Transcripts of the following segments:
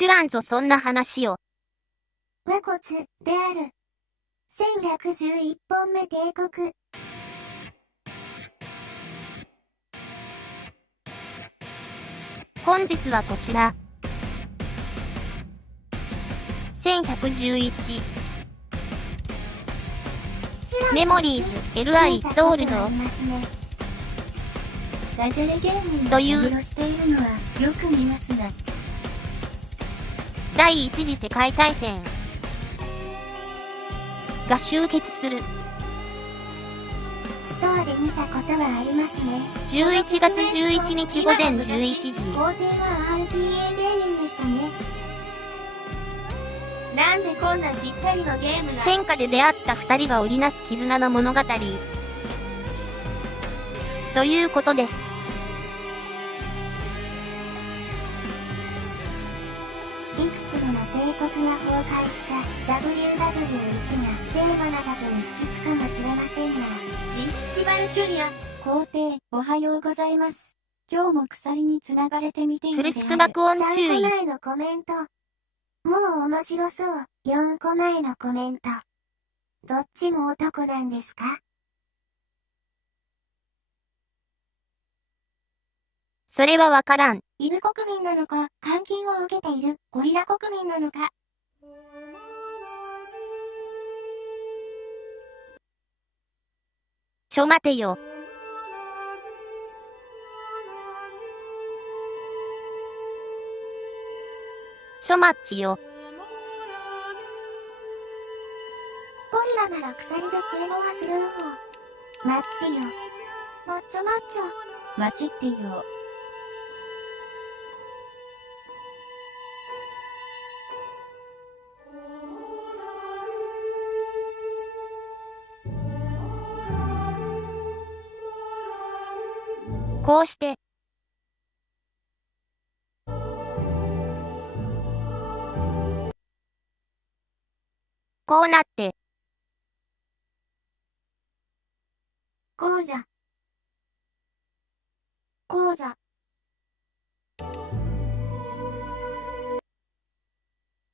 知らんぞそんな話を。和骨である。⓵11本目帝国。本日はこちら。⓵1111メモリーズ ⓵1111トールドダジャレ芸人というがしているのはよく見ますが、第一次世界大戦が終結する。ストアで見たことはありますね。11月11日午前11時。皇帝は RTA 芸人でしたね。なんでこんなぴったりのゲームが。戦火で出会った二人が織りなす絆の物語ということです。いくつもの帝国が崩壊した ⓵11 がテーマなだけに不吉かもしれませんが、実質バルキュリア皇帝おはようございます。今日も鎖につながれてみているフルスク爆音注意。3個前のコメント。もう面白そう。4個前のコメント。どっちも男なんですか？それはわからん。犬国民なのか、監禁を受けているゴリラ国民なのか。ちょ待てよ。ちょマッチよ。ゴリラなら鎖でチエモはするんも。マッチよ。マッチョマッチョ。マチってよ。こうして。こうなって。こうじゃ。こうじゃ。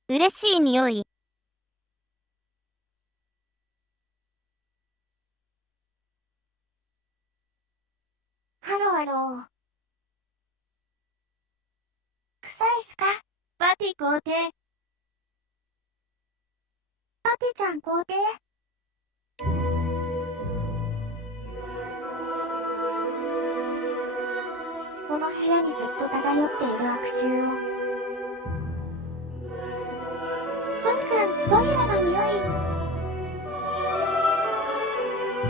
嬉しい匂い。ハローハロー。臭いっすか？パティ皇帝。パティちゃん皇帝。この部屋にずっと漂っている悪臭を。くんくん、ゴリラの匂い。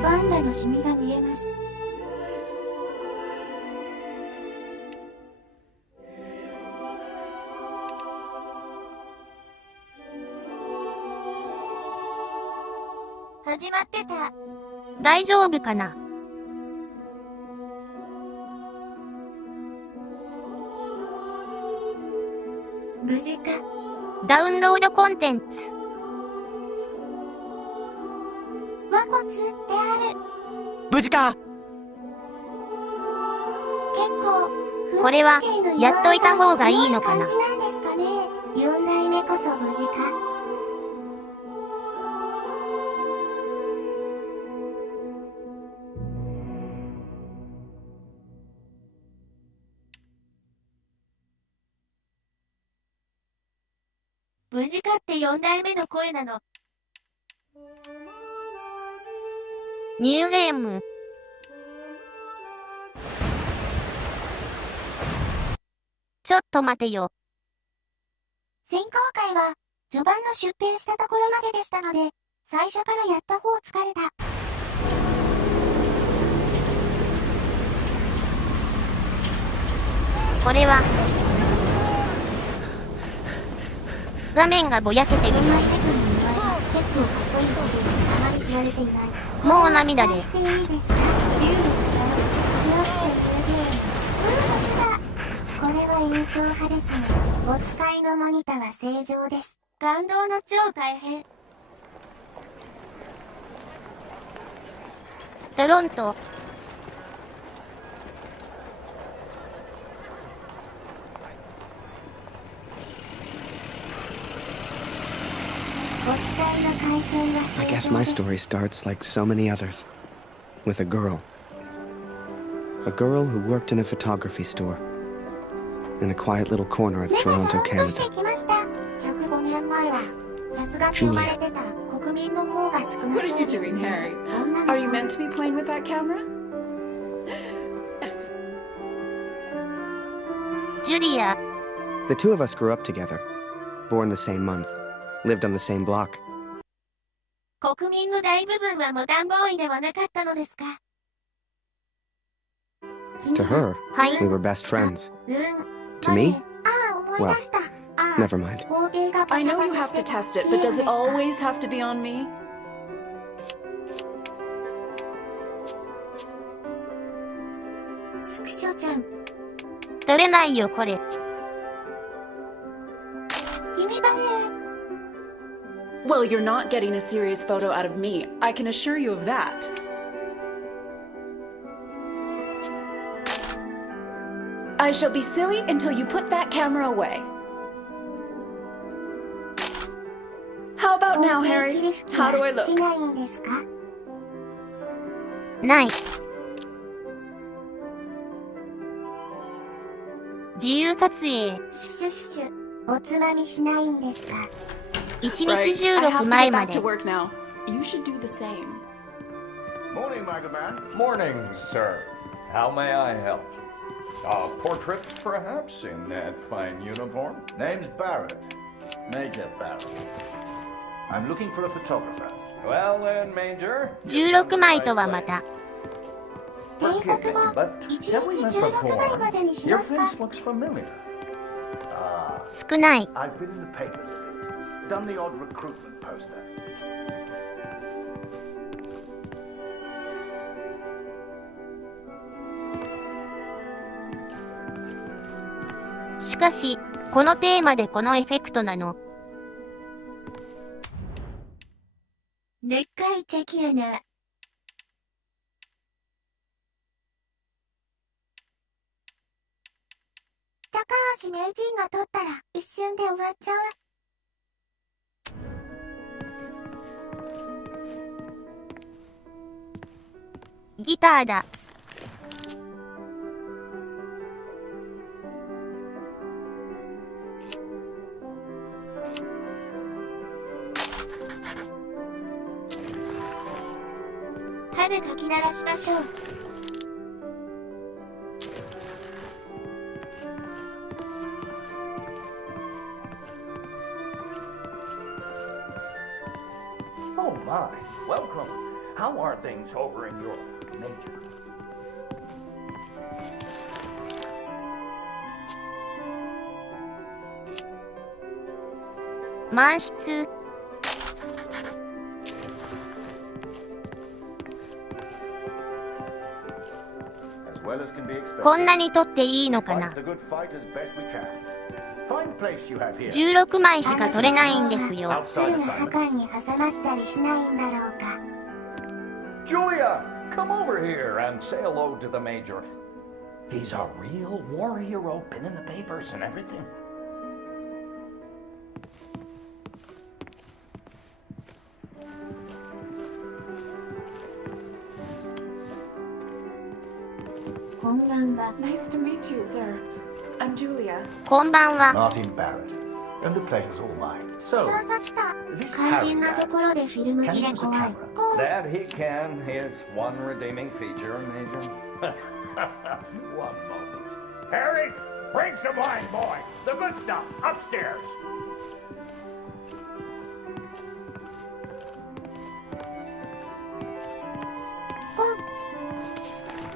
パンダのシミが見えます。始まってた。大丈夫かな？無事か。ダウンロードコンテンツ。和骨である。無事か。結構、これはやっといた方がいいのかな。感じなんですかね。4代目こそ無事か。無事かって4代目の声なの。ニューゲーム。ちょっと待てよ。選考会は、序盤の出品したところまででしたので、最初からやった方疲れた。これは画面がぼやけてる。結構かっこいいというあまり知られていない。もう涙で。していいですか？竜ですか？強くてこれは印象派ですね。お使いのモニタは正常です。感動の超大変。トロント。内戦が I 正 guess 常 my です。 story starts like so many others. With a girl. A girl who worked in a photography store. In a quiet little corner of 目が Toronto, ドーンとし Canada. てきました。105年前はさすがに生まれてた国民の方が少なそう What are で you す。 doing, Harry? 女の Are you 子 meant to be playing with that camera? ジュリア、 The two of us grew up together. Born the same month. Lived on the same block. 国民の大部分はモダンボーイではなかったのですか？ To her, はい。 we were best friends. うん。 To me? ああ、思い出した。ああ、 Never mind. 皇帝がパ I シャ know パ you シャ have し to てた test it, ゲー but ム does です it か？ always have to be on me? スクショちゃん、取れないよこれ。君バレー。 Well, you're not getting a serious photo out of me. I can assure you of that. I shall be silly until you put that camera away. How about now, 皇帝 Harry? 霧吹き How do I はし look? ないんですか？ない。自由撮影。シュッシュ、おつまみしないんですか？一 Right, 日収 I 録 have to 前 get ま back で to。work now. You should do the same. Morning, Mildom Man. Morning, sir. How may I help? A portrait, perhaps, in that fine uniform? Name's Barrett. Major Barrett. I'm looking for a photographer. Well then, Major. 16枚とはまた。帝国 Forgive も me, but 1 have we 日 met 16枚までに before? し Your ますか？ face looks familiar. Ah, 少ない。 I've been in the papers a bit. Done the odd recruitment poster. しかし、このテーマでこのエフェクトなの。でっかいチェキやな。高橋名人が取ったら一瞬で終わっちゃう。ギターだ。歯でかき鳴らしましょう。Oh my, welcome. How are things over in your major? 満室。 As well as can be expected. こんなに撮っていいのかな。 Fight the good fight as best we can. Fine place you have here. 16枚しか撮れないんですよ。 Outside 鶴が assignment. 墓に挟まったりしないんだろうか。 Julia, come over here and say hello to the major. He's a real war hero, been in the papers and everything. こんばんは。 Nice to meet you, sir. I'm Julia. こんばんは。 Martin Barrett. And the pleasure's all mine. 操 So, 作した。 this 肝心 Harry なと guy, ころでフィルム can 切 he れ use a 怖い。 camera? こう That he can. Here's one redeeming feature, Major. One moment. Harry, bring some wine, boy. The good stuff, upstairs.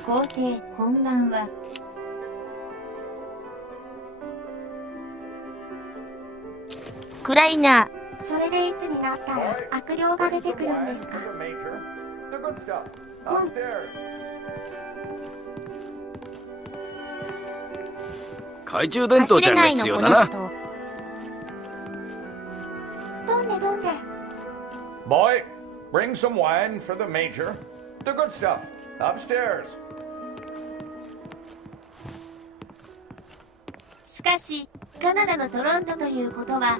皇帝、こんばんは。暗いな。それでいつになったら Boy, 悪霊が bring 出て some くるん wine ですか？ for the Major. The good stuff, Oh. upstairs. 懐中電灯走れちゃんがないのこの必要だな。人。どんでどんで。 Boy, bring some wine for the Major. The good stuff, upstairs. しかし、カナダのトロントということは、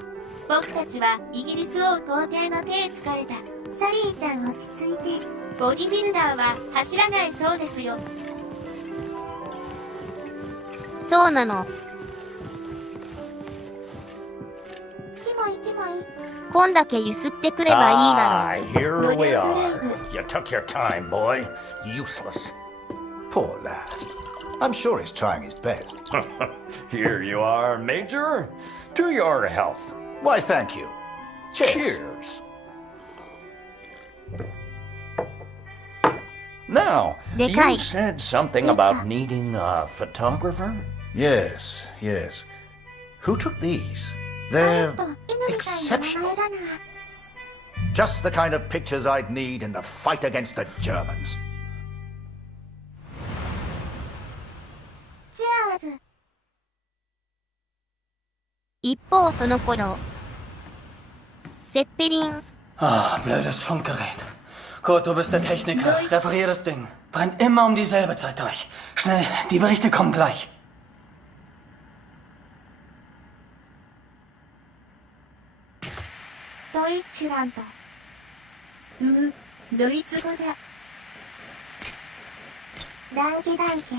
僕たちはイギリス王皇帝の手疲れた。サリーちゃん落ち着いて。ボディビルダーは走らないそうですよ。そうなの。キモいキモい。こんだけゆすってくればいいだろう。 Here we are. You took your time, boy. Useless. Poor lad. I'm sure he's trying his best. Here you are, Major. To your health. Why, thank you. Cheers. Cheers. Now, you でかい。 said something about needing a photographer? Yes, yes. Who took these? They're exceptional. Just the kind of pictures I'd need in the fight against the Germans. チアーズ。一方その頃、ゼッペリン、 Ah, blödes Funkgerät. Kurt, du bist der Techniker. Reparier das Ding. Brennt immer um dieselbe Zeit durch. Schnell, die Berichte kommen gleich. Deutschland。ドイツ語だ。ダンケダンケ。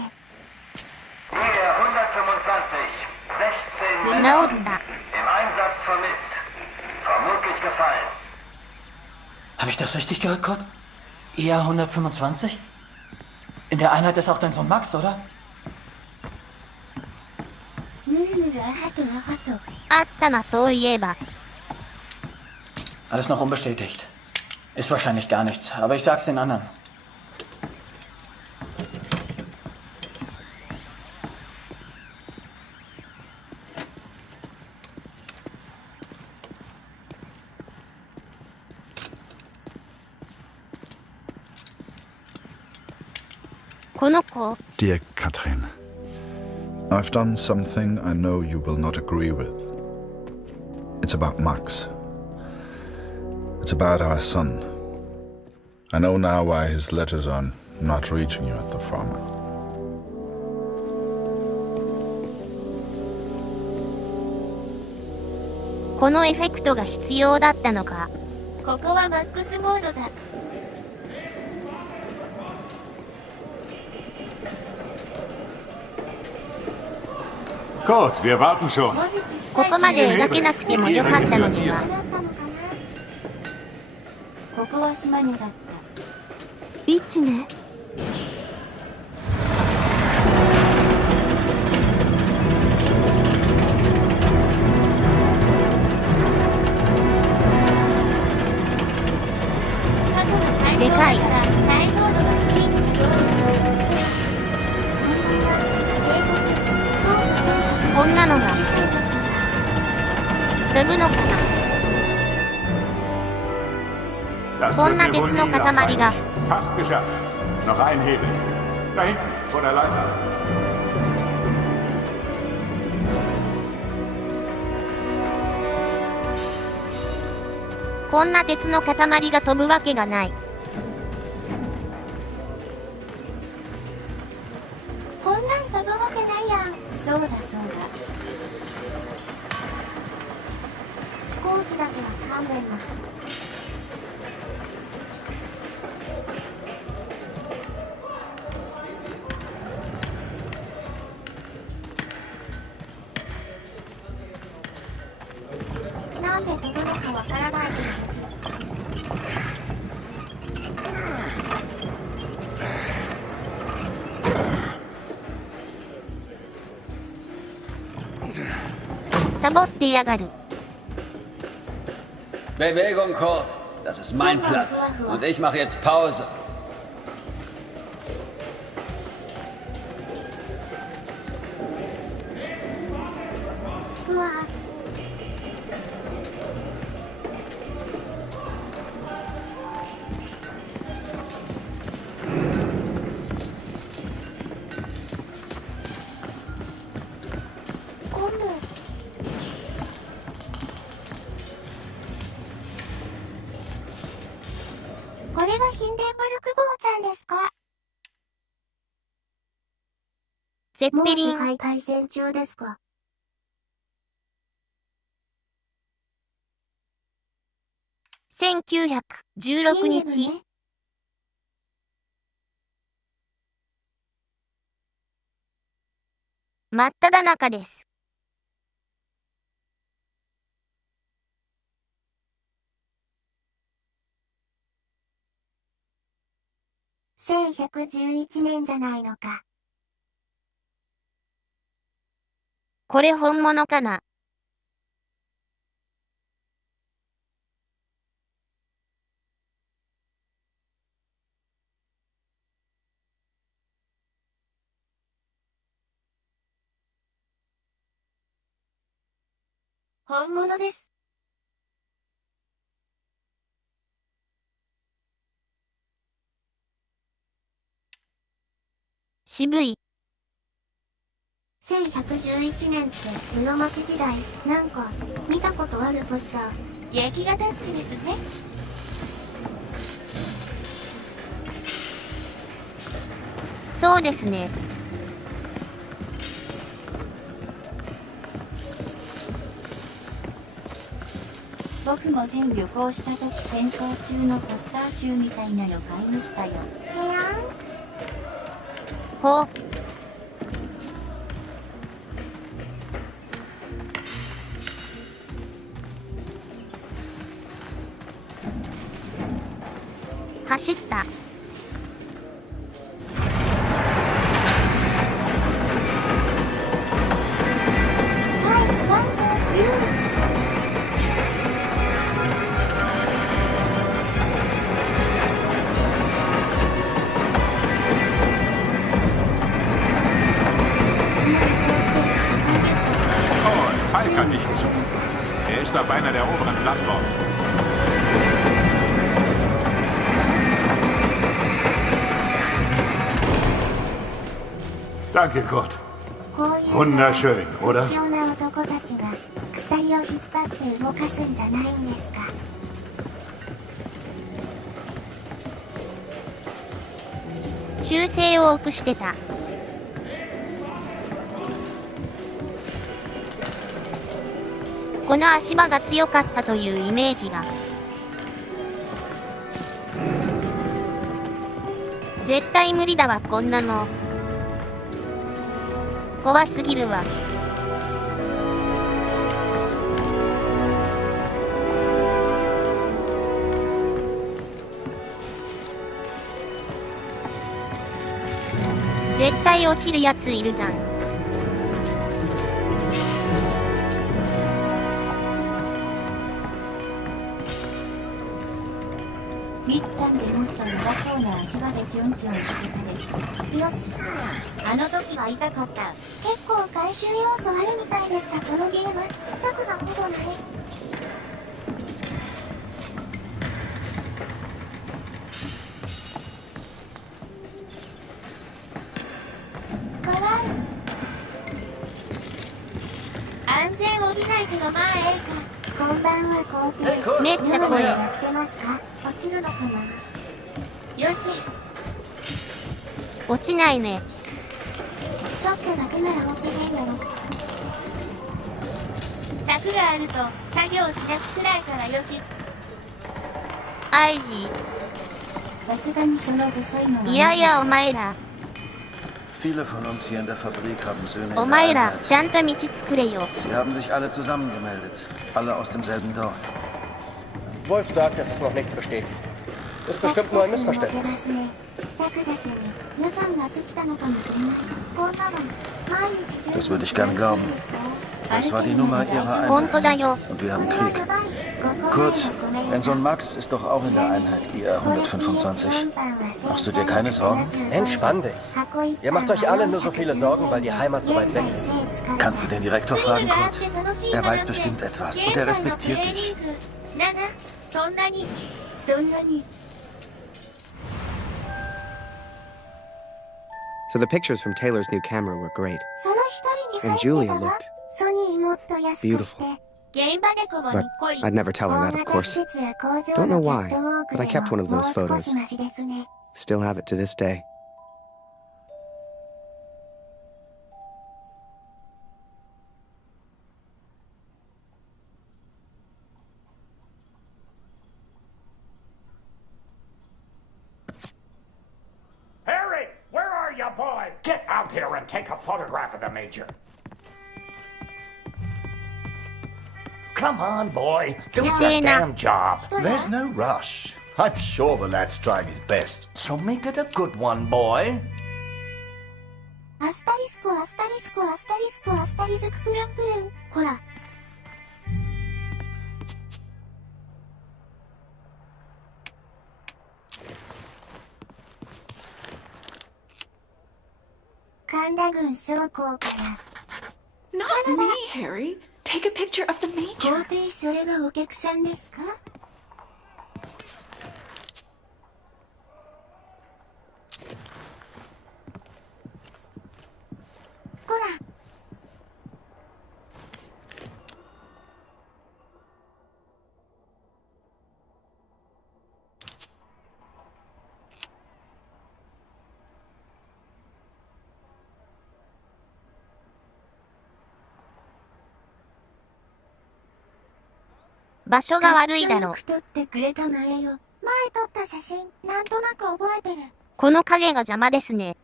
Hier 125, 16 治 Männer った。 im Einsatz vermisst. Vermutlich gefallen. Habe ich das richtig gehört, Kurt? Eher 125? In der Einheit ist auch dein Sohn Max, oder? ぬるぬるあはとあはと。あったな、そういえば。 Alles noch unbestätigt. Ist wahrscheinlich gar nichts, aber ich sag's den anderen. Dear Katrin, I've done something I know you will not agree with. It's about Max. It's about our son. I know now why his letters are not reaching you at the farm. このエフェクトが必要だったのか。ここはマックスモードだ。Gut, wir warten schon. ここまで描けなくてもよかったのには。ここは島根だった。ビッチね。でかい。解像度が低いけどどうですか。こんなのが飛ぶのかな。こんな鉄の塊が。 Fast geschafft. Noch ein Hebel. Da hinten, vor der Leiter. こんな鉄の塊が飛ぶわけがない。こんなん飛ぶわけないやん。そうだそうだ。飛行機だけは勘弁な。なんで飛ぶのかわからないけど。サボってやがる。 Bewegung, Kurt. Das ist mein Platz. Und ich mache jetzt Pause. うわ。これがヒンデンブルク号ちゃんですか。ゼッペリン。もう世界大戦中ですか。1916日。真っ只中です。1111年じゃないのか。これ本物かな。本物です。渋い。1111年って室町時代、なんか見たことあるポスター。劇画タッチですね。そうですね。僕も前旅行した時戦争中のポスター集みたいなの買いましたよ。ほう。走った。Falk dich gesucht. Er ist auf einer der oberen Plattformen. Danke, Kurt. Wunderschön, oder? 屈強な男たちが鎖を引っ張って動かすんじゃないんですか。忠誠を臆してた。この足場が強かったというイメージが。絶対無理だわ、こんなの。怖すぎるわ。絶対落ちるやついるじゃん。みっちゃんでもっと長そうな足場でぴょんぴょんしてたでしょ。よし。あの時は痛かった。結構回収要素あるみたいでした、このゲーム。策がほぼない。怖い。安全を見ないけどまあええか。こんばんは、皇帝。めっちゃ怖い。やってますか？落ちるのかな。よし。落ちないね。ちょっとだけなら落ちへんやろ。柵があると作業しなくくらいからよし。アイジ。さすがにその細いのは。いやいやお前ら。Viele von uns hier in der Fabrik haben Söhne お in 前 der ら Einheit. ちゃんと道作れよ。Sie haben sich alle zusammengemeldet. Alle aus demselben Dorf. Wolf sagt, dass es noch nichts bestätigt. Ist bestimmt nur ein Missverständnis. Das würde ich gern glauben. Das war die Nummer ihrer 本当だ Einheit. よ。 Und wir haben Krieg. Kurt, dein Sohn Max ist doch auch in der Einheit IR-125. Machst du dir keine Sorgen? Entspann dich. Ihr macht euch alle nur so viele Sorgen, weil die Heimat so weit weg ist. Kannst du den Direktor fragen, Kurt? Er weiß bestimmt etwas und er respektiert dich. So the pictures from Taylor's new camera were great. And Julia looked beautiful. But I'd never tell her that, of course. Don't know why, but I kept one of those photos. Still have it to this day. Get out here and take a photograph of the Major. Come on, boy. Do the damn job. There's no rush. I'm sure the lad's trying his best. So make it a good one, boy. アスタリスコ、アスタリスコ、アスタリスコ、アスタリズクプルンプルン。こら。神田軍将校から。Not me, Harry. Take a picture of the Major. 皇帝、それがお客さんですか？こら。場所が悪いだろ。撮ってくれた前よ。前撮った写真、なんとなく覚えてる。この影が邪魔ですね。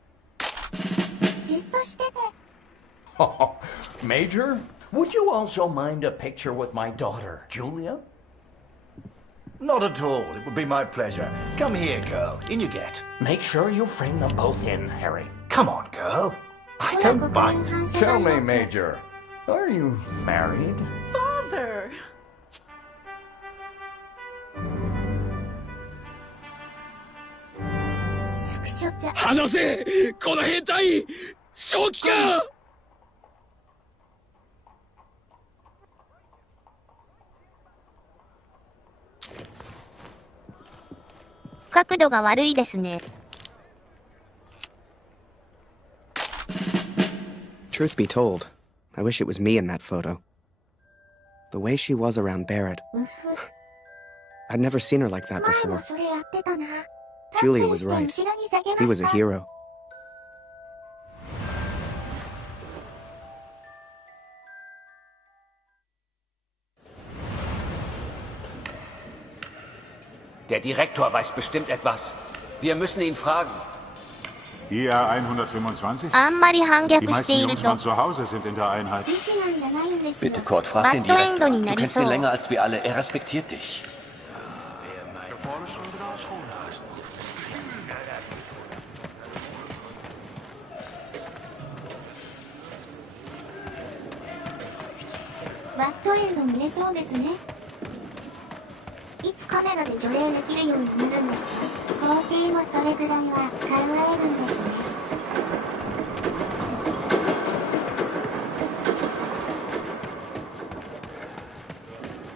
じっとしてて。Major, would you also mind a picture with my daughter, Julia? Not at all. It would be my pleasure. Come here, girl. In you get. Make sure you frame them both in, Harry. Come on, girl. I don't bite. Tell me, Major, are you married? Father! スクショじゃ。離せ！この変態！正気か！角度が悪いですね。Truth be told, I wish it was me in that photo. The way she was around Barrett. I'd never seen her like that before. Julia was right. He was a hero. Der Direktor weiß bestimmt etwas. Wir müssen ihn fragen. ⓵1111? あんまり反 Die 逆して meisten いる Jungs と von zu Hause sind in der Einheit. Bitte, Kurt, frag den Bad Endo Direktor. ni Du nari kennst ihn so. länger als wir alle. Er respektiert dich. Bad Endo 見れそうですね。いつカメラで除霊できるようになるんですか？皇帝もそれぐらいは考えるんですね。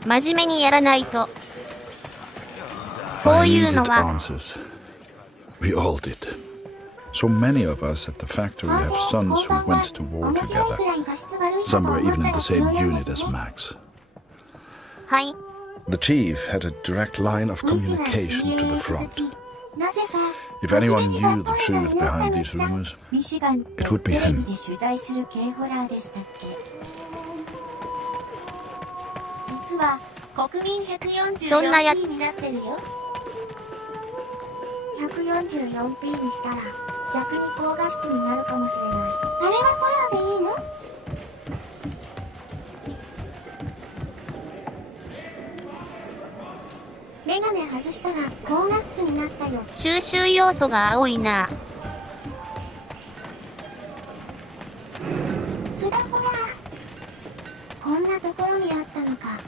真面目にやらないと。こういうの I needed は answers. We all did. So many of us at the factory have sons who went to war together. Some were even in the same unit as Max. はい。 The chief had a direct line of communication to the front. If anyone knew the truth behind these rumors, it would be him. 実は国民144そんなやつになってるよ。144P にしたら逆に高画質になるかもしれない。あれはホラーでいいの？メガネ外したら高画質になったよ。収集要素が多いな。スラホラー。こんなところにあったのか。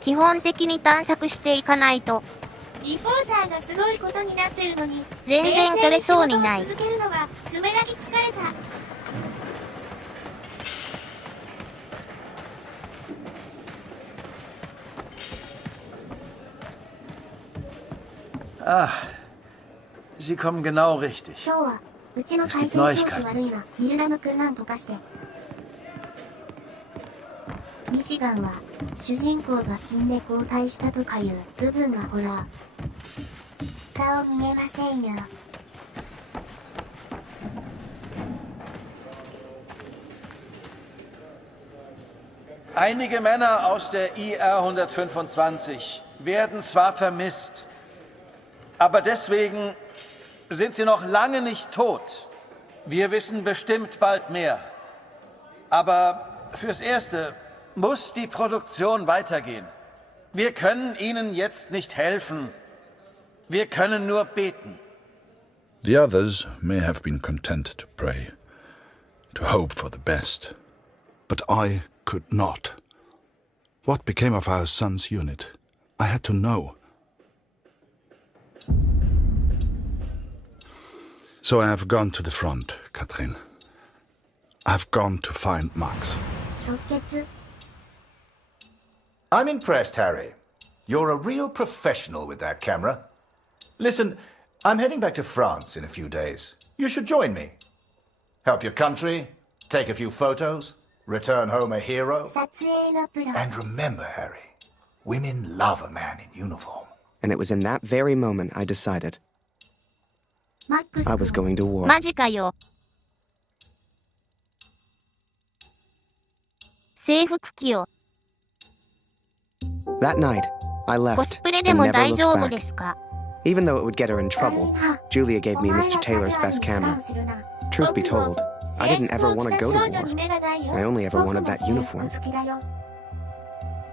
基本的に探索していかないと。リポーターがすごいことになってるのに全然取れそうにない。続けるのはスメラギ疲れた。Ah, Sie kommen genau richtig. 今日はうちの改善調子悪いわ。ミルダム君なんとかして。ミシガンは主人公が死んで交代したとかいう部分がホラー。顔見えませんよ。Einige Männer aus der ⓵1111 werden zwar vermisst, aber deswegen sind sie noch lange nicht tot. Wir wissen bestimmt bald mehr. Aber fürs Erste muss die Produktion weitergehen. Wir können ihnen jetzt nicht helfen. Wir können nur beten. The others may have been content to pray, to hope for the best. But I could not. What became of our son's unit? I had to know. So I have gone to the front, Katrin. I have gone to find Max. I'm impressed, Harry. You're a real professional with that camera. Listen, I'm heading back to France in a few days. You should join me. Help your country, take a few photos, return home a hero. And remember, Harry, women love a man in uniform. And it was in that very moment I decided I was going to war. マジかよ。制服着よ。That night, I コス left プレで and も never 大丈 looked 夫で back. すか？ Even though it would get her in trouble, Julia gave me Mr. Taylor's best camera. Truth be told, I didn't ever want to go to war. I only ever wanted that uniform.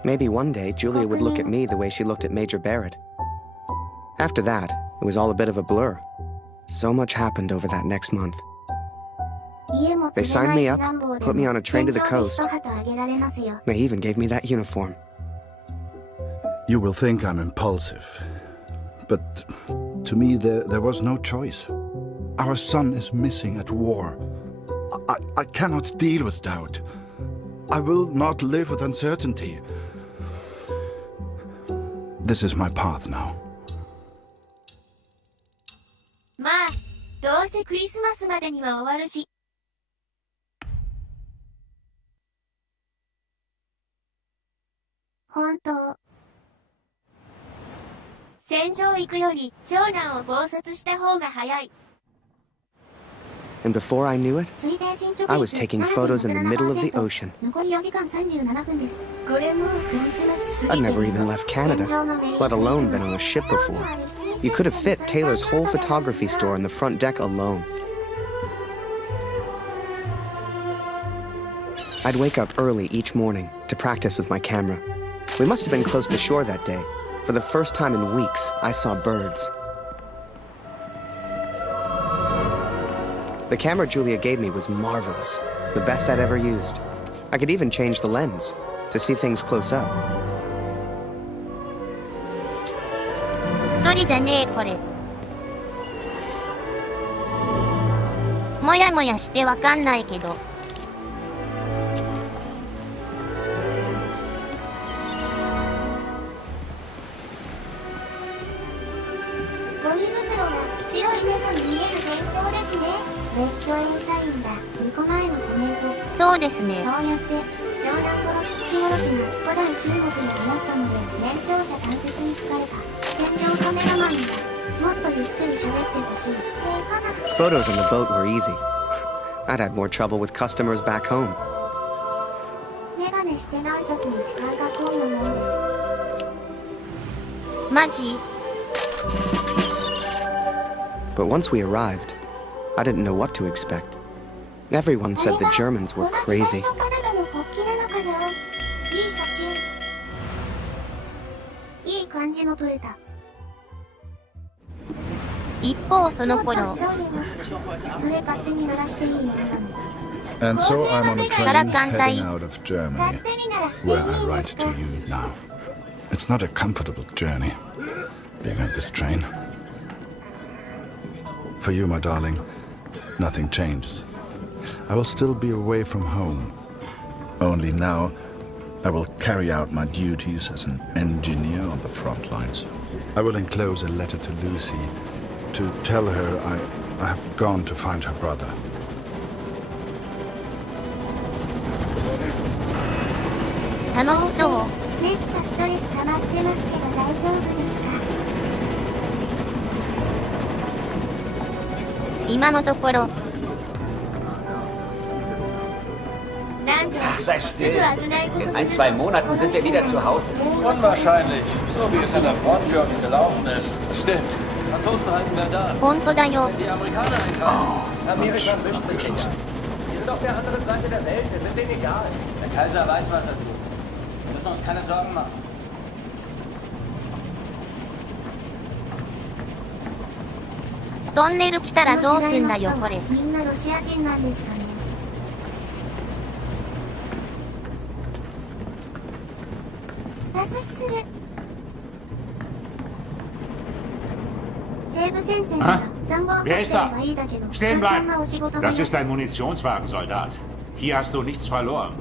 Maybe one day Julia would look at me the way she looked at Major Barrett. After that, it was all a bit of a blur. So much happened over that next month. They signed me up, put me on a train to the coast. They even gave me that uniform. You will think I'm impulsive, but to me there was no choice. Our son is missing at war. I cannot deal with doubt. I will not live with uncertainty. This is my path now. まあ、どうせクリスマスまでには終わるし。本当。戦場行くより長男を暴殺した方が早い。And before I knew it, I was taking photos in the middle of the ocean. 残り4時間37分です。これもうクリスマス過 I'd ぎて never even left Canada, let alone been on a ship before. You could have fit Taylor's whole photography store on the front deck alone. I'd wake up early each morning to practice with my camera. We must have been close to shore that day. For the first time in weeks, I saw birds. The camera Julia gave me was marvelous, the best I'd ever used. I could even change the lens to see things close up. 一人じゃねえこれ。もやもやしてわかんないけど。ゴミ袋は白い猫に見える現象ですね。レッドエンサインだ。2個前のコメント。そうですね。そうやって長男殺し父殺しが古代中国に流行ったので年長者大切に疲れた。戦場カメラマンにはもっとゆっくり喋ってほしい。Photos on the boat were easy. I'd had more trouble with customers back home. メガネしてない時に視界がこうなもんです。マジ？ But once we arrived, I didn't know what to expect. Everyone said the Germans were crazy. いい写真。いい感じの撮れた。一方その頃。それ勝手に鳴らしていいの？ And so I'm on a train heading out of Germany, where I write to you now. It's not a comfortable journey, being on this train. For you, my darling, nothing changes. I will still be away from home. Only now, I will carry out my duties as an engineer on the front lines. I will enclose a letter to Lucy to tell her I have gone to find her brother. 楽しそう。めっちゃストレス溜まってますけど大丈夫ですか？今のところ。男女は sei still. In 1-2 Monaten sind wir wieder zu Hause. Unwahrscheinlich, so wie es an der Front für uns gelaufen ist. Stimmt. Franzosen halten Verdun. 本当だよ。 Wenn die Amerikaner eingreifen, Amerika mischt sich nicht ein. Wir sind auf der anderen Seite der Welt, wir sind denen egal. Der Kaiser weiß, was er tut. Wir müssen uns keine Sorgen machen. トンネル来たらどうすんだよこれ。みんなロシア人なんですかね。パスする。西部戦線から残壕入ってればいいだけど、簡単なお仕事。 Das ist ein Munitionswagen, Soldat. Hier hast du nichts verloren.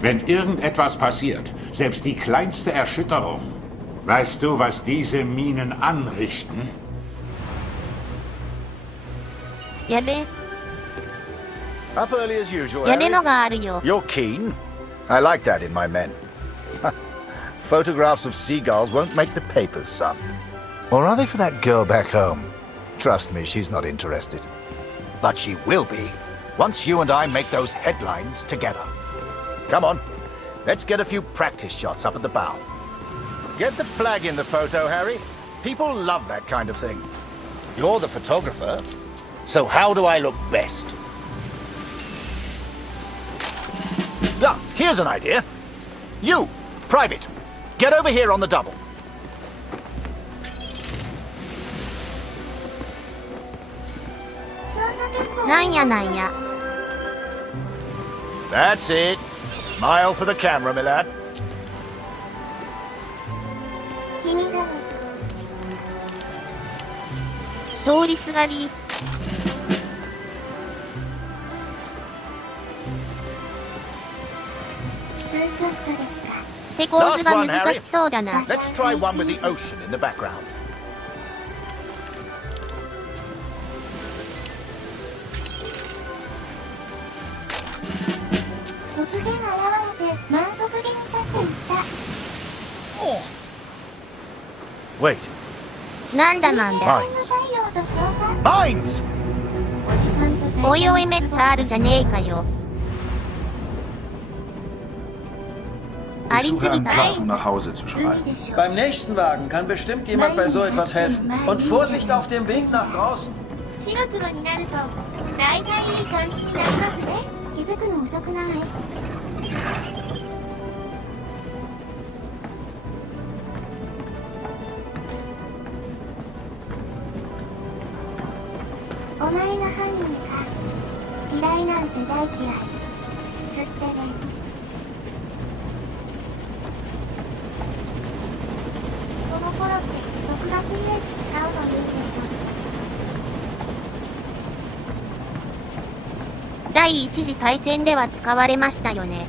Wenn irgendetwas passiert, selbst die kleinste Erschütterung, weißt du, was diese Minen anrichten? やべ。 Up early as usual. やべのがあるよ。 You're keen. I like that in my men. Photographs of seagulls won't make the papers, son. Or are they for that girl back home? Trust me, she's not interested. But she will be, once you and I make those headlines together. Come on, let's get a few practice shots up at the bow. Get the flag in the photo, Harry. People love that kind of thing. You're the photographer, so how do I look best? Ah, here's an idea. You, Private, get over here on the double. That's it. Smile for the camera, my lad. 君だね。通りすがり。ツーショットですか。手構図が難しそうだな。 Let's try one with the ocean in the background. 突然現れて満足げに去っていった。 Wait. なんだなんだ。 Mines! おいおいめっちゃあるじゃねえかよ。ありすぎた。 Beim nächsten Wagen kann bestimmt jemand bei so etwas helfen. Und Vorsicht auf dem Weg nach draußen. 白黒になると大体いい感じになりますね。気づくの遅くない？お前が犯人か。嫌いなんて大嫌い。つってね。この頃って毒ガス兵器使うのいいでした。第一次大戦では使われましたよね。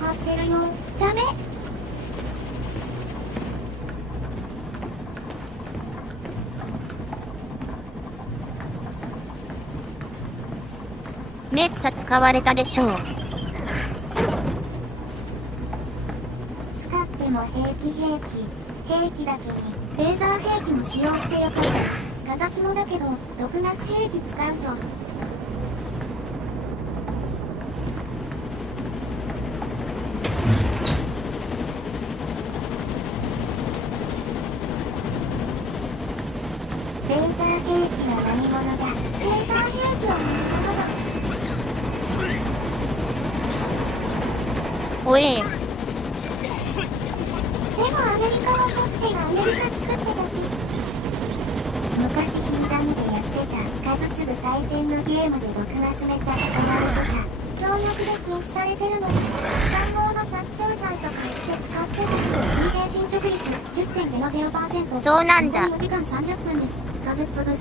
使ってるよ。ダメ。めっちゃ使われたでしょう。使っても平気兵器だけにレーザー兵器も使用してよかった。風下だけど毒ガス兵器使うぞ。レーザー兵器は何者だ。レーザー兵器は何者だ。おえ。でもアメリカの特手がアメリカ作ってたし。昔フィーダムでやってた数粒対戦のゲームで毒ガスめちゃ使われてた。条約で禁止されてるのに暗号の殺虫剤とか言って使ってた。推定進捗率 10.00%。そうなんだ。4時間30分です。風粒好き。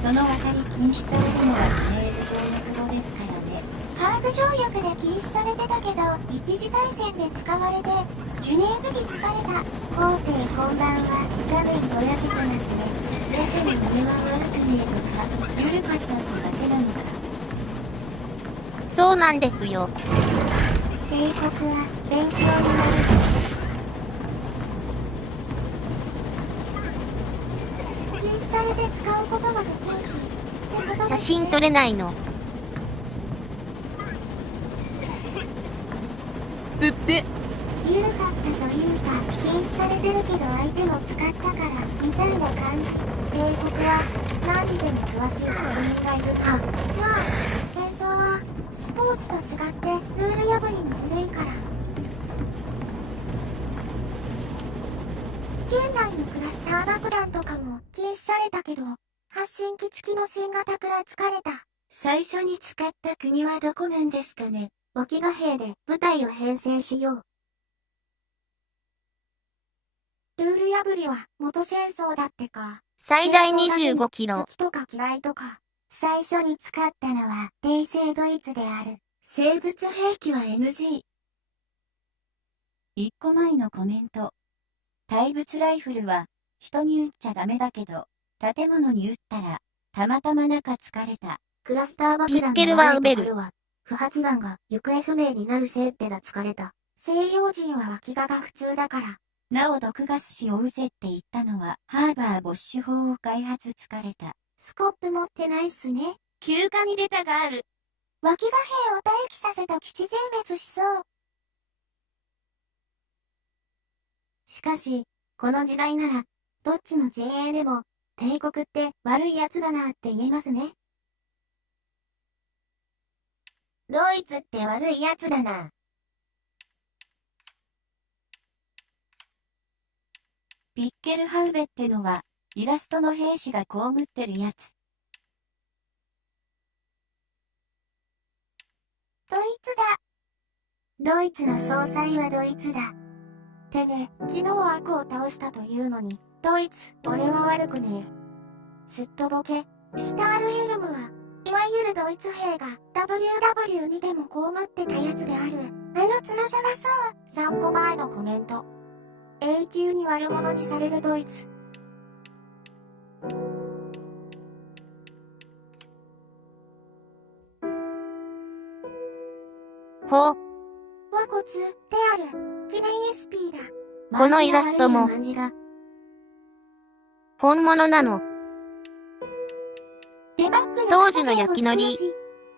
その分かり禁止されるのはジュネーブ条約後ですからね。ハーグ条約で禁止されてたけど一次大戦で使われてジュネーブに疲れた。皇帝こんばんは。画面ぼやけてますね。だけど俺は悪くねえとか緩かったってだけなのか。そうなんですよ。帝国は勉強になる。禁止されて使うことができんし。写真撮れないの。ですって。緩かったというか禁止されてるけど相手も使ったからみたいな感じ。帝国は何にでも詳しい国民がいるか。まあ戦争はスポーツと違ってルール破りに古いから。現代のクラスター爆弾とかも禁止されたけど発信機付きの新型から疲れた。最初に使った国はどこなんですかね。沖賀兵で部隊を編成しよう。ルール破りは元戦争だってか。最大25キロ。好きとか嫌いとか。最初に使ったのは帝政ドイツである。生物兵器は NG。1個前のコメント。対物ライフルは人に撃っちゃダメだけど、建物に撃ったらたまたま中疲れた。クラスター爆弾の悪いところは不発弾が行方不明になるせいってだ。疲れた。西洋人は脇が普通だから。なお毒ガス死を撃ぜって言ったのはハーバーボッシュ法を開発。疲れた。スコップ持ってないっすね。休暇に出たがある。脇が兵を待機させた基地全滅しそう。しかし、この時代なら、どっちの陣営でも、帝国って悪い奴だなって言えますね。ドイツって悪い奴だな。ピッケルハウベってのは、イラストの兵士が被ってるやつ。ドイツだ。ドイツの総裁はドイツだ。てね、昨日悪を倒したというのに、ドイツ、俺は悪くねえ。すっとぼけ。スタールヘルムは、いわゆるドイツ兵が WW にでも被ってたやつである。あの角じゃなそう。3個前のコメント。永久に悪者にされるドイツ。ほう。和骨である。記念 SP だ。このイラストも本物なの。当時の焼きのり。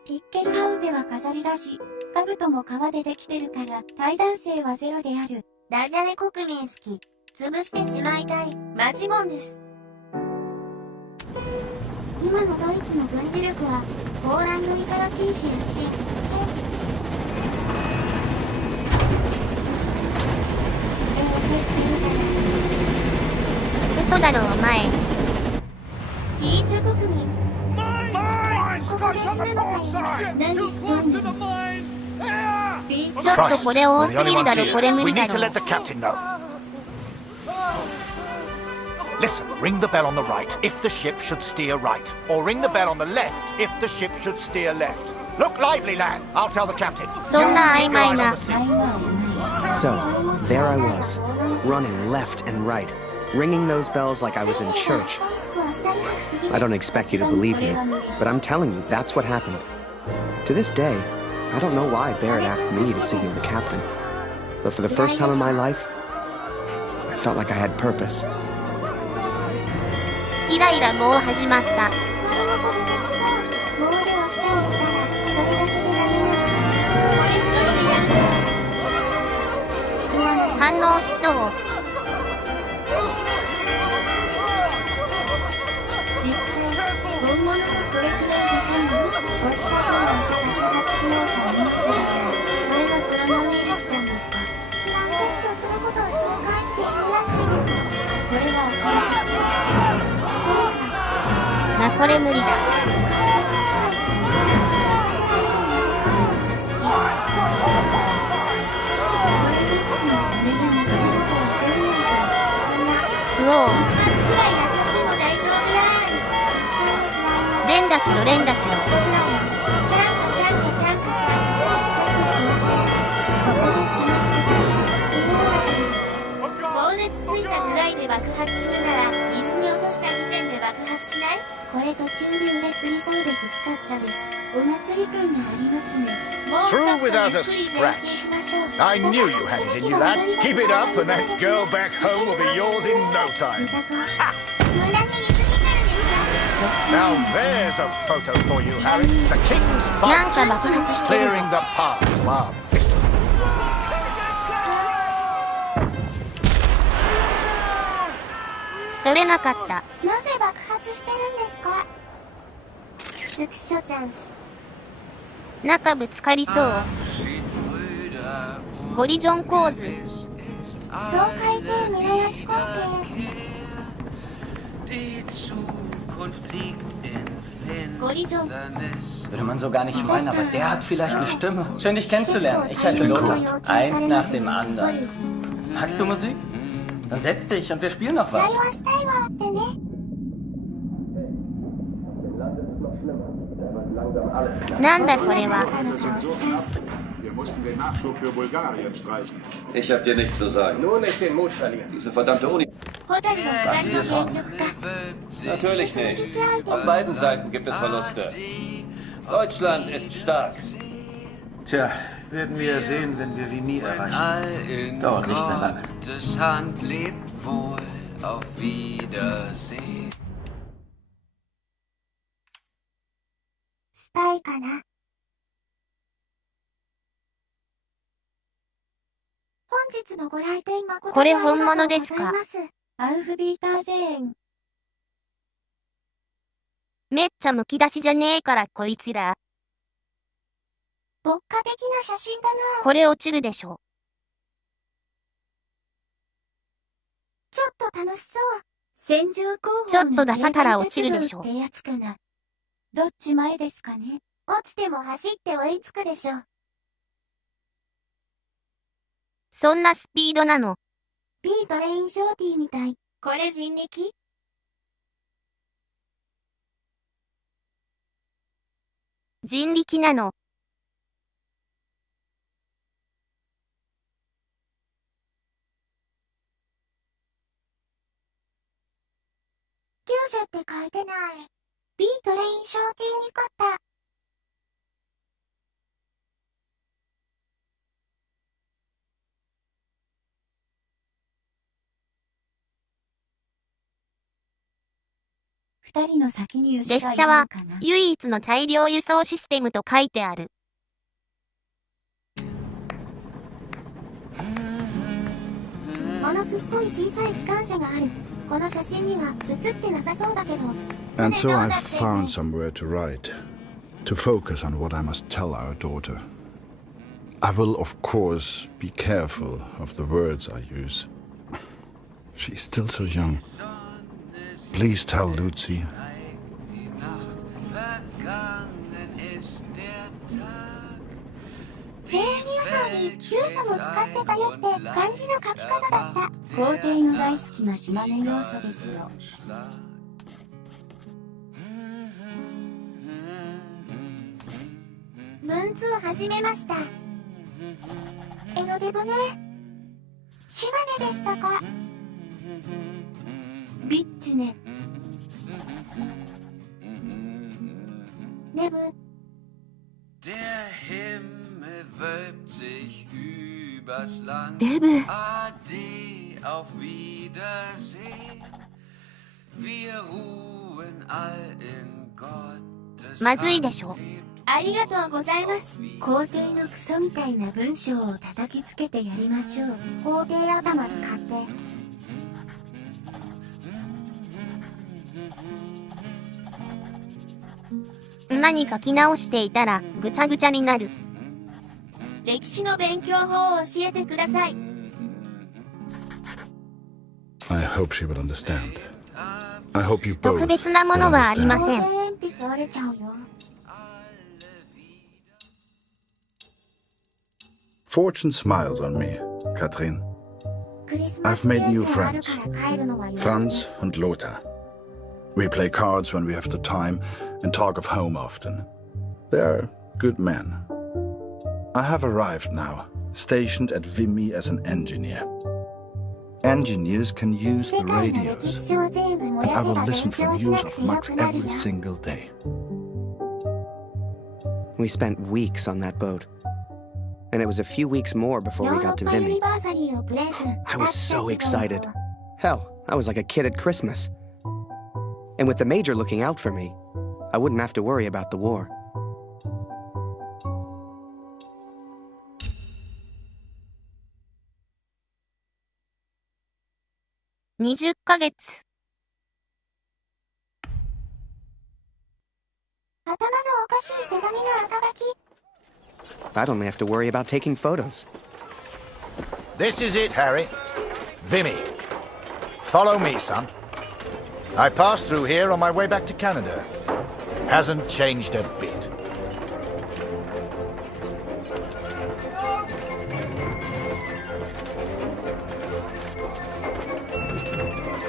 ピッケルハウベは飾りだし、兜も革でできてるから耐弾性はゼロである。ダジャレ国民好き。潰してしまいたい。マジモンです。今のドイツの軍事力はポーランド以下らしいしですし。嘘だろお前。リーチュ国民。ここでするのかいな。何してんの。ちょっとこれ多すぎるだろ。これ無理だろ。Listen, ring the bell on the right if the ship should steer right, or ring the bell on the left if the ship should steer left. Look lively, lad. I'll tell the captain. そんな曖昧な。So, there I was, running left and right, ringing those bells like I was in church. I don't expect you to believe me, but I'm telling you, that's what happened. To this day, I don't know why Barrett asked me to signal the captain. But for the first time in my life, I felt like I had purpose. イライラもう始まった。反応しそう。実際、本物はこれくらい高いの？押した方が爆発しようと思ってたから、これがコロナウイルスちゃんですか。避難撤去することをそう書いているらしいです。これは圧力してる。そうか。な、これ無理だ。うおう。連打しろ連打しろ。高熱ついたぐらいで爆発するなら水に落とした時点で爆発しない？これ途中で売れつりそうできつかったです。お祭り感がありますね。Through without a scratch. I knew you had it in you, lad. Keep it up and that girl back home will be yours in no time. Now there's a photo for you, Harry. The King's Fire, clearing the path to our victory. 取れなかった。なぜ爆発してるんですか？スクショチャンス。中ぶつかりそう。コリジョン構図。爽快系村やし光景。Würde man so gar nicht meinen, aber der hat vielleicht eine Stimme. Schön, dich kennenzulernen. Ich heiße Lothar. Eins nach dem anderen. Magst du Musik? Dann setz dich und wir spielen noch was. なんだそれは。Wir mussten den Nachschub für Bulgarien streichen. Ich hab dir nichts zu sagen. Nur nicht den Mut verlieren. Diese verdammte Uni. Natürlich nicht. Auf beiden Seiten gibt es Verluste. Deutschland ist stark. Tja, werden wir sehen, wenn wir Vimy erreichen. Dauert nicht mehr lange. Gottes Hand lebt wohl. Auf Wiedersehen. スパイかな。本日のご来店誠これ本物ですか？アウフビーターゼーン。めっちゃむき出しじゃねえからこいつら。牧歌的な写真だな。これ落ちるでしょ。ちょっと楽しそう。戦場候補ちょっとダサたら落ちるでしょ。ってやつかな。どっち前ですかね。落ちても走って追いつくでしょ。そんなスピードなの。ビートレインショーティーみたい。これ人力？人力なの。厩舎って書いてない。ビートレインショーティーに勝った。二人の先に列車は唯一の大量輸送システムと書いてある。ものすっごい小さい機関車がある。この写真には写ってなさそうだけど。And so I've found somewhere to write, to focus on what I must tell our daughter. I will, of course, be careful of the words I use. She's still so young. Please tell Lucy. 経営入賞に厩舎も使ってたよって漢字の書き方だった。皇帝の大好きな島根要素ですよ。文通始めました。エロデブね。島根でしたか？ビッツネ。デブ。Der Himmel wölbt sich übers Land. Debbie. Ade, auf Wiedersehen. Wir ruhen all in Gottes まずいでしょ。ありがとうございます。皇帝のクソみたいな文章を叩きつけてやりましょう。皇帝頭使って。何書き直していたらぐちゃぐちゃになる。歴史の勉強法を教えてください。I hope she will understand. I hope you both 特別なものはありません。鉛筆折れちゃうよ。Fortune smiles on me, Katrin. I've made new friends, Franz and Lothar. We play cards when we have the time and talk of home often. They're good men. I have arrived now, stationed at Vimy as an engineer. Engineers can use the radios, and I will listen for news of Max every single day. We spent weeks on that boat. And it was a few weeks more before we got to Vimy. I was so excited. Hell, I was like a kid at Christmas. And with the Major looking out for me, I wouldn't have to worry about the war. $20ヶ月頭がおかしい手紙の後書き。 I'd only have to worry about taking photos. This is it, Harry. Vimy. Follow me, son. I passed through here on my way back to Canada. Hasn't changed a bit.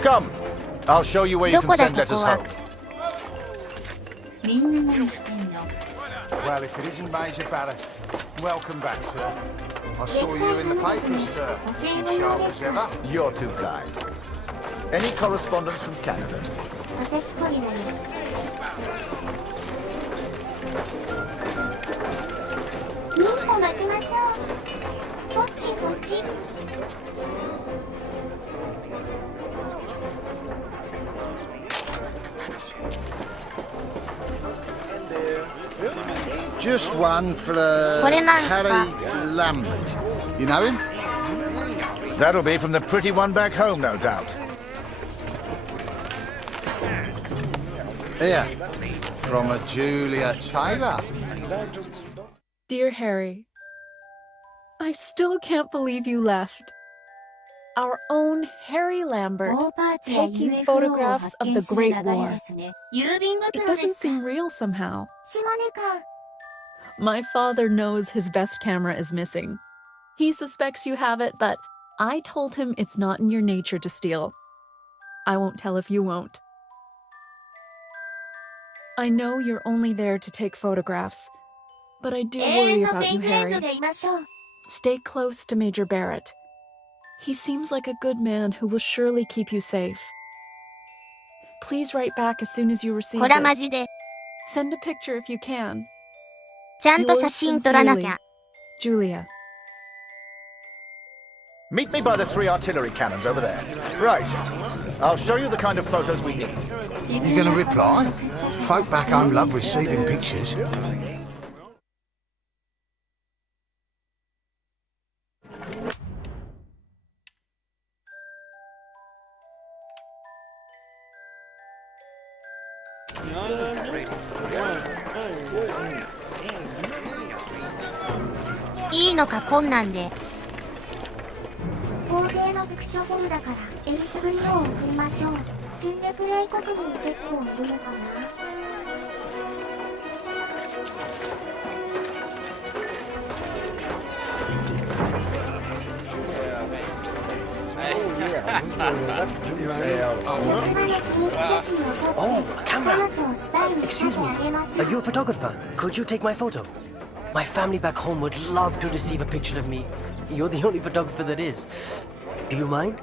Come. I'll show you where you can send letters home. Well, if it isn't Major Barrett, welcome back, sir. I saw you in the papers, sir. You sharp as ever. You're too kind. Any correspondence from Canada? ミント巻きましょう。こっちこっち。Just one for Harry Lambert. You know him? That'll be from the pretty one back home, no doubt. Here, from a Julia Taylor. Dear Harry, I still can't believe you left. Our own Harry Lambert taking photographs of the Great War. It doesn't seem real somehow. My father knows his best camera is missing. He suspects you have it, but I told him it's not in your nature to steal. I won't tell if you won't. I know you're only there to take photographs, but I do worry about you, Harry. Stay close to Major Barrett. He seems like a good man who will surely keep you safe. Please write back as soon as you receive this. Send a picture if you can. ちゃんと写真撮らなきゃ。 Julia. Meet me by the 3 artillery cannons over there. Right. I'll show you the kind of photos we need. You gonna reply? Folk back home love receiving pictures. I いのかこんなんで。工芸のスクショフォルダからえりすぐりのを送りましょう。侵略英国民結構いるのかな。Oh, a camera! Excuse me, are you a photographer? Could you take my photo? My family back home would love to receive a picture of me. You're the only photographer that is. Do you mind?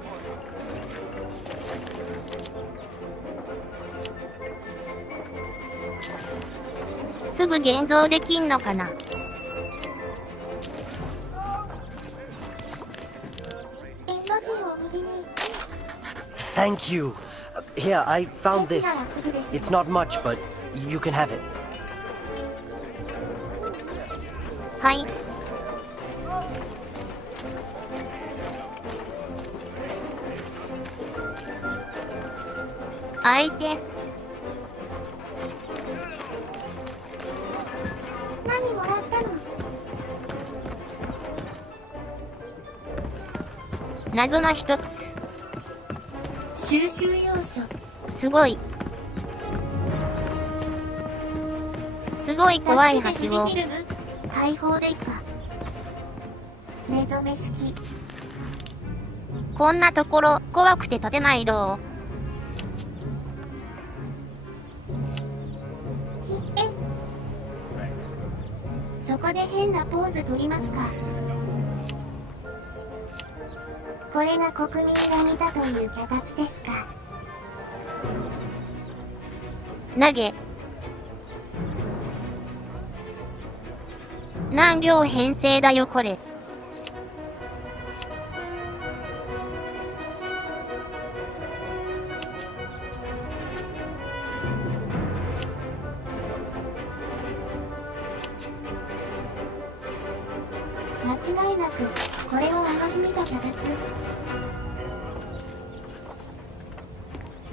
すぐ現像できんのかな。Thank you. Here, I found this. It's not much, but you can have it. はい。相手。何もらったの？謎の一つ。収集要素。すごい。すごい怖い橋を。大砲でいっか。目覚め式。こんなところ怖くて立てないろう。そこで変なポーズ取りますか。これが国民が見たという脚立ですか。投げ。何両編成だよこれ。間違いなくこれをあの日見た脚立。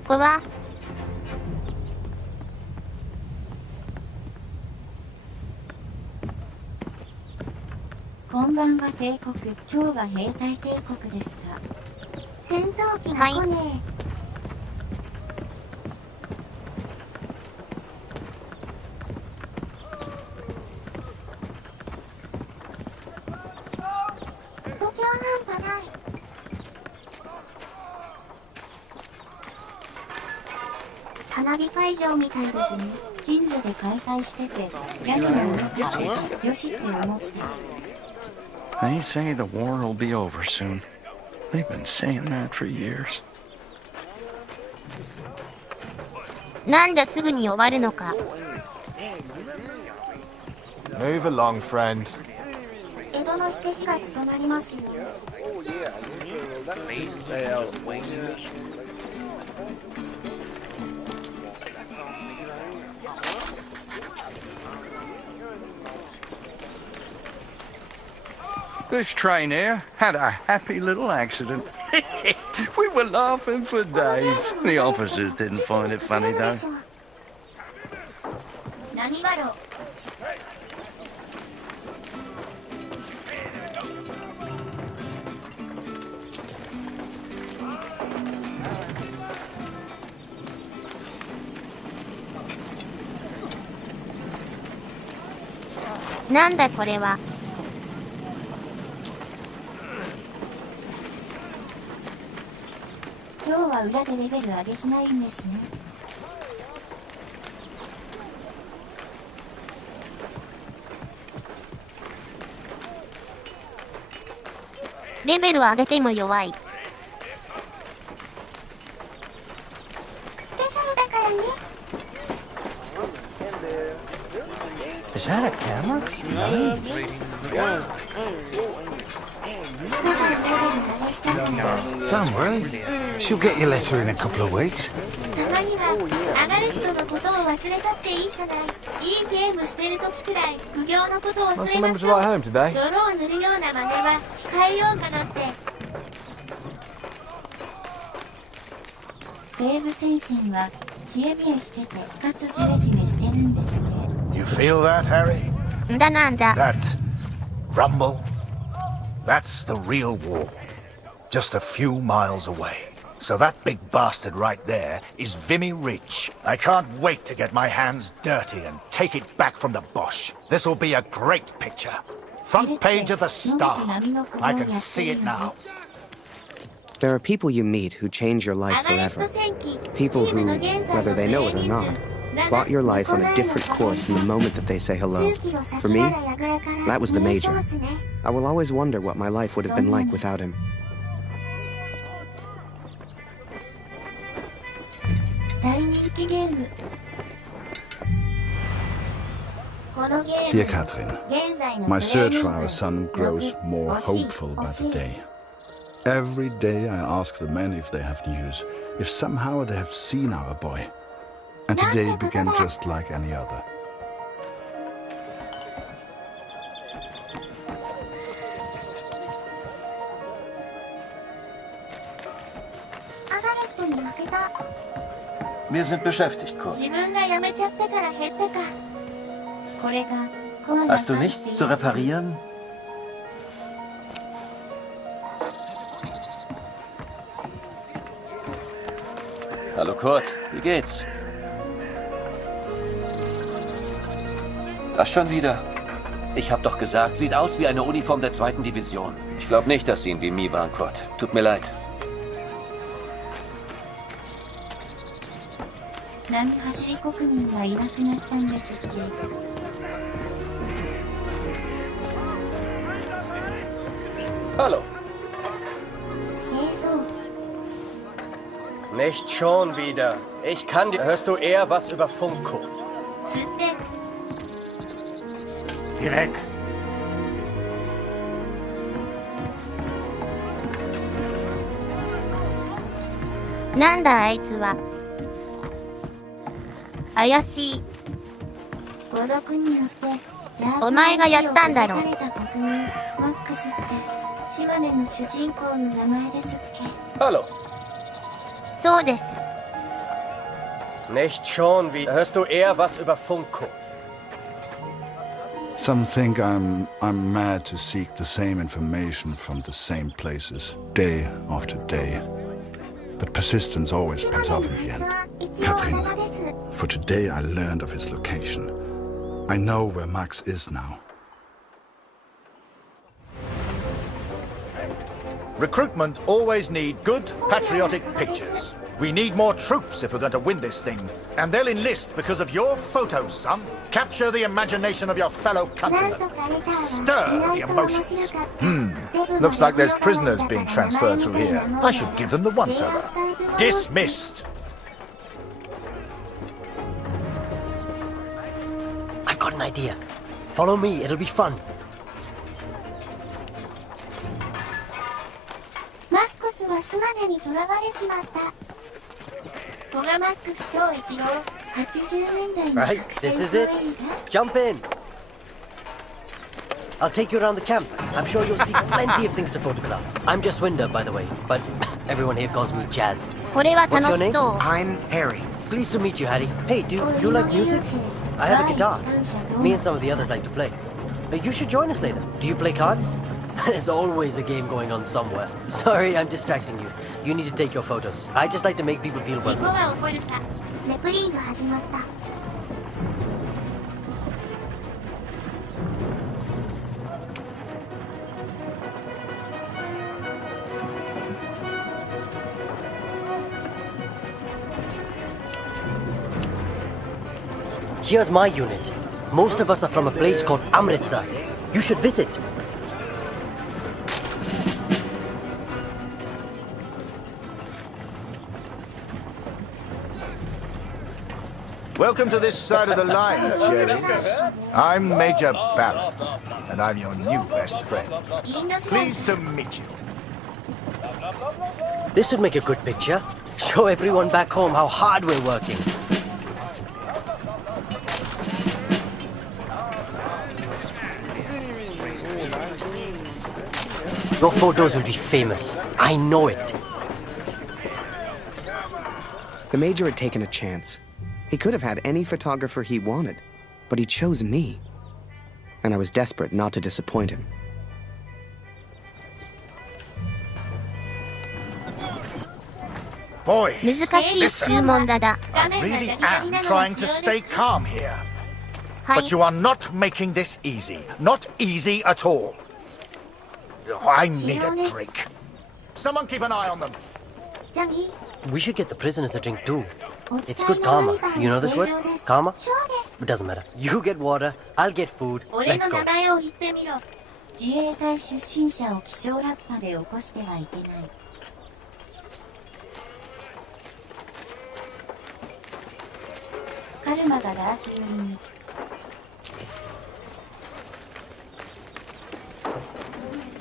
ここはんばんは帝国。今日は兵隊帝国ですか？戦闘機が来ねえ。花火会場みたいですね。近所で開会してて、屋根が上がってて、よしって思って。They say the war will be over soon. They've been saying that for years. なんだすぐに終わるのか。Move along, friend. 江戸の火消しが務まりますよ。This train here had a happy little accident. We were laughing for days. The officers didn't find it funny, though. 何がろう。なんだこれは。今日は裏でレベル上げしないんですね。レベル上げても弱い。スペシャルだからね。Is that a camera? Don't worry. She'll get your letter in a couple of weeks. たまにはアガレストのことを忘れたっていいじゃない。いいゲームしてる時くらい苦行のことを忘れましょう。泥を塗るような真似は控えようかなって。西部戦線は冷え冷えしててかつジメジメしてるんですね。You feel that, Harry? だなんだ。That rumble? That's the real war. Just a few miles away. So that big bastard right there is Vimy Ridge. I can't wait to get my hands dirty and take it back from the Bosch. This'll be a great picture. Front page of the Star. I can see it now. There are people you meet who change your life forever. People who, whether they know it or not, plot your life on a different course from the moment that they say hello. For me, that was the Major. I will always wonder what my life would have been like without him. Dear Catherine, my search for our son grows more hopeful by the day. Every day I ask the men if they have news, if somehow they have seen our boy. And today began just like any other. Wir sind beschäftigt, Kurt. Hast du nichts zu reparieren? Hallo Kurt, wie geht's? Das schon wieder? Ich hab doch gesagt, sieht aus wie eine Uniform der 2. Division. Ich glaube nicht, dass Sie in Vimy waren, Kurt. Tut mir leid. Hallo. Nicht schon wieder. Ich kann dir... Hörst du eher was über Funk, Kurt? Geh weg. Nanda, あいつは。怪しい。お前がやったんだろ。Hallo. そうです。Nicht schon wieder. Hörst du eher was über Funk, Kurt? Some think I'm mad to seek the same information from the same places, day after day. But persistence always pays off in the end. Catherine, for today I learned of his location. I know where Max is now. Recruitment always need good, patriotic pictures. We need more troops if we're going to win this thing. And they'll enlist because of your photos, son. Capture the imagination of your fellow countrymen. Stir the emotions. Looks like there's prisoners being transferred through here. I should give them the once-over. Dismissed. I've got an idea. Follow me, it'll be fun. Right, this is it. Jump in. I'll take you around the camp. I'm sure you'll see plenty of things to photograph. I'm just Winder, by the way, but everyone here calls me Jazz. What's your name? I'm Harry. Pleased to meet you, Harry. Hey, do you like music? I have a guitar. Me and some of the others like to play. You should join us later. Do you play cards? There's always a game going on somewhere. Sorry, I'm distracting you. You need to take your photos. I just like to make people feel welcome. Here's my unit. Most of us are from a place called Amritsar. You should visit. Welcome to this side of the line, Cherries. I'm Major Barrett, and I'm your new best friend. Pleased to meet you. This would make a good picture. Show everyone back home how hard we're working. Your photos will be famous. I know it. The Major had taken a chance. He could have had any photographer he wanted, but he chose me. And I was desperate not to disappoint him. Boys, 難しい注文だだ。 I really am trying to stay calm here. But you are not making this easy. Not easy at all. I need a drink. Someone keep an eye on them. We should get the prisoners a drink too. It's good karma. You know this word? Karma? It doesn't matter. You get water, I'll get food. Let's go. 自衛隊出身者を気象ラッパで起こしてはいけない。カルマがダーク寄りに。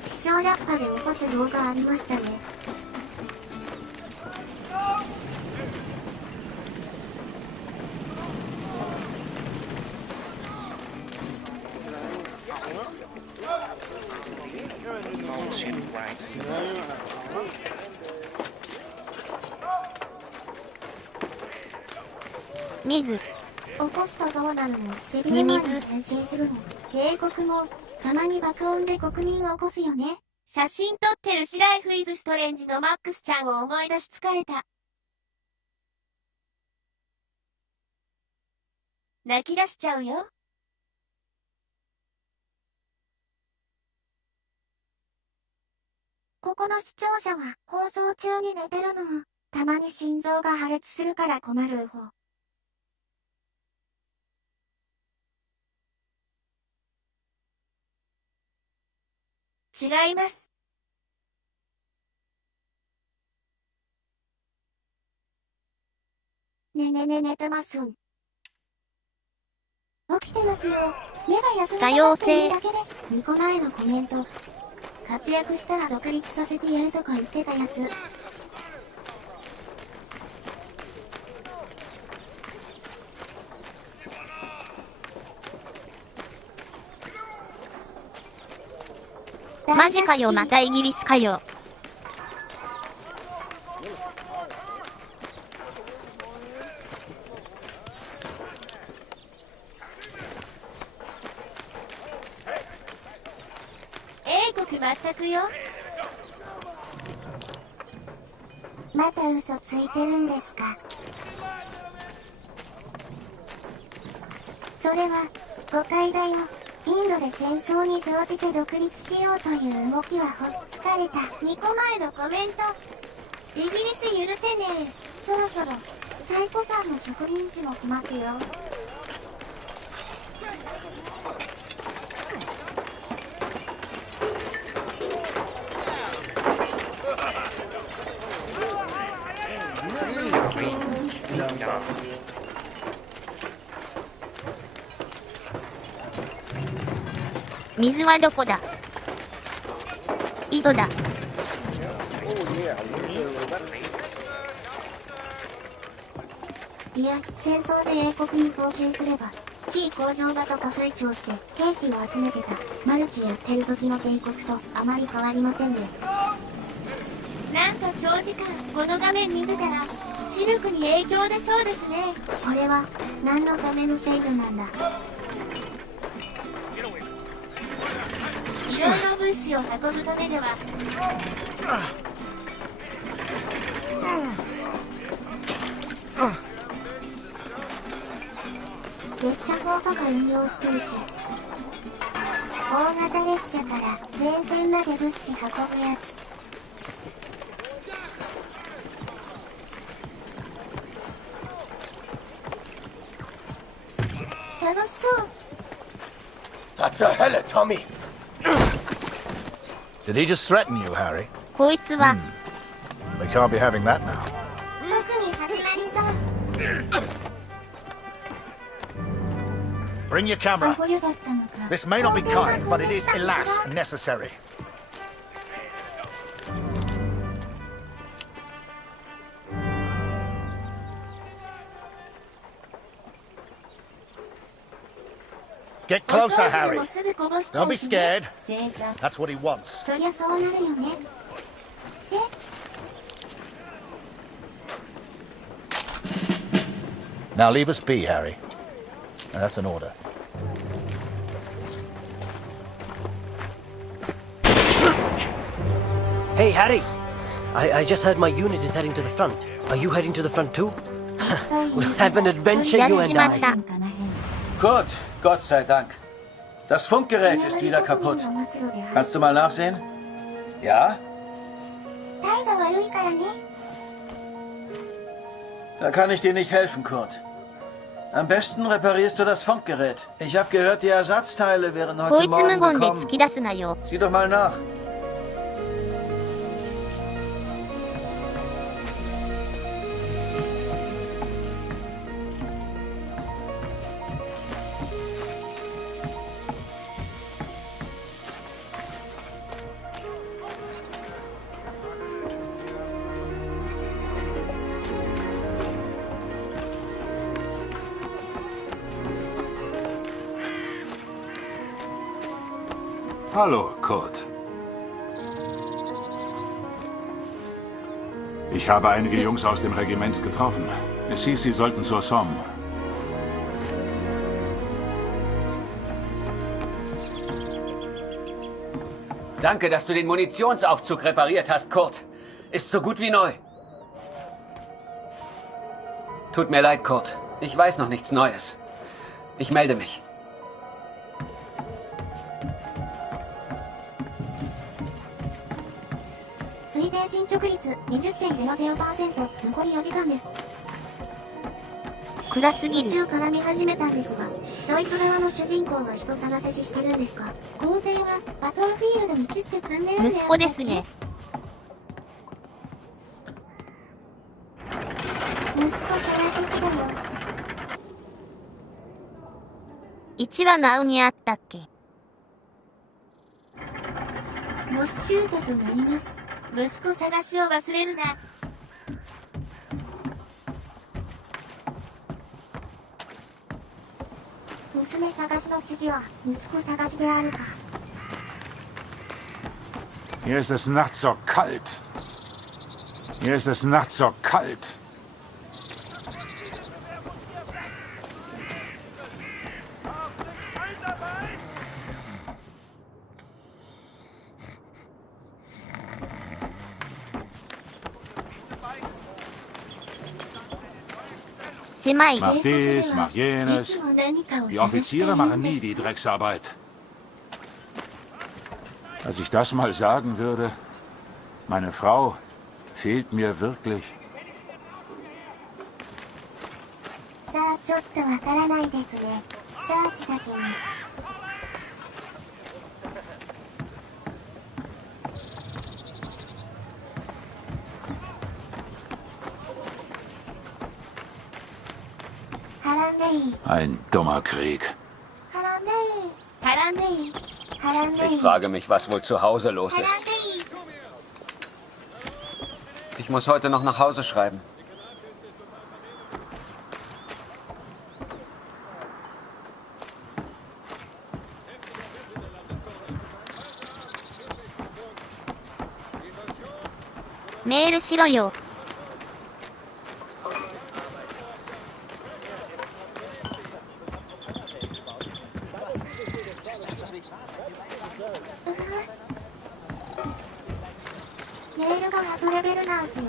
気象ラッパで起こす動画ありましたね。水。起こすとどうなるの？デビルマンに変身するの？警告もたまに爆音で国民を起こすよね。写真撮ってるしライフイズストレンジのマックスちゃんを思い出し疲れた。泣き出しちゃうよ。ここの視聴者は放送中に寝てるの。たまに心臓が破裂するから困る方。違います。寝てます。起きてますよ。目が休みたがっているだけです。2個前のコメント。活躍したら独立させてやるとか言ってたやつ。マジかよ、またイギリスかよ。全くよ。また嘘ついてるんですか？それは誤解だよ。インドで戦争に乗じて独立しようという動きはほっつかれた。2個前のコメント。イギリス許せねえ。そろそろサイコさんの植民地も来ますよ。水はどこだ？井戸だ。いや、戦争で英国に貢献すれば地位向上だとか吹聴して兵士を集めてたマルチやってる時の帝国とあまり変わりませんね。なんか長時間この画面見てたら視力に影響出そうですね。これは何のための制御なんだ。いろいろ物資を運ぶためでは列車法とか運用してるし、大型列車から前線まで物資運ぶやつ。楽しそう。 That's a hella, Tommy. Did he just threaten you, Harry? こいつは We can't be having that now. 特に始まりそう。 Bring your camera. 捕虜だったのか。 This may not be kind, but it is, alas, necessary. Get closer, Harry. Don't be scared. That's what he wants. そりゃそうなるよね。え？ Now leave us be, Harry. That's an order. Hey, Harry! I just heard my unit is heading to the front. Are you heading to the front too? We'll have an adventure, you and I. Gut, Gott sei Dank. Das Funkgerät ist wieder kaputt. Kannst du mal nachsehen? Ja? 態度悪いからね。 Da kann ich dir nicht helfen, Kurt. Am besten reparierst du das Funkgerät. Ich habe gehört, die Ersatzteile wären こ heute いつ無 Morgen 言で gekommen. 突き出すなよ。 Sieh doch mal nach. Hallo, Kurt. Ich habe einige Jungs aus dem Regiment getroffen. Es hieß, sie sollten zur Somme. Danke, dass du den Munitionsaufzug repariert hast, Kurt. Ist so gut wie neu. Tut mir leid, Kurt. Ich weiß noch nichts Neues. Ich melde mich.推定進捗率 20.00%。残り4時間です。暗すぎる。途中絡み始めたんですが、ドイツ側の主人公は人探せししてるんですか？皇帝はバトルフィールド1って積んでるんで。息子ですね。息子探せしだよ。1はナウにあったっけ？モスシュートとなります。息子探しを忘れるな。娘探しの次は息子探しであるか。 Hier ist es nachts so kalt. Hier ist es nachts so kalt. 狭い。Mach dies, mach jenes. Die Offiziere machen nie die Drecksarbeit. Als ich das mal sagen würde, meine Frau fehlt mir wirklich. さあ、ちょっとわからないですね。サーチだけに。Ein dummer Krieg. Ich frage mich, was wohl zu Hause los ist. Ich muss heute noch nach Hause schreiben. Mail しろよ。メールがトレベルなんすよ。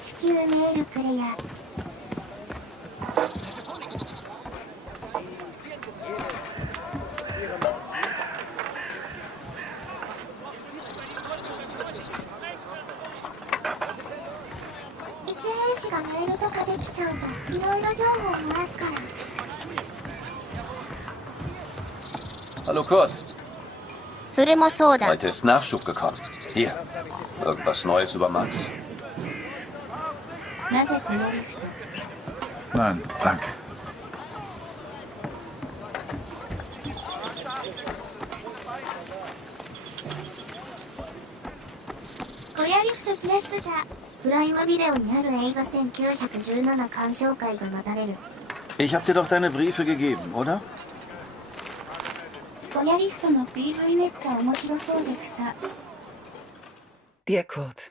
至急メールくれや。一英詞がメールとかできちゃうといろいろ情報を漏らすから。Hallo Kurt. それもそうだ。 Heute ist Nachschub gekommen. Hier, irgendwas Neues über Max. なぜこのリフト Nein, danke. 小屋リフトプレスブタ。プライムビデオにある映画1917鑑賞会が待たれる。Ich hab dir doch deine Briefe gegeben, oder? 小屋リフトの PV めっちゃ面白そうで草。 Dear Kurt,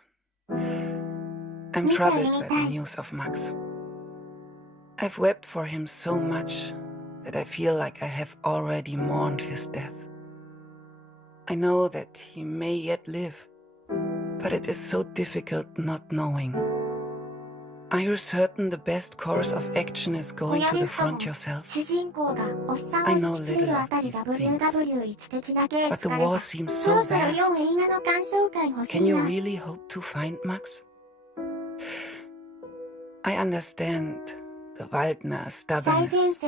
I'm troubled by the news of Max. I've wept for him so much that I feel like I have already mourned his death. I know that he may yet live, but it is so difficult not knowing. Are you certain the best course of action is going to the front yourself? I know little of these things, but the war seems so vast. Can you really hope to find Max? I understand the Waldner stubbornness,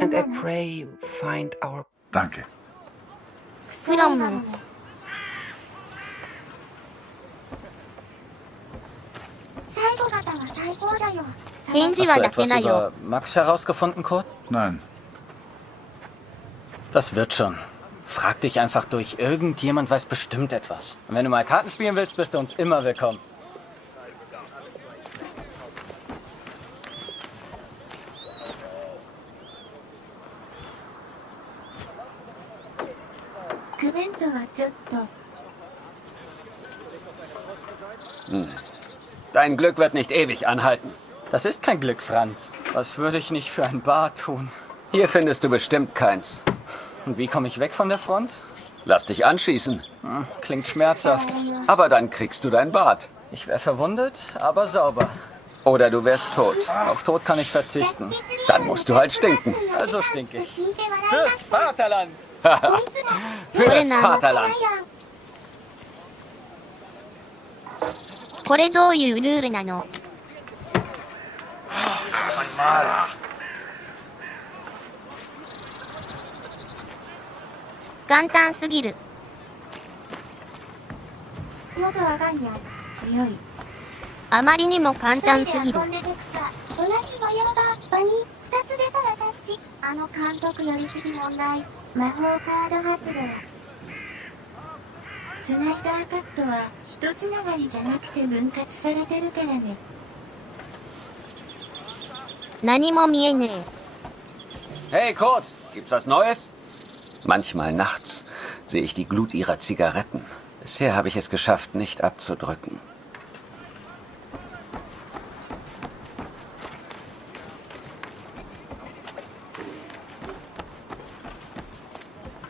and I pray you find our... Danke. From... 返事はだけなよ。 Max herausgefunden, Kurt? Nein. Das wird schon. Frag dich einfach durch. Irgendjemand weiß bestimmt etwas. Und wenn du mal Karten spielen willst, bist du uns immer willkommen. Dein Glück wird nicht ewig anhalten. Das ist kein Glück, Franz. Was würde ich nicht für ein Bar tun? Hier findest du bestimmt keins. Und wie komme ich weg von der Front? Lass dich anschießen. Klingt schmerzhaft. Aber dann kriegst du dein Bad. Ich wäre verwundet, aber sauber. Oder du wärst tot. Auf Tod kann ich verzichten. Dann musst du halt stinken. Also stink ich. Fürs Vaterland! Fürs Vaterland! これどういうルールなの？簡単すぎる。よくわかんない。強い。あまりにも簡単すぎる。同じ模様が場に2つ出たらタッチ。あの監督やりすぎ問題。魔法カード発動。スナイダーカットは一つながりじゃなくて分割されてるからね。何も見えねえ。Hey Kurt, gibt's was Neues? Manchmal nachts sehe ich die Glut ihrer Zigaretten. Bisher habe ich es geschafft, nicht abzudrücken.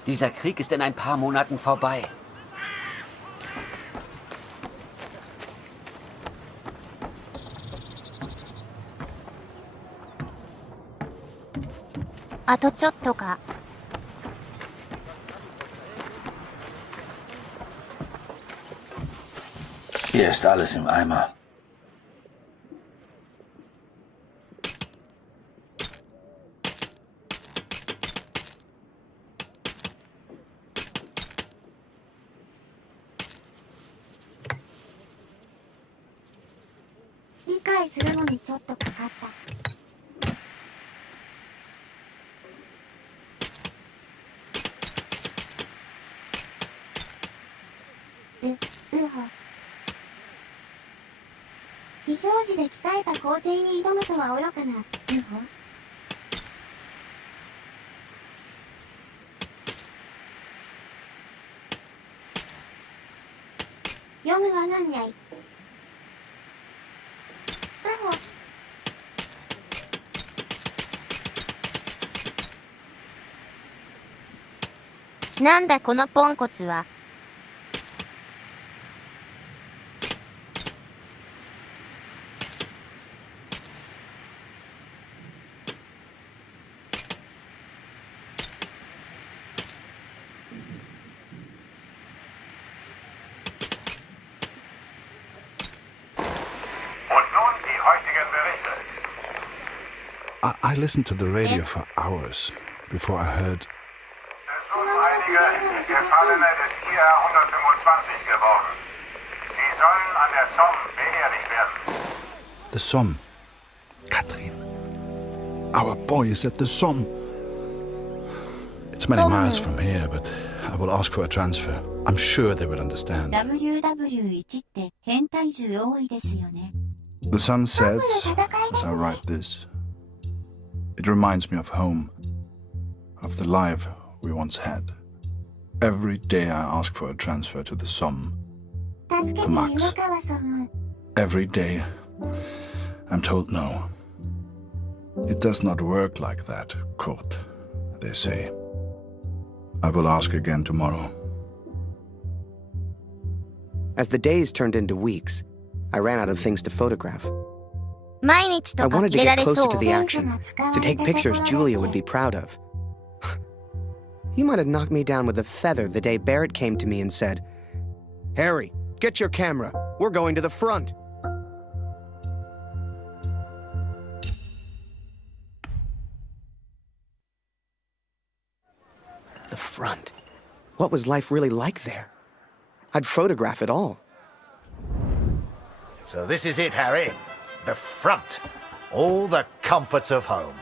Dieser Krieg ist in ein paar Monaten vorbei. あとちょっとか。Hier ist alles im Eimer.なんだこのポンコツは。I listened to the radio for hours before I heard. Einige Gefallene des ⓵1111 geworden. Sie sollen an der Somme beerdigt werden. The Somme. Katrin. Our boy is at the Somme. It's many miles from here, but I will ask for a transfer. I'm sure they will understand. ⓵1111 って変体重多いですよね。The sun sets as I write this. It reminds me of home, of the life we once had. Every day I ask for a transfer to the Somme, to Max. Every day I'm told no. It does not work like that, Kurt, they say. I will ask again tomorrow. As the days turned into weeks, I ran out of things to photograph. 毎日 I とか wanted 切 to れら get れそ closer う to。the action, to take pictures Julia would be proud of. You might have knocked me down with a feather the day Barrett came to me and said, "Harry, get your camera. We're going to the front." The front. What was life really like there? I'd photograph it all. So this is it, Harry. The front. All the comforts of home.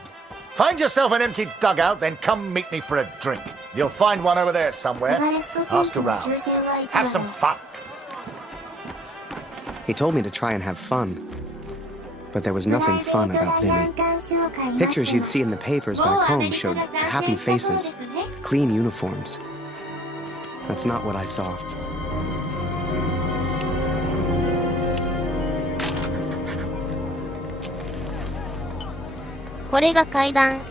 Find yourself an empty dugout, then come meet me for a drink. You'll find one over there somewhere. Ask around. Have some fun. He told me to try and have fun. But there was nothing fun about Vinny. Pictures you'd see in the papers back home showed happy faces, clean uniforms. That's not what I saw. This is the stairway.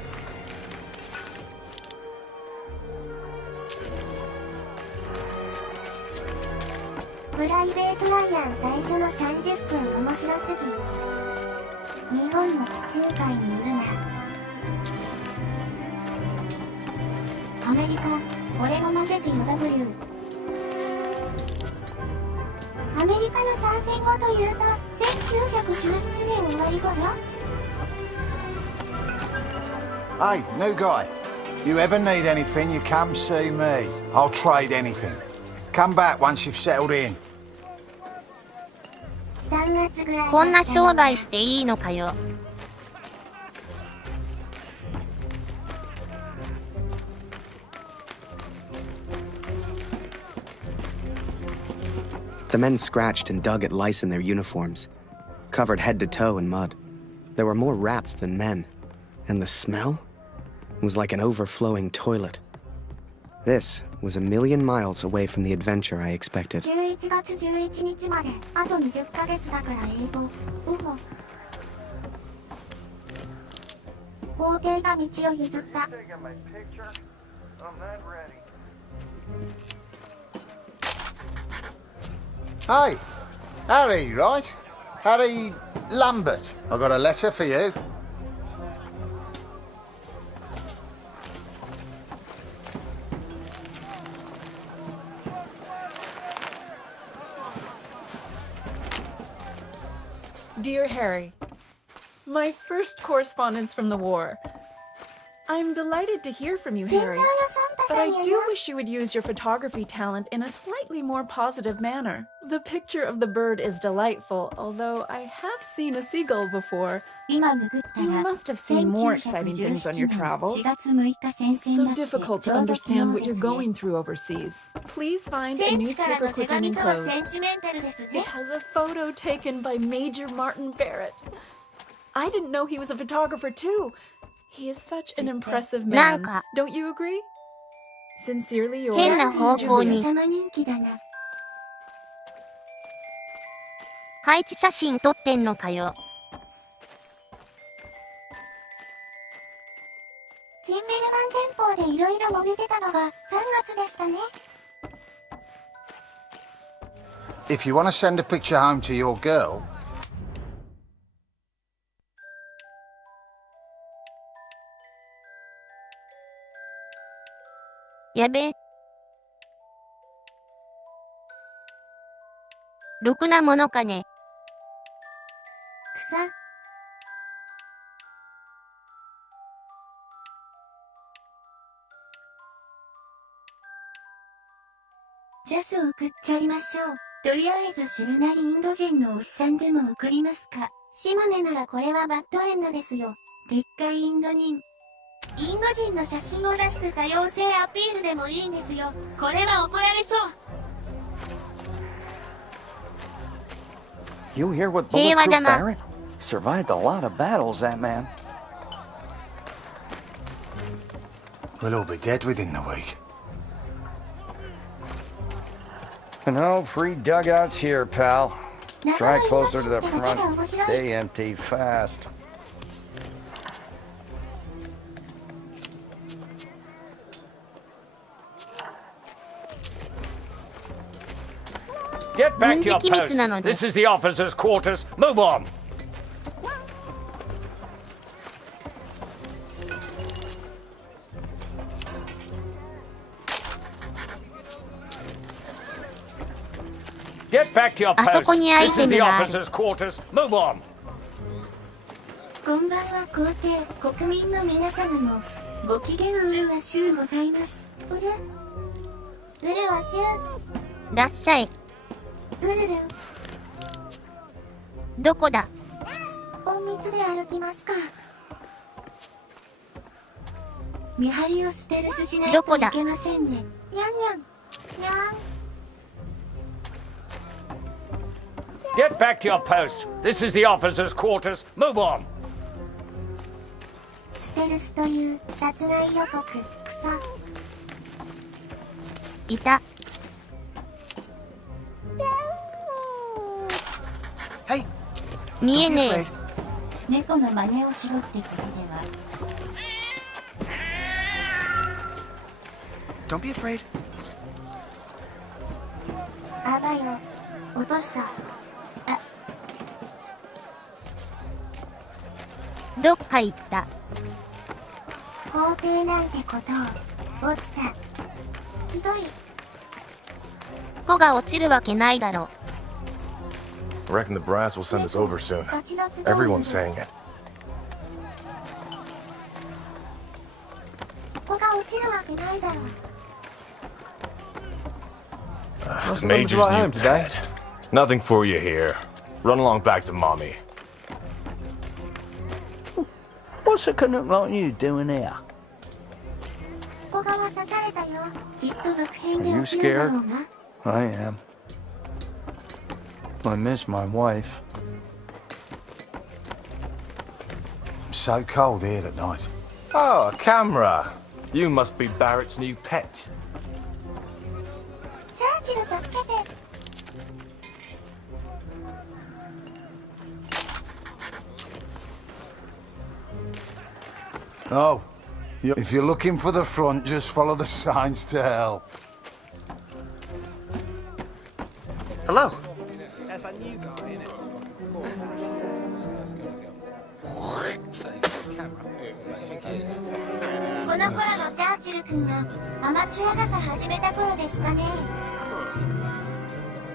プライベートライアン最初の30分面白すぎ。日本の地中海にいるな。アメリカ、これも混ぜて UW。アメリカの参戦後というと、1917年生まれ頃。Hey, new guy. You ever need anything, you come see me. I'll trade anything. Come back once you've settled in. こんな商売していいのかよ。The men scratched and dug at lice in their uniforms, covered head to toe in mud. There were more rats than men, and the smell was like an overflowing toilet. This was a million miles away from the adventure I expected. 11月11日まであと20ヶ月だから英語。皇帝が道を譲った。Hey, Harry, right? Harry Lambert. I got a letter for you. Dear Harry, my first correspondence from the war. I'm delighted to hear from you, Harry, but I do wish you would use your photography talent in a slightly more positive manner. The picture of the bird is delightful, although I have seen a seagull before. You must have seen more exciting things on your travels. So difficult to understand what you're going through overseas. Please find a newspaper clipping enclosed. It has a photo taken by Major Martin Barrett. I didn't know he was a photographer too. He is such an impressive man. Don't you agree? Sincerely yours, Julie. 配置写真撮ってんのかよ。ジンベルマン店舗でいろいろ揉めてたのが3月でしたね。If you want to send a picture home to your girl,やべえ。ろくなものかね。草。ジャスを送っちゃいましょう。とりあえず知るなりインド人のおっさんでも送りますか。島根ならこれはバッドエンドですよ。でっかいインド人。インド人の写真を出して多様性アピールでもいいんですよ。これは怒られそう。You hear what Bulletproof Barrett? Survived a lot of battles, that man. we'll all be dead within the week. No free dugouts here, pal. Try closer to the front. They empty fast. Get back to your post. This is the officers' quarters. Move on. Get back to your post. This is the officers' quarters. Move on. こんばんは皇帝、国民の皆様もご機嫌うるわしゅうございます。うるわしゅう。らっしゃい。うるる。どこだ。隠密で歩きますか。見張りをステルスしないといけませんね。にゃんにゃん。にゃん。Get back to your post. This is the officers' quarters. Move on. ステルスという殺害予告。草。いた。Hey. 見えねえ。猫の真似をしろってことでは。Don't be afraid. あばよ。落とした。どっか行った。皇帝なんてことを落ちた。ひどい。子が落ちるわけないだろ。I reckon the brass will send us over soon. Everyone's saying it. 子が落ちるわけないだろ。The Major's new pet. Nothing for you here. Run along back to Mommy. What's a Canuck like you doing here? 子側刺されたよ。きっと続編で Are you 起きるだろ scared? うな。I am. I miss my wife. I'm so cold here at night. Oh, a camera. You must be Barrett's new pet. チャーチル助けて。Oh, if you're looking for the front, just follow the signs to hell. Hello.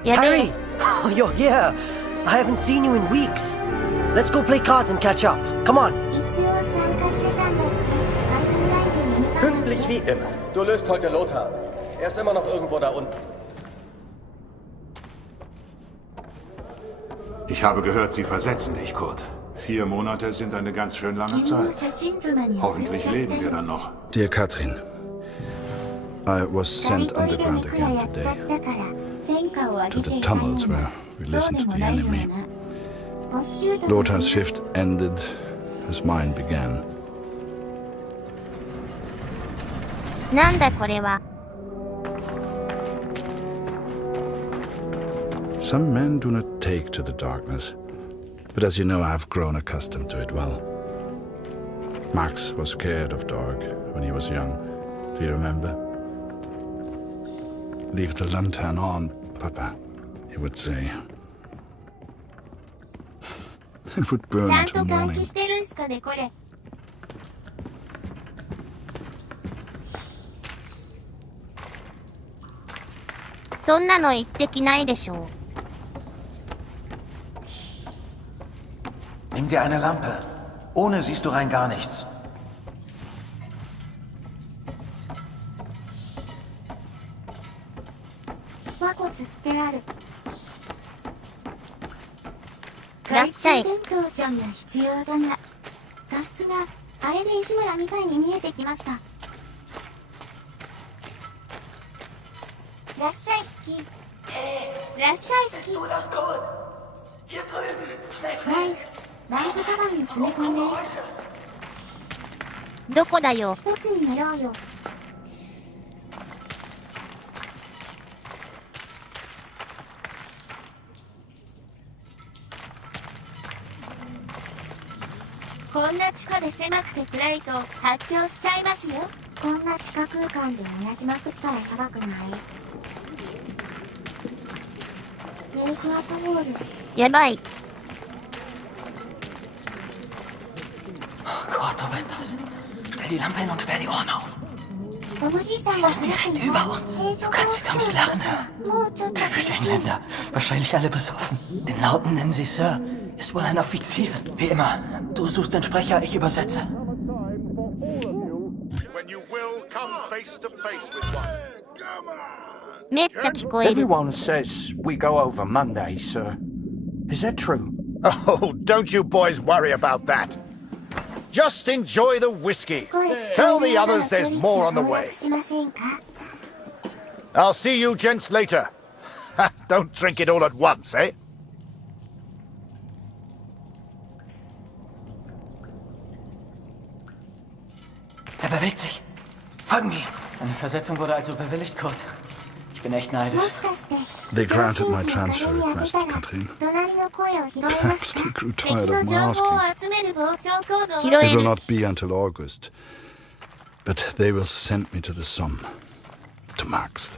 Harry! Oh, you're here! I haven't seen you in weeks. Let's go play cards and catch up. Come on. Pünktlich wie immer. Du löst heute Lothar. Er ist immer noch irgendwo da unten. Ich habe gehört, Sie versetzen dich, Kurt. 4 Monate sind eine ganz schön lange Zeit. Hoffentlich leben wir dann noch. Dear Katrin, I was sent underground again today. To the tunnels where we listened to the enemy. Lothar's shift ended as mine began. なんだこれは。Some men do not take to the darkness, but as you know, I've grown accustomed to it well. Max was scared of dark when he was young. Do you remember? Leave the lantern on, Papa, he would say. It would burn until morning. そんなの言ってきないでしょう。Nimm dir eine Lampe. Ohne siehst du rein gar nichts. Rassai. 必要だが、画質があれで石村みたいに見えてきました。ラッシャイ好き。ラッシャイ好き。ライブカバンに詰め込んで。どこだよ。一つになろうよ。こんな地下で狭くて暗いと発狂しちゃいますよ。こんな地下空間で燃やしまくったらやばくない？メイクアップボール。やばい。Gott, du bist das. Stell die Lampe hin und sperr die Ohren auf. Die sind direkt über uns. Du kannst die Toms lachen hören. Typisch Engländer. Wahrscheinlich alle besoffen. Den Lauten nennen sie Sir. Ist wohl ein Offizier. Wie immer. Du suchst den Sprecher, ich übersetze. Everyone says we go over Monday, sir. Is that true? Oh, don't you boys worry about that. Just enjoy the whiskey. Tell the others there's more on the way. I'll see you gents later. Don't drink it all at once, eh? Er bewegt sich. Folgen wir ihm. Eine Versetzung wurde also bewilligt, Kurt. Ich bin echt neidisch. They granted my transfer request, Katrin. Perhaps they grew tired of my asking. It will not be until August. But they will send me to the Somme. To Max.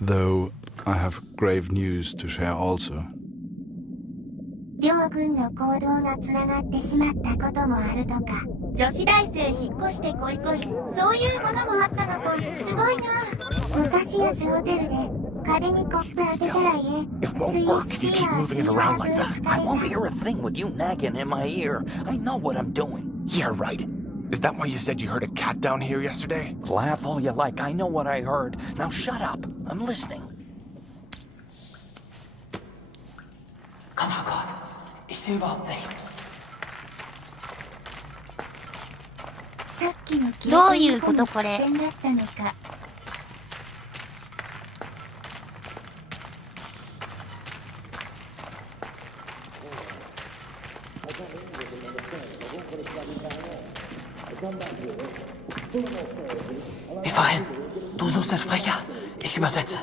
Though I have grave news to share also. 両軍の行動がつながってしまったこともあるとか。女子大生引っ越してこいこい。そういうものもあったのか。すごいな。昔安ホテルで壁にコップ当てたら言え。It won't work if you keep moving it around like that. I won't hear a thing with you nagging in my ear. I know what I'm doing. Yeah, right. Is that why you said you heard a cat down here yesterday? Laugh all you like. I know what I heard. Now shut up. I'm listening. Komm schon, Gott. Ich sehe überhaupt nichts. さっきのどういうことこれ。だったのか。Wir fahren hin. Du suchst den Sprecher, ich übersetze.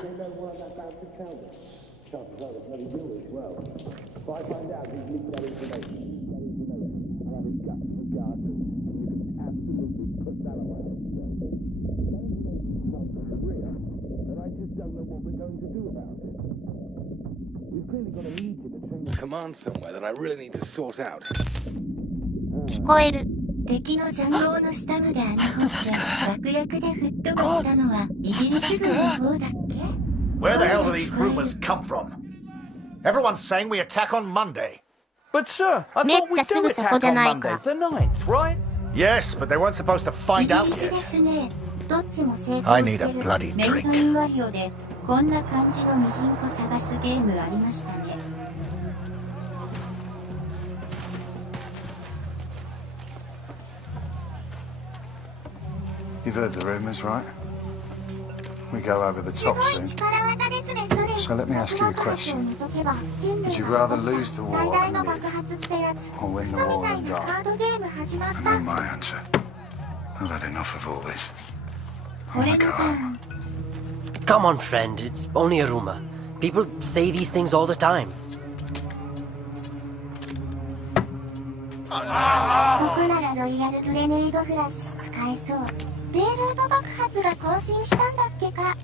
Command somewhere that I really need to sort out. 聞こえる。敵の塹壕の下まで穴を掘って爆薬で吹っ飛ばしたのはイギリス軍の方だっけ？ Where the hell do these rumors come from? Everyone's saying we attack on Monday. But sir, I Me thought weっちゃすぐ do そこ attack じゃ on ない Monday, か。 the 9th, right? Yes, but they weren't supposed to イ find ギ out リス yet. ですね。どっちも成 I 功し need て a る。 bloody メルド drink. インワリオでこんな感じのミジンコ探すゲームありましたね。You've heard the rumours, right? We go over the top soon. So let me ask you a question. Would you rather lose the war and live, or win the war and die? I know my answer. I've had enough of all this. I want to go home. Come on, friend. It's only a rumor. People say these things all the time. ここならロイヤルグレネードフラッシュ使えそう。ベールート爆発が更新したんだっけか。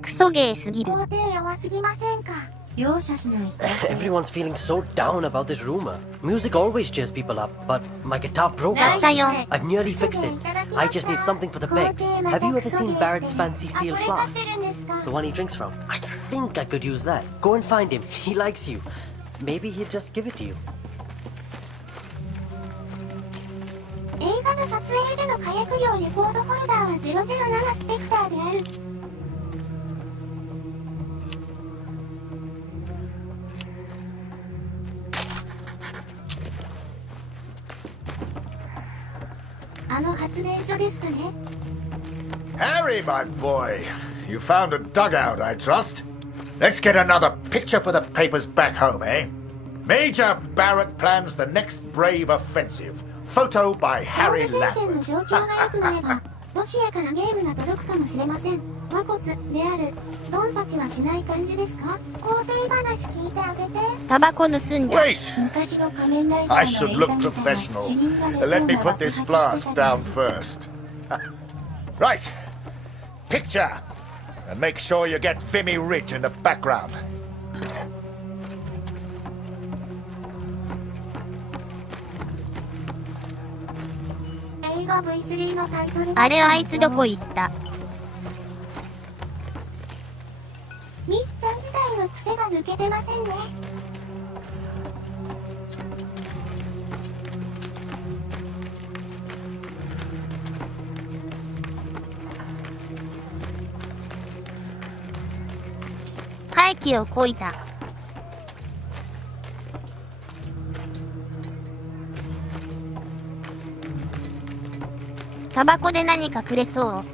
クソゲーすぎる。工程弱すぎませんか。容赦しないと。Everyone's feeling so down about this rumor. Music always cheers people up, but my guitar broke だ out. ったよ。 I've nearly fixed it. I just need something for the pegs. Have you ever seen Barrett's fancy steel flask? The one he drinks from. I think I could use that. Go and find him. He likes you. Maybe he'll just give it to you. 映画の撮影での火薬量レコードホルダーは007スペクターである。あの発電所ですかね。 Harry, my boy, you found a dugout, I trust. Let's get another picture for the papers back home, eh? Major Barrett plans the next brave offensive. Photo by Harry 前線の Lambert. 状況が良くなれば、ロシアからゲームが届くかもしれません。和骨である。ドンパチはしない感じですか。工程話聞いてあげて。タバコ盗んじゃ。 Wait! 昔の仮面ライダー I の should 映 look 画みたいな professional. 死人が Let me 盗ん put だ this 爆発し flask てた down first. Right. Picture. And make sure you get Vimy Ridge in the background. 映画 V3 のタイトル。あれあいつどこ行った。みっちゃん時代の癖が抜けてませんね。排気をこいた。タバコで何かくれそう。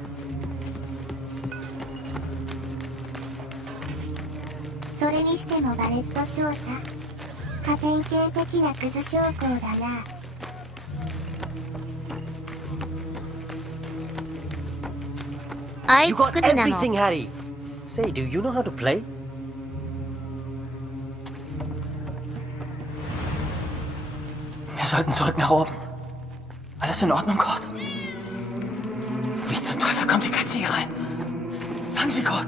それにしてもバレット少佐。加点系的なクズ将校だな。あい You つ got クズなの。 everything, Harry. Say, do you know how to play? Wir sollten zurück nach oben. Alles in Ordnung, Kurt? Wie zum Teufel kommt die Katze hier rein? Fang sie, Kurt.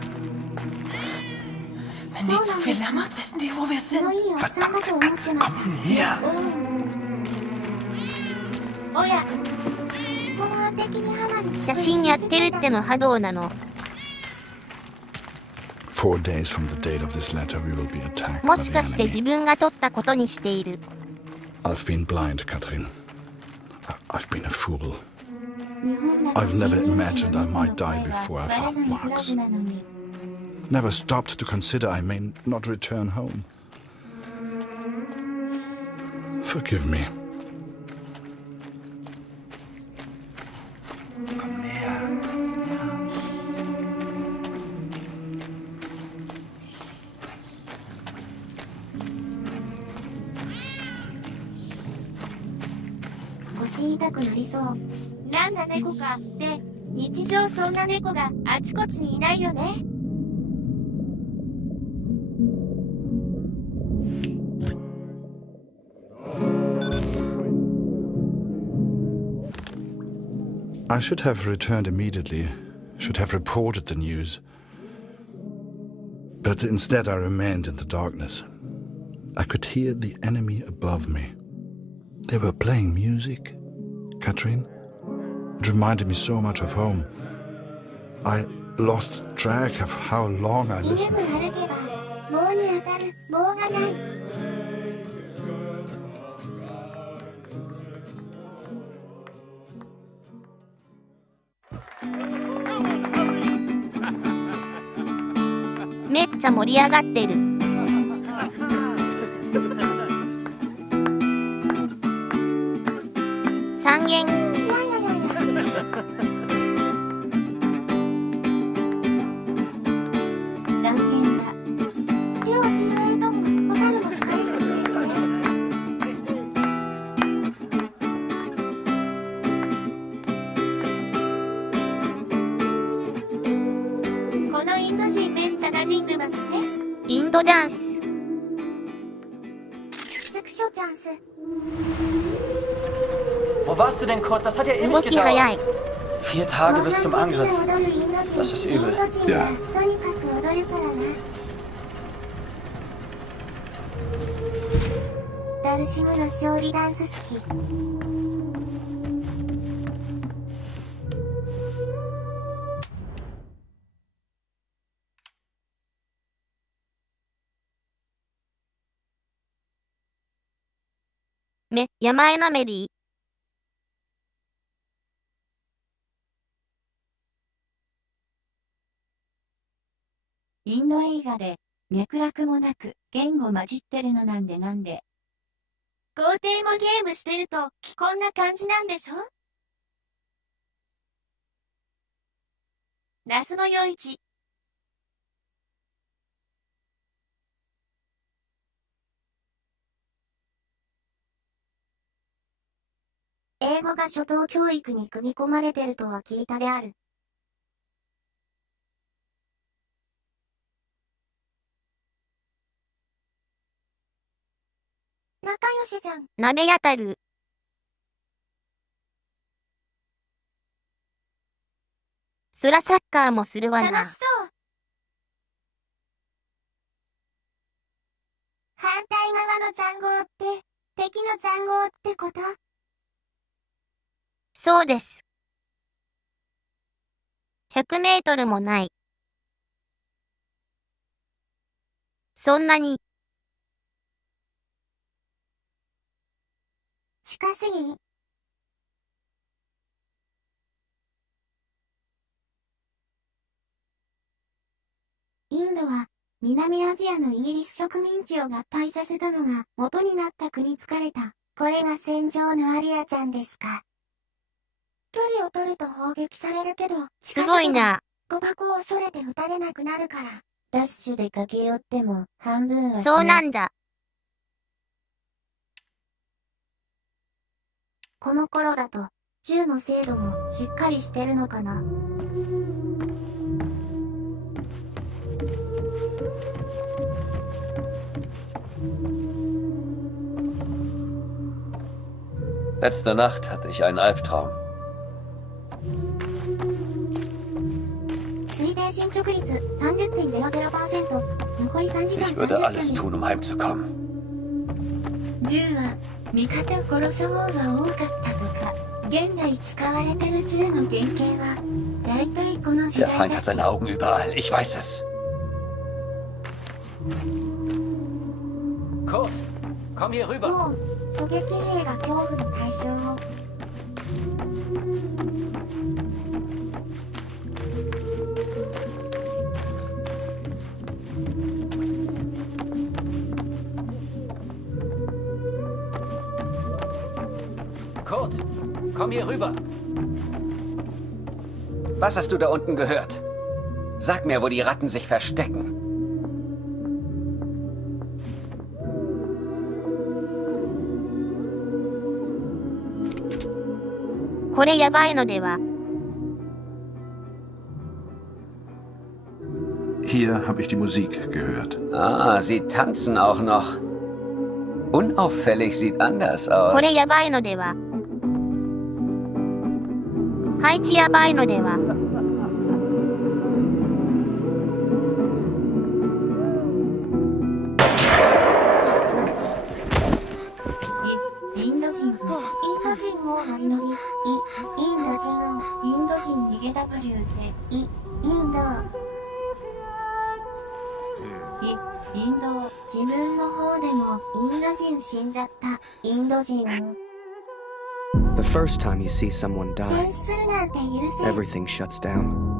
Wenn die zu viel Lärm macht, wissen die, wo wir sind. Verdammte Katze, komm her! おや、ご飯的に花火。写真やってるっての波動なの。 4 days from the date of this letter, we will be attacked も by し the かして enemy. 自分が撮ったことにしている。 I've been blind, Katrin. I've been a fool. I've never imagined I might die before I found Marx. Never stopped to consider I may not return home. Forgive me. Komm näher. Yeah. 腰痛くなりそう。なんだ猫かって日常そんな猫があちこちにいないよね。I should have returned immediately, should have reported the news. But instead I remained in the darkness. I could hear the enemy above me. They were playing music, Catherine. It reminded me so much of home. I lost track of how long I listened.めっちゃ盛り上がってる。3円。このインド人めっちゃ馴染んでますね。インドダンス。Wo warst du denn, Kurt? Das hat ja ewig 動き早い。 4 Tage bis zum Angriff. Das ist übel. Ja. ダルシムの勝利ダンス好き。山へのメリー。インド映画で脈絡もなく言語混じってるのなんでなんで。豪邸もゲームしてるとこんな感じなんでしょ？那須の夜市。英語が初等教育に組み込まれてるとは聞いたである。仲良しじゃん。鍋やたる。そらサッカーもするわな。楽しそう。反対側の塹壕って敵の塹壕ってこと？そうです。100メートルもない。そんなに。近すぎ。インドは南アジアのイギリス植民地を合体させたのが元になった国疲れた。これが戦場のアリアちゃんですか。距離を取ると砲撃されるけど、すごいな。誤爆を恐れて撃たれなくなるから。ダッシュで駆け寄っても半分はそうなんだ。この頃だと銃の精度もしっかりしてるのかな。Letzte Nacht hatte ich einen Albtraum. 推定進捗率 30.00%。残り3時間 Ich würde alles tun, um heimzukommen. 銃は味方殺す方が多かったとか、現代使われてる銃の原型は大体この時 Der 代 Feind だ hat し。 seine Augen überall, ich weiß es. Kurt, komm hier rüber. もう狙撃兵が恐怖の対象を。Kurt, komm hier rüber. Was hast du da unten gehört? Sag mir, wo die Ratten sich verstecken. Hier habe ich die Musik gehört. Ah, sie tanzen auch noch. Unauffällig sieht anders aus. これやばいのでは。配置やばいのでは。W でインド。インド。自分の方でもインド人死んじゃった。インド人。The first time you see someone die, everything shuts down.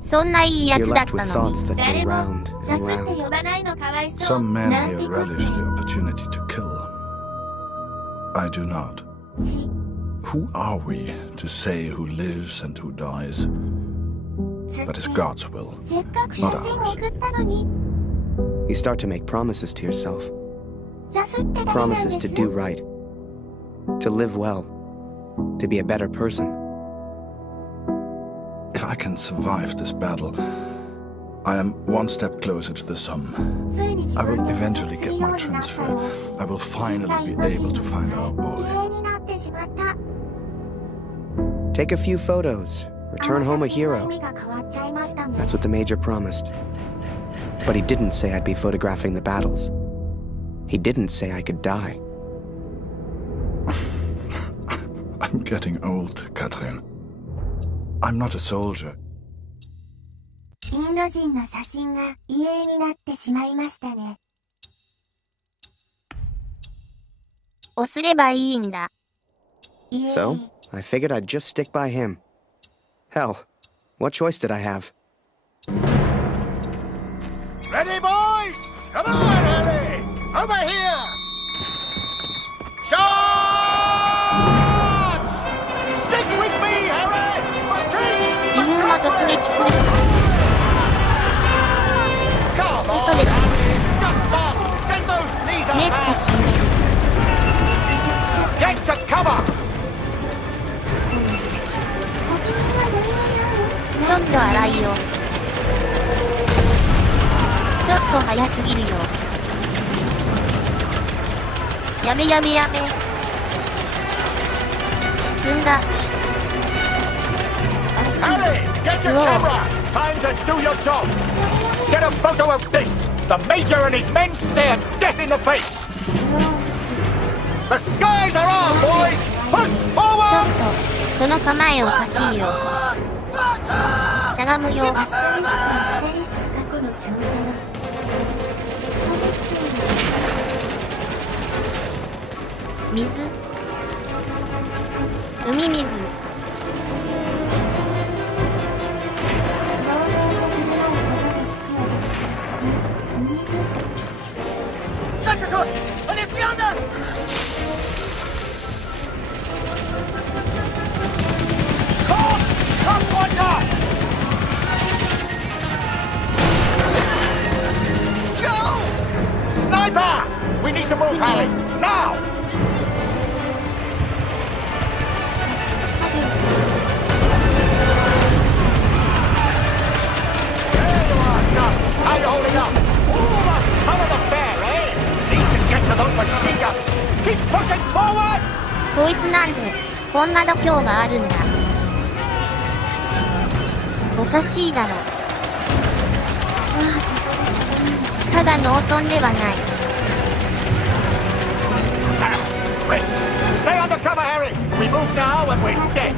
そんないいや You're つだっ left た with のに thoughts that go round and ジャスって round. 呼ばないのかわいそう。 Some men here relish the opportunity to kill. I do not. Who are we to say who lives and who dies? That is God's will, せっかく写 not 真 ours. 送ったのに。 You start to make promises to yourself. ジャスって誰なんです Promises to do right. To live well. To be a better person. If I can survive this battle, I am one step closer to the sum. I will eventually get my transfer. I will finally be able to find our boy. Take a few photos. Return home a hero. That's what the Major promised. But he didn't say I'd be photographing the battles. He didn't say I could die. I'm getting old, Catherine. I'm not a soldier. インド人の写真が遺影になってしまいましたね。押すればいいんだ。So, I figured I'd just stick by him. Hell, what choice did I have? Ready, boys? Come on, Harry! Over here! Charge! Stick with me, Harry! 自分も突撃する。嘘でしょ。めっちゃ死んでる。Get to cover! ちょっと荒いよ。ちょっと早すぎるよ。やめやめやめ。積んだ。 Harry, get your camera! Time to do your job! Get a photo of this! The Major and his men stare death in the face! The skies are on, boys! Push ちょっ forward! と、その構えおかしいよ。しゃがむよ。水。海水。Danke, Kurt! Und jetzt die anderen! Kurt! Komm runter! Joe! Sniper! We need to move, Harry! Now! There you are, son! How you holding up? Ooh, the fun of the fair, eh? Need to get to those machine guns! Keep pushing forward! こいつなんで、こんな度胸があるんだ。おかしいだろ。ただ農村ではない。Fritz, stay under cover, Harry! We move now and we're dead!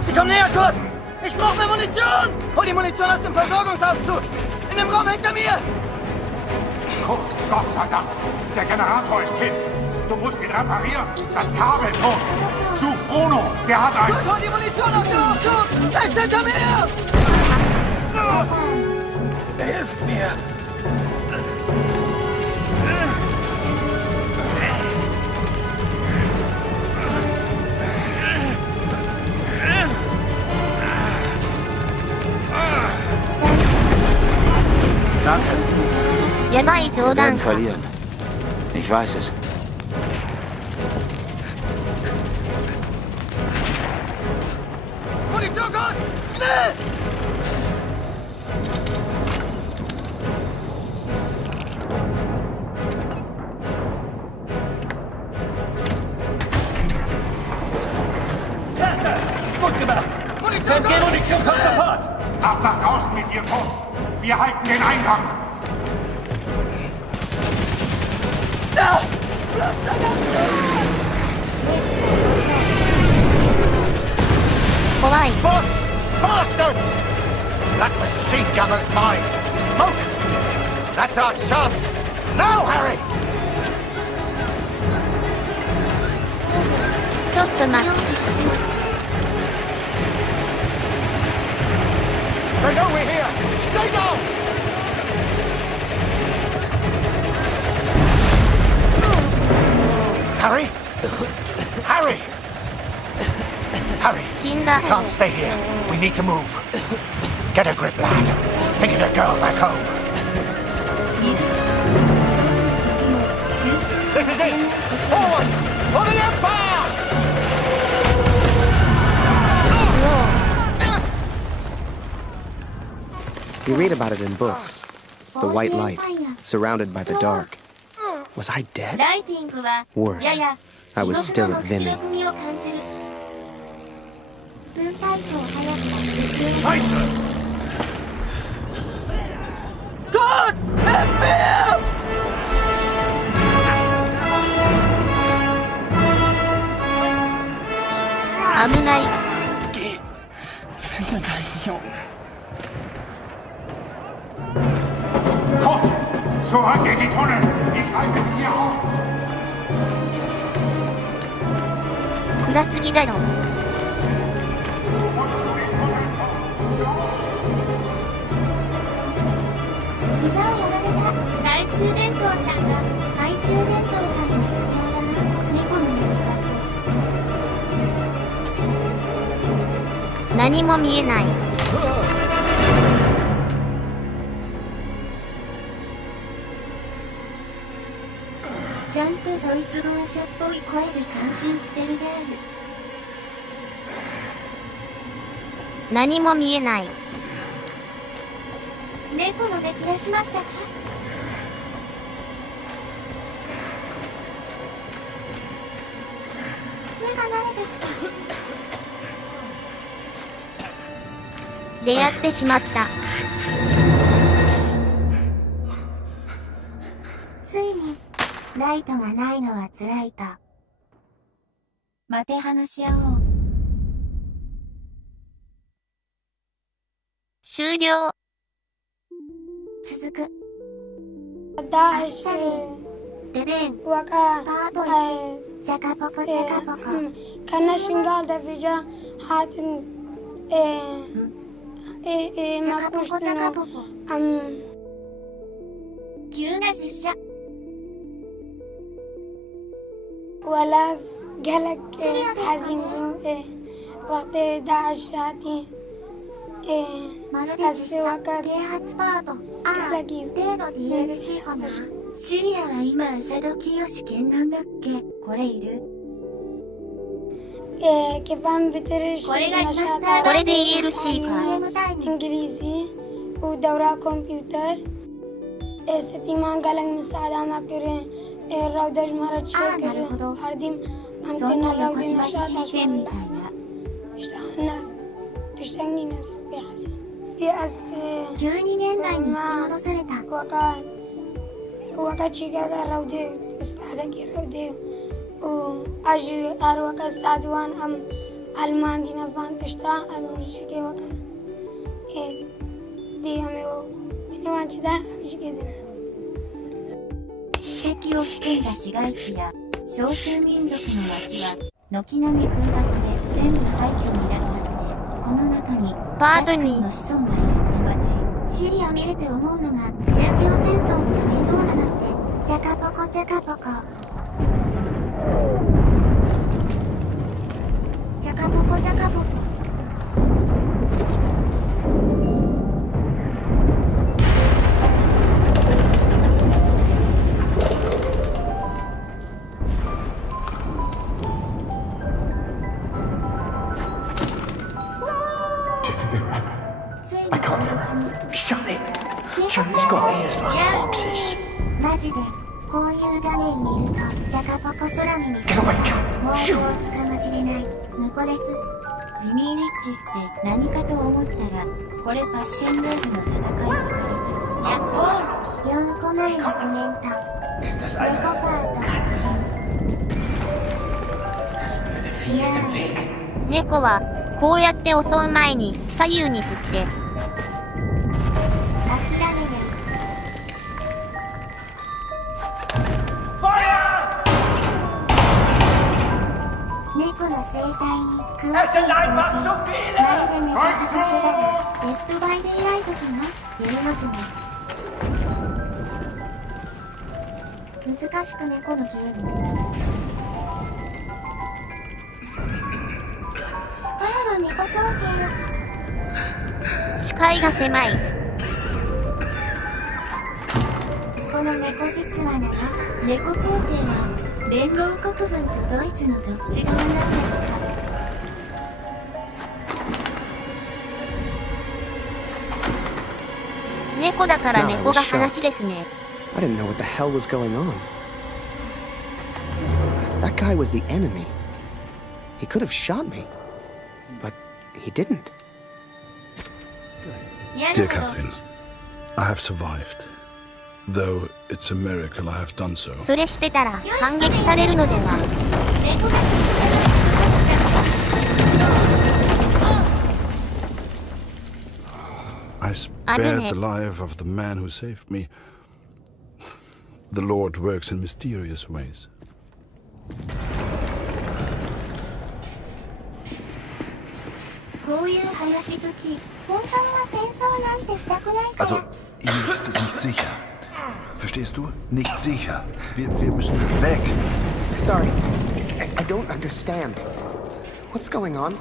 Sie kommen näher, Kurt! Ich brauche mehr Munition! Hol die Munition aus dem Versorgungsaufzug! In dem Raum hinter mir! Kurt, Gott sei Dank! Der Generator ist hin! Du musst ihn reparieren! Das Kabel tot! Such Bruno! Der hat eins! Hol die Munition aus dem Aufzug! Er ist hinter mir! Hilft mir! Danke. やばい冗 Wir 談 werden か。 verlieren. Ich weiß es. Munition, Kurt! Schnell! Klasse! Gut gemacht! Munition, Munition kommt sofort! Ab nach draußen mit dir, Kurt! Wir halten den Eingang! Da! 怖い。Boss! Bastards! That machine gunner's mine. Smoke! That's our chance. Now, Harry! ちょっと待って。They know we're here. Stay down! Harry? Harry! Harry! 死んだ。 We can't stay here. We need to move. Get a grip, lad. Think of the girl back home. This is it! Forward! For the Empire! You read about it in books. The white light, surrounded by the dark. Was I dead? Worse, I was still at Vimy. God! FBI! 危ない。 Geh! Finde deinen Jungen. Zurück in die Tunnel! Ich halte sie hier auf! 暗すぎだろ。膝をやられた。懐中電灯ちゃんが。懐中電灯ちゃんが必要だな。猫の見つかって。何も見えない。ちゃんとドイツ語話者っぽい声で感心してるである。何も見えない。猫の出来出しましたか？目が慣れてきた。出会ってしまった。ついにライトがないのは辛いと。待て話し合おう。終了。続く。داعش ددين وكا جاكا بوكو جاكا بوكو كان شنغال ده فيجا حاتن ما كوشتنو急な実写 ولاز قالك حزين وقت داعش هاتي まるで実写啓発パート例の DLC かな。シリアは今朝時よし剣なんだっけ。これいる？كيفان بترش これで DLC か。 انجليزي ودورة كمبيوتر ستيمان قالك مساعدة ما كرين الراودج مرة تشكر هرديم عمتنا راودج نشاط تشتغلني ناس بيحسن يأس 92年代に引き戻された。 وقت شيكاغا راودي استعدك راودي وأجي أروك استعدوان ألمان دينا فان تشتا أروشيكي وقا دي همي وان چدا أروشيكي دينا 史跡を含んだ市街地や少数民族の町は軒並み空爆で全部廃墟になったので、この中にパートニーの子孫がいるってマジ。シリア見れて思うのが宗教戦争って面倒だなって。ジャカポコジャカポコジャカポコジャカポコ I can't hear her. Shut it! Cherry's got ears like foxes. マジでこういう画面見るとジャカポコ空耳にするからもう病気かもしれない。ムコです。ビミーリッチって何かと思ったら、これパッションロードの戦い疲れた。やっほー。4個前のコメント。猫パート。猫はこうやって襲う前に左右に振って。猫の生態に詳しい冒険、まるで猫がさすがに、デッドバイデイライトかな？見れますね。難しく猫のゲーム。あらら、猫光景。視界が狭い。この猫実はなよ。猫皇帝は連合国軍とドイツのどっち側なんですか？猫だから猫が話ですね。I didn't know what the hell was going on. That guy was the enemy. He could have shot me, but he didn't. Dear Catherine, I have survived. Though it's a miracle I have done so. それしてたら反撃されるのでは。I spared the life of the man who saved me. The Lord works in mysterious ways. こういう話好き。本当は戦争なんてしたくないから。Also, ihm ist es nicht sicher. Verstehst du? Nicht sicher. Wir müssen weg. Sorry, I don't understand. What's going on?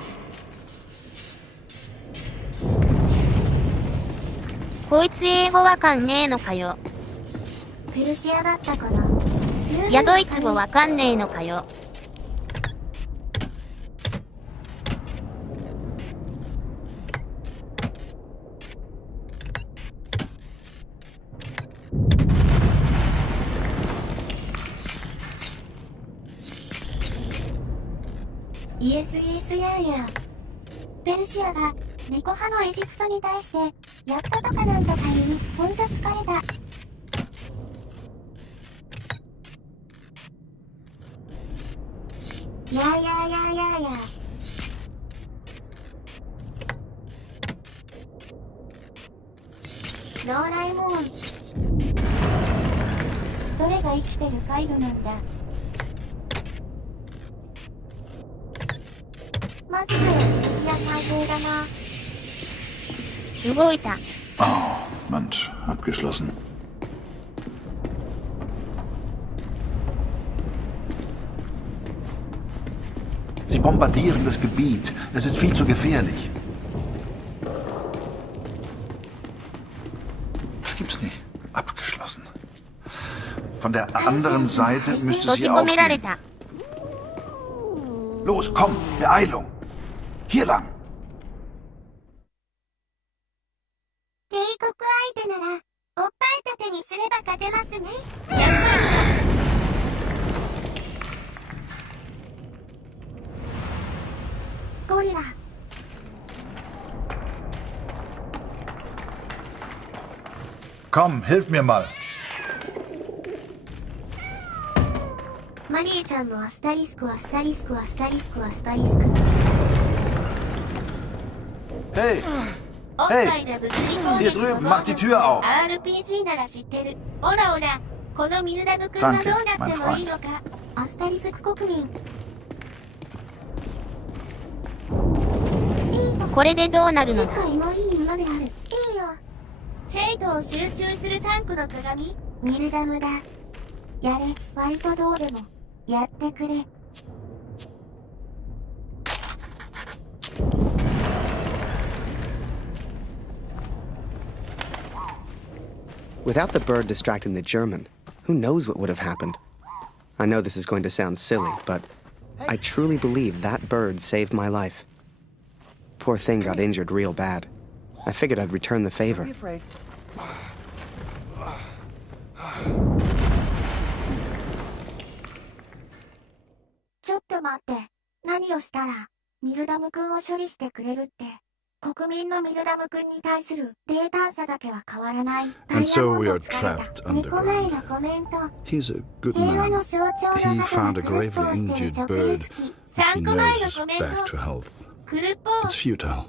こいつ英語わかんねえのかよ。ペルシアだったかな。いやドイツ語わかんねえのかよ。イエスイエスヤーヤー。ペルシアが猫派のエジプトに対してやったとかなんとか言う。ほんと疲れた。やーやーやーやーやー。ノーライモン。どれが生きてるカイロなんだ。マジでペルシア最低だな。動いた。Oh, Mensch, abgeschlossen. Sie bombardieren das Gebiet. Es ist viel zu gefährlich. Das gibt's nicht. Abgeschlossen. Von der anderen Seite müsste sie aufgehen. Los, komm, Beeilung. Hier lang. 帝国相手なら、おっぱい立てにすれば勝てますね。ゴリラ。Komm, hilf mir mal. マリーちゃんのアスタリスクはスタリスクはスタリスクはスタリスク。Hey! Hey! Hier drüben, mach die Tür auf! RPG なら知ってる。オラオラ、このミルダム君がどうなってもいいのか。アスタリスク国民。これでどうなるのだ。世界もいい馬である。いいよ。ヘイトを集中するタンクの鏡。ミルダムだ。やれ、割とどうでも。やってくれ。Without the bird distracting the German, who knows what would have happened? I know this is going to sound silly, but I truly believe that bird saved my life. Poor thing got injured real bad. I figured I'd return the favor. Don't be afraid. ちょっと待って。何をしたらミルダム君を処理してくれるって。国民のミルダム君に対する冷淡さだけは変わらない。 And so we are trapped underground. He's a good man. He found a gravely injured bird, which he nurses back to health. It's futile,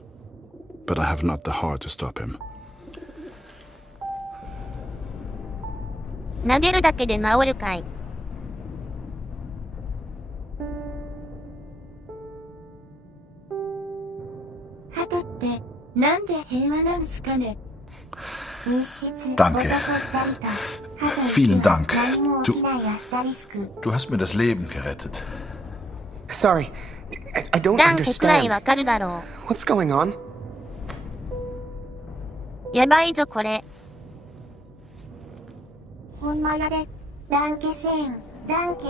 but I have not the heart to stop him. 投げるだけで治るかい。鳩ってなんで平和なんすかね。Danke. Vielen Dank. Du hast mir das Leben gerettet. Sorry, I don't ダンケくらいわ understand. かるだろ What's going on? う。やばいぞこれ。ほんまやで。ダンケシェーン、ダンケ。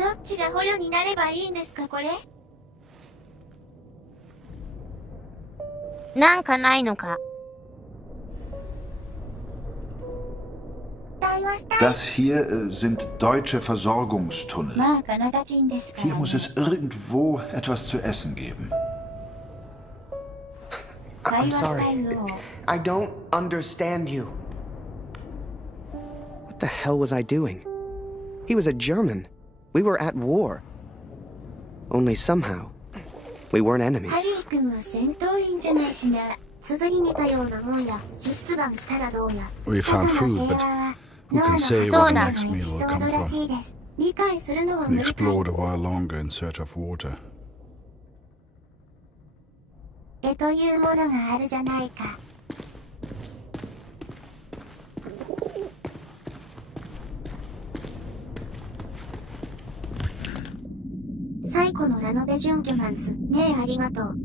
どっちが捕虜になればいいんですかこれ。なんかないのか。Das hier sind deutsche Versorgungstunnel. まあカナダ人ですから Hier muss es irgendwo etwas zu essen geben. I'm sorry. I don't understand you. What the hell was I doing? He was a German. We were at war. Only somehow, we weren't ハ enemies. リー君は戦闘員じゃないしな。綴り似たようなもんや。シフツバンしたらどうや。 We found food, but who can say where the next meal will come from? 理解するのは We 無理かい。 explored a while longer in search of water. 絵というものがあるじゃないか。最古のラノベ準拠なんす。ねえありがとう。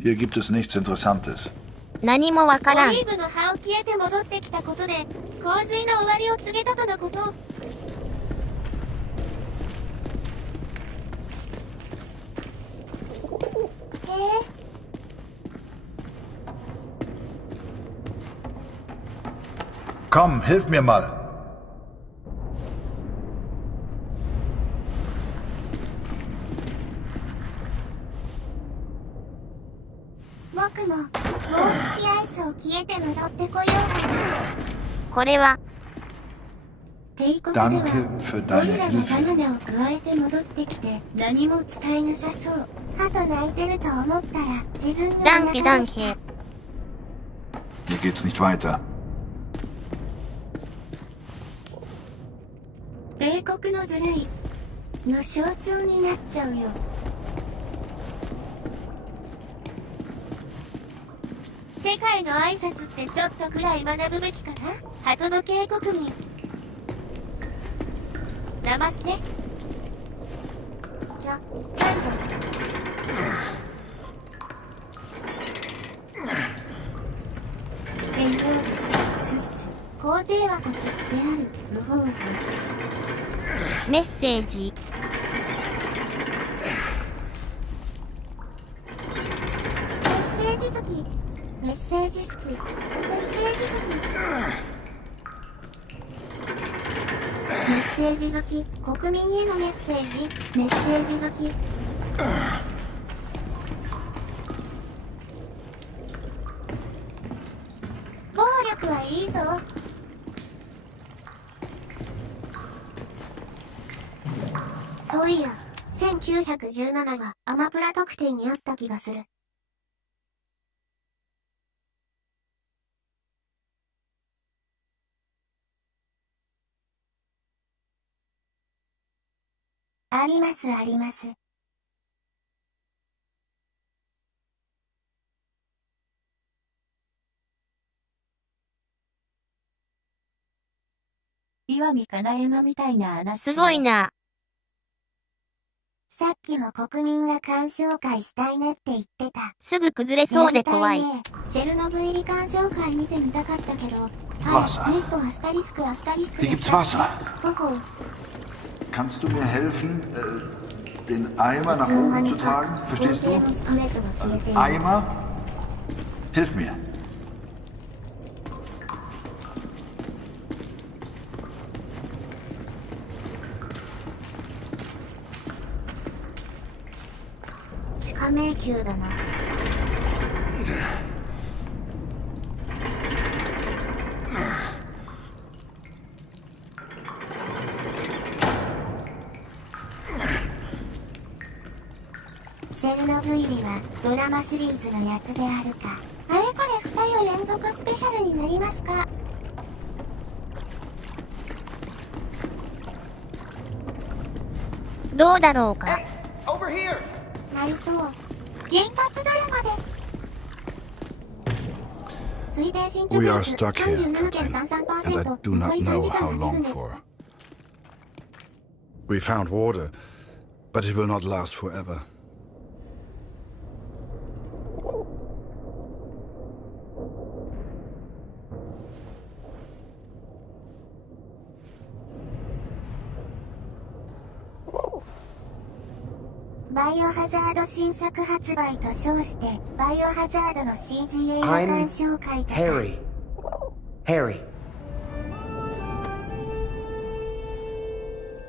Hier gibt es nichts Interessantes. 何もわからん。オリーブの葉を消えて戻ってきたことで洪水の終わりを告げたとのこと。Komm, hilf mir mal. 僕も大月アイスを消えて戻ってこようかな。これは帝国では Danke für ゴ deine リラが Hilfe. バナナを加えて戻ってきて何も伝えなさそう。鳩泣いてると思ったら自分がダンケダンケ。 Hier geht's nicht weiter. 帝国のずるいの象徴になっちゃうよ。世界の挨拶ってちょっとくらい学ぶべきかな。鳩の警告民。ナマステ。じゃん遠慮すす皇帝はこつである無法法。メッセージ。メッセージ好き。メッセージ好き。メッセージ好き。メッセージ好き。国民へのメッセージ。メッセージ好き。暴力はいいぞ。そういや、1917がアマプラ特典にあった気がする。ありますあります。岩見金山みたいな話。すごいな。さっきも国民が鑑賞会したいねって言ってた。すぐ崩れそうで怖い。やりたね。チェルノブイリ鑑賞会見てみたかったけど。 Wasser. はい、アスタリスクアスタリスク Hier で gibt's した。 Wasser. ほほ。 Kannst du mir helfen, den Eimer nach oben zu tragen? Verstehst du? Eimer? Hilf mir. バカ迷宮だな。チェルノブイリはドラマシリーズのやつであるか。あれこれ2夜連続スペシャルになりますか。どうだろうか。なりそう。原発ドラマです。水田進捗 We 率 are stuck here, Captain, and I 37.33%。 do not 残り3 know 時 how 間8 long 分です。 for. We found water, but it will not last forever. "バイオハザード新作発売と称してバイオハザードの CG 映画鑑賞会とか。Harry.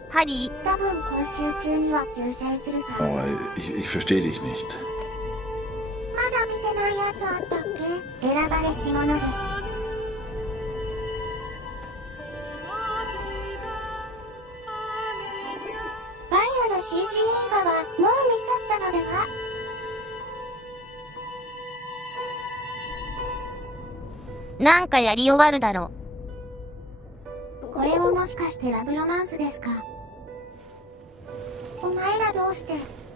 ハリー、多分今週中には休載するさ。 Oh, ich verstehe dich nicht. まだ見てないやつあったっけ。選ばれし者です。バイオの CG 映画はもう見ちゃったのでは。なんかやり終わるだろこれはもしかしてラブロマンスですか。お前らどうして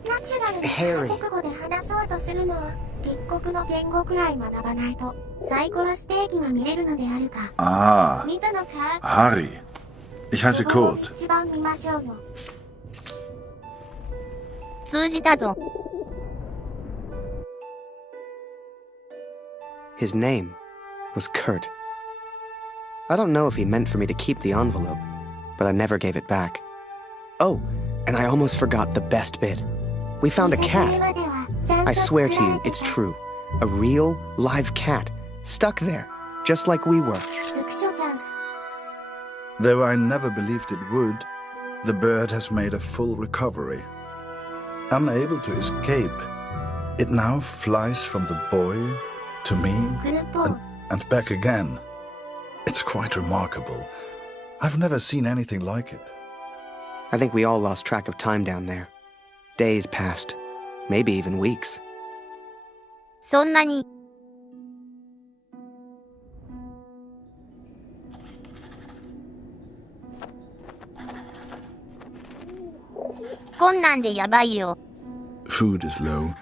ナチュラルな国語で話そうとするのは。一国の言語くらい学ばないとサイコロステーキが見れるのであるか。Ah, 見たのか。 Harry. Ich heiße そこを Kurt. 一番見ましょうよ。通じたぞ。 His name was Kurt. I don't know if he meant for me to keep the envelope, but I never gave it back. Oh, and I almost forgot the best bit. We found a cat. I swear to you, it's true. A real, live cat, stuck there, just like we were. スクショチャンス。 Though I never believed it would, the bird has made a full recovery. Unable to escape, it now flies from the boy to me and back again. It's quite remarkable. I've never seen anything like it. I think we all lost track of time down there. Days passed, maybe even weeks. そんなに。こんなんでやばいよ。 Food is low,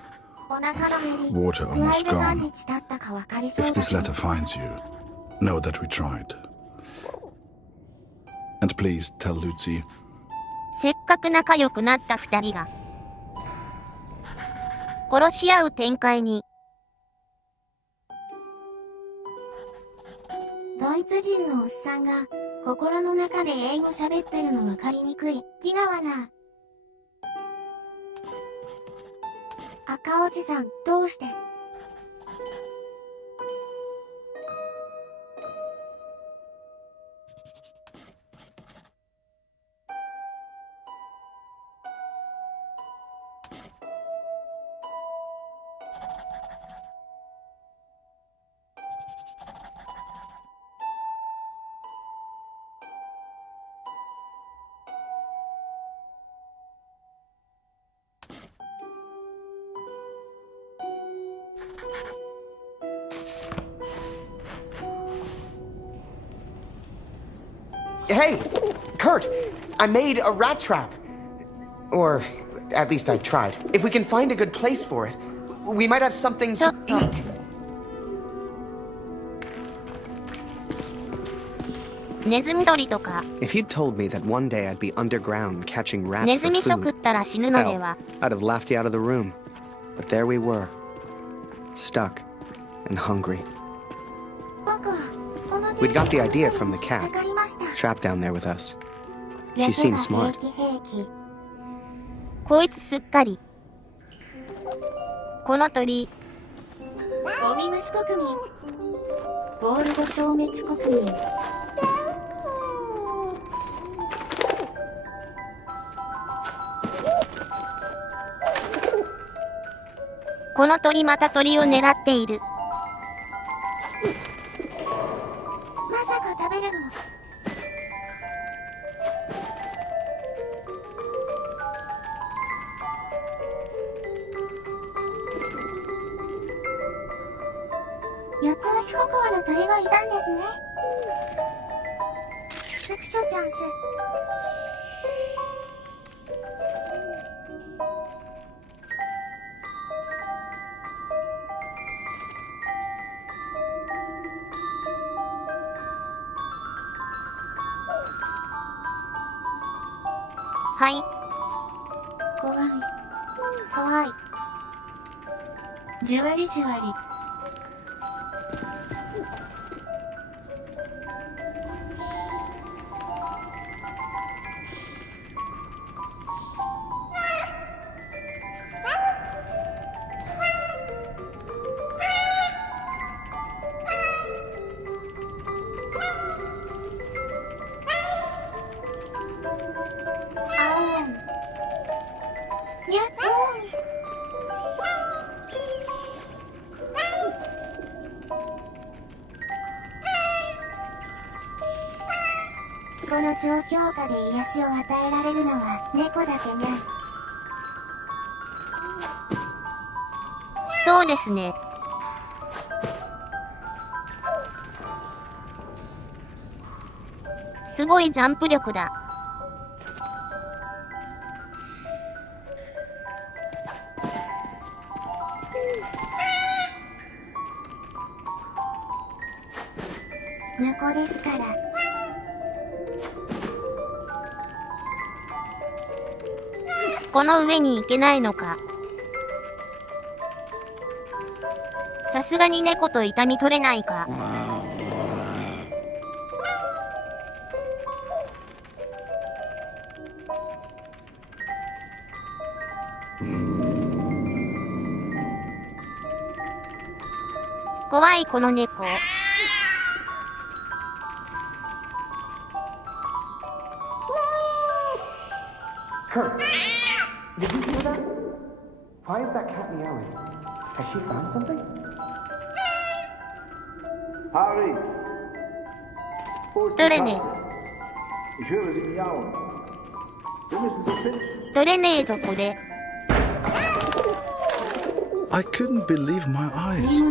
お腹の減り。 water 具合 almost で何 gone. 日経ったかわかりそう If だ this し。 letter finds you, know that we tried. And please tell Lucy, せっかく仲良くなった二人が殺し合う展開に。ドイツ人のおっさんが心の中で英語喋ってるの分かりにくい。気がわな。赤おじさん、どうして。Hey, Kurt, I made a rat trap. Or, at least I tried. If we can find a good place for it, we might have something to eat. ネズミ捕りとか。 If you'd told me that one day I'd be underground catching rats ネズ for ミ食っ food, たら死ぬので hell, は。 I'd have laughed you out of the room. But there we were, stuck and hungry. 僕はこの We'd got the idea from the cat, わかりました。 trapped down there with us. や She けが seemed smart. 平気平気。こいつすっかり。この鳥、ゴミ虫国民。ゴールド消滅国民。この鳥また鳥を狙っている。まさか食べるの？四つ足歩行の鳥がいたんですね。スクショチャンス。はい。怖い。怖い。じわりじわり。この状況下で癒しを与えられるのは猫だけね。そうですね。すごいジャンプ力だ。猫ですから。この上に行けないのか。さすがに猫と痛み取れないか。怖いこの猫。Kurt, did you hear that? Why is that cat meowing? Has she found something? Harry! Wo ist die Dorene. Katze? Ich höre sie miauen. Wir müssen sie finden. 取れねえぞこれ。I couldn't believe my eyes.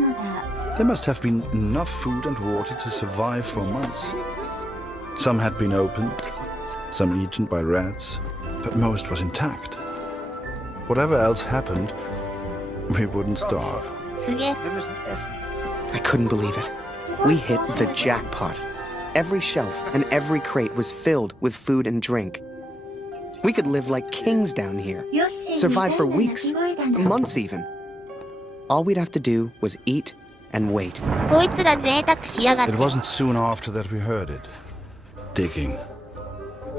There must have been enough food and water to survive for months. Some had been opened, some eaten by rats, but most was intact. Whatever else happened, we wouldn't starve. I couldn't believe it. We hit the jackpot. Every shelf and every crate was filled with food and drink. We could live like kings down here. Survive for weeks, months even. All we'd have to do was eat and wait. It wasn't soon after that we heard it. Digging.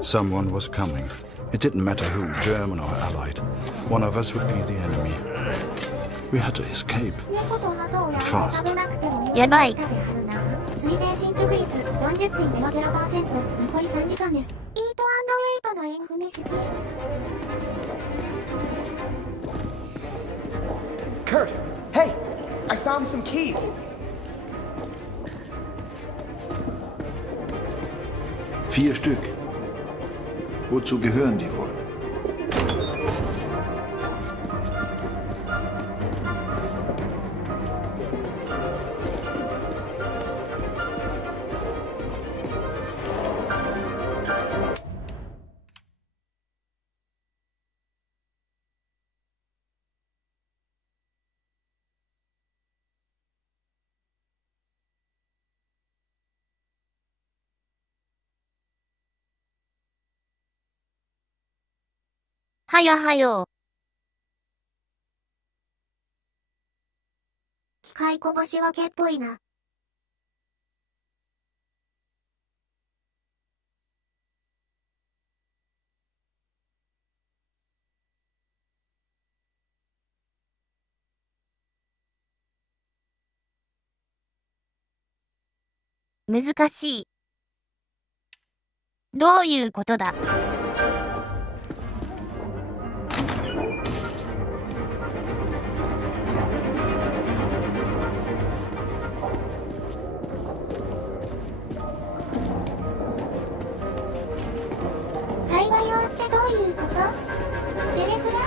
Someone was coming. It didn't matter who, German or Allied. One of us would be the enemy. We had to escape. And fast. やばい。水田進捗率 40.00%。残り3時間です。イート&ウェイトの縁踏みすぎ。Kurt, hey! I found some keys! 4 Stück. Wozu gehören die wohl?はよはよ。機械こぼし分けっぽいな。難しい。どういうことだ。テレクラ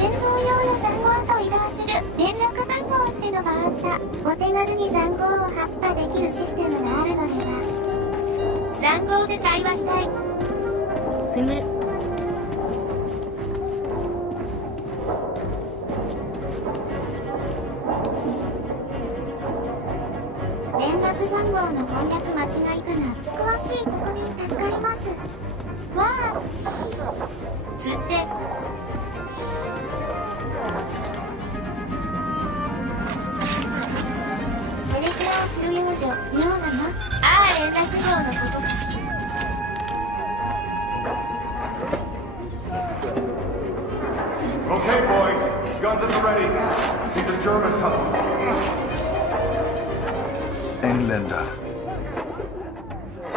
戦闘用の塹壕と移動する連絡塹壕ってのがあった。お手軽に塹壕を発破できるシステムがあるのでは。塹壕で会話したい。ふむ。連絡塹壕の翻訳間違いかな。詳しい確認助かります。わあ。釣って。テレクラを知る幼女、妙だな。ああ、連絡網のことか。Okay, boys. Guns at the ready. These are German tunnels. Engländer.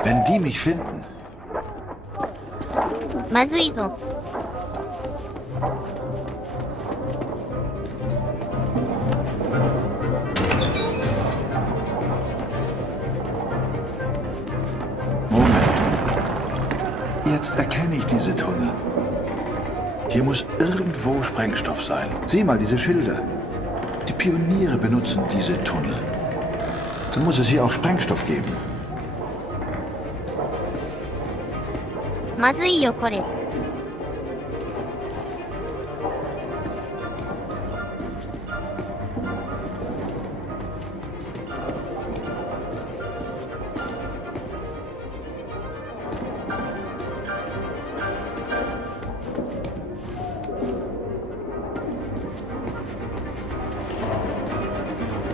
Wenn die mich finden. まずいぞ。Jetzt erkenne ich diese Tunnel. Hier muss irgendwo Sprengstoff sein. Sieh mal diese Schilder. Die Pioniere benutzen diese Tunnel. Dann muss es hier auch Sprengstoff geben. まずいよこれ。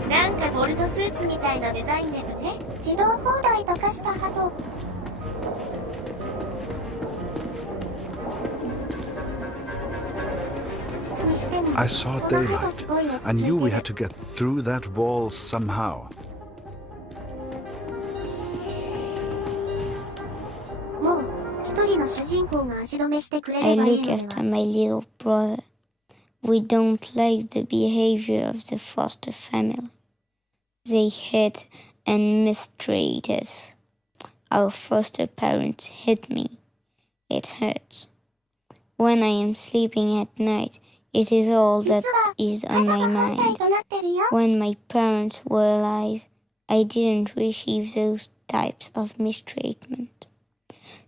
なんかボルトスーツみたいなデザインですね。自動砲台と化した鳩。I saw daylight. I knew we had to get through that wall somehow. もう一人の主人公が足止めしてくれ I ればいい look ので after は。 my little brother. We don't like the behavior of the foster family. They hit and mistreat us. Our foster parents hit me. It hurts. When I am sleeping at night, it is all that is on my mind. When my parents were alive, I didn't receive those types of mistreatment.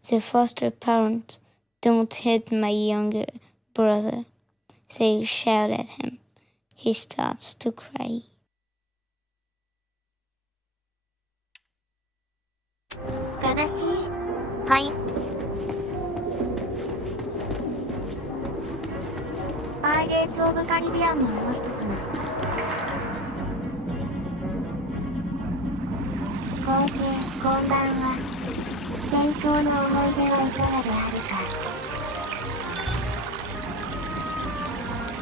The foster parents don't hit my younger brother. They shout at him. He starts to cry. 悲しい。はい。パイレーツ・オブ・カリビアンのあの人かな。皇帝、こんばんは。戦争の思い出はいかがであるか。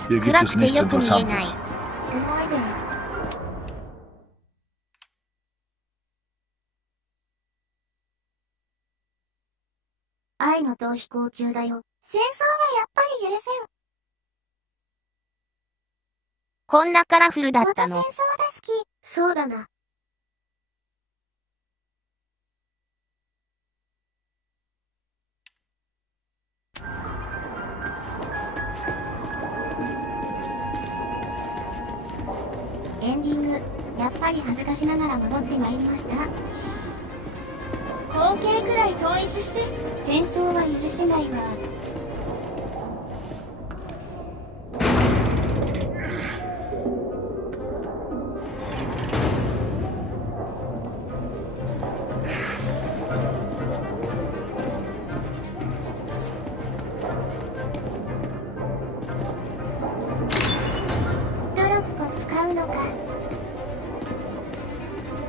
Hier gibt es nichts Interessantes. 思い出。愛の逃避行中だよ。戦争はやっぱり許せん。こんなカラフルだったの。また戦争が好き。そうだな。エンディング、やっぱり恥ずかしながら戻ってまいりました。光景くらい統一して。戦争は許せないわ。トロッコ使うのか。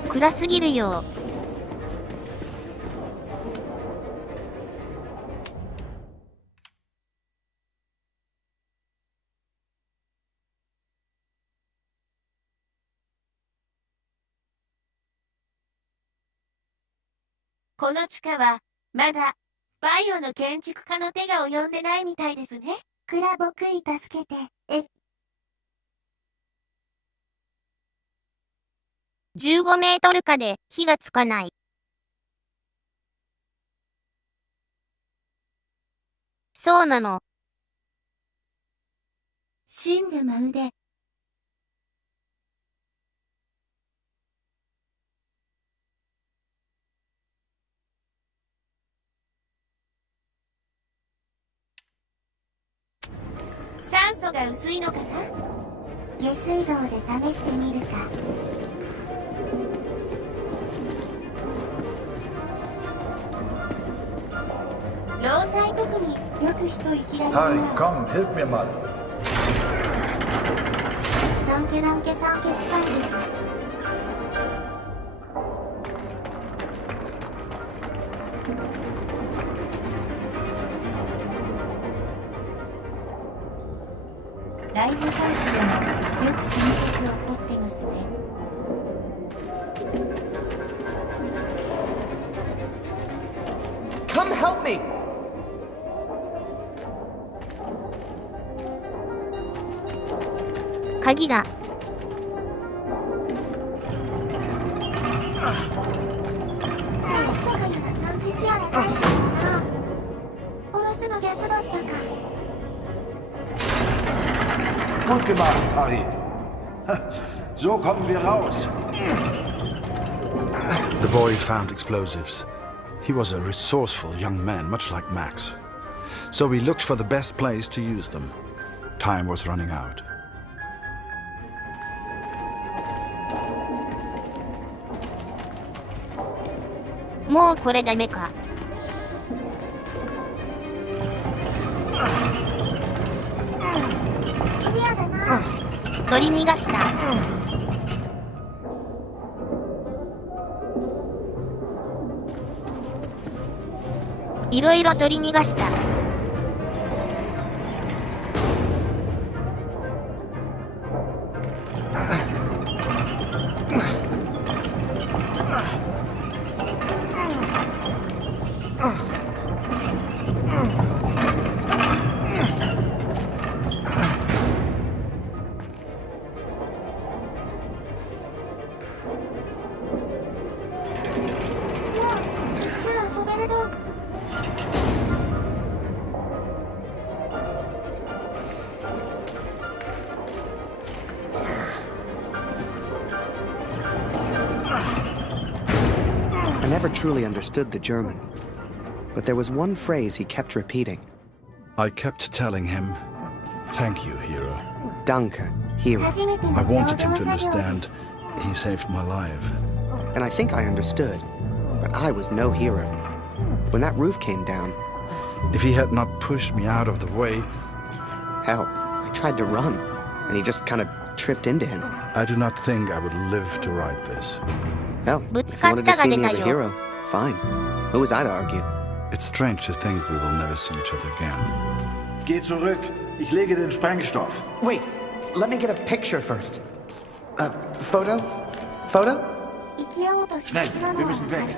暗すぎるよ。この地下は、まだ、バイオの建築家の手が及んでないみたいですね。クラボクイ助けて。15メートル下で火がつかない。そうなの。死んでまうで。酸素が薄いのかな？下水道で試してみるか。労災国民、よく人生きられるな。Hey, komm, hilf mir mal. Danke, danke,酸欠酸欠。ライブハウスでもよく酸欠起こってますね。Come help me! 鍵が。殺すの逆だったか。Gut gemacht, Harry. So kommen wir raus. The boy found explosives. He was a resourceful young man, much like Max. So we looked for the best place to use them. Time was running out. もうこれダメか。シビアだな。取り逃がした。いろいろ取り逃がした。I never truly understood the German, but there was one phrase he kept repeating. I kept telling him, "Thank you, hero." Danke, hero. I wanted him to understand he saved my life. And I think I understood, but I was no hero. When that roof came down... If he had not pushed me out of the way... Hell, I tried to run, and he just kind of tripped into him. I do not think I would live to write this. Hell, if you wanted to see me as a hero, fine. Who was I to argue? It's strange to think we will never see each other again. Geh zurück. Ich lege den Sprengstoff. Wait, let me get a picture first. Photo? Photo? Schnell, wir müssen weg.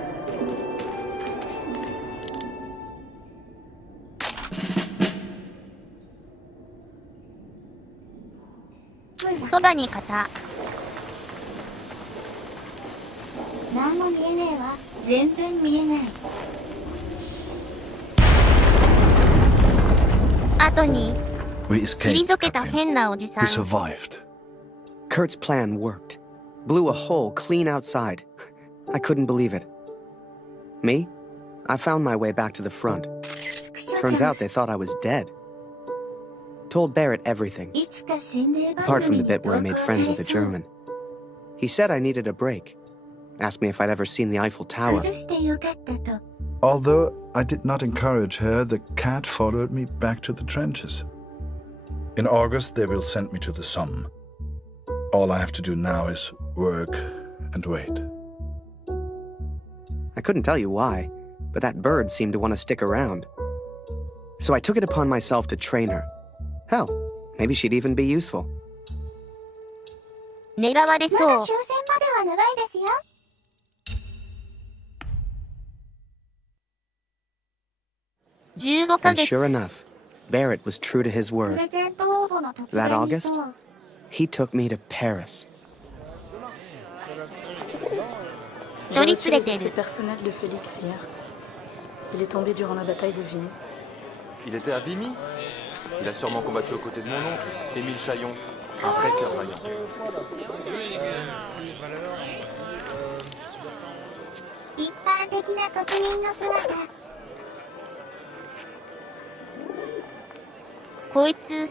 そばに肩。なんも見えねえわ。全然見えない。後に退けた変なおじさん。We survived. Kurt's plan worked. Blew a hole clean outside. I couldn't believe it. Me? I found my way back to the front. Turns out they thought I was dead. Told Barrett everything. Apart from the bit where I made friends with a German. He said I needed a break. Asked me if I'd ever seen the Eiffel Tower. Although I did not encourage her, the cat followed me back to the trenches. In August, they will send me to the Somme. All I have to do now is work and wait. I couldn't tell you why, but that bird seemed to want to stick around. So I took it upon myself to train her. Hell, maybe she'd even be useful. 狙われそう。まだ終戦までは長いですよ。15ヶ And 月。 sure enough, Barrett was true to his word. That August, he took me to Paris. 取り連れてる。 Le personnel de Félix hier. Il est tombé durant la bataille de Vimy. Il était à Vimy? Il a sûrement combattu aux côtés de mon oncle, Émile Chaillon, un vrai cœur vaillant. 一般的な国民の姿。こいつ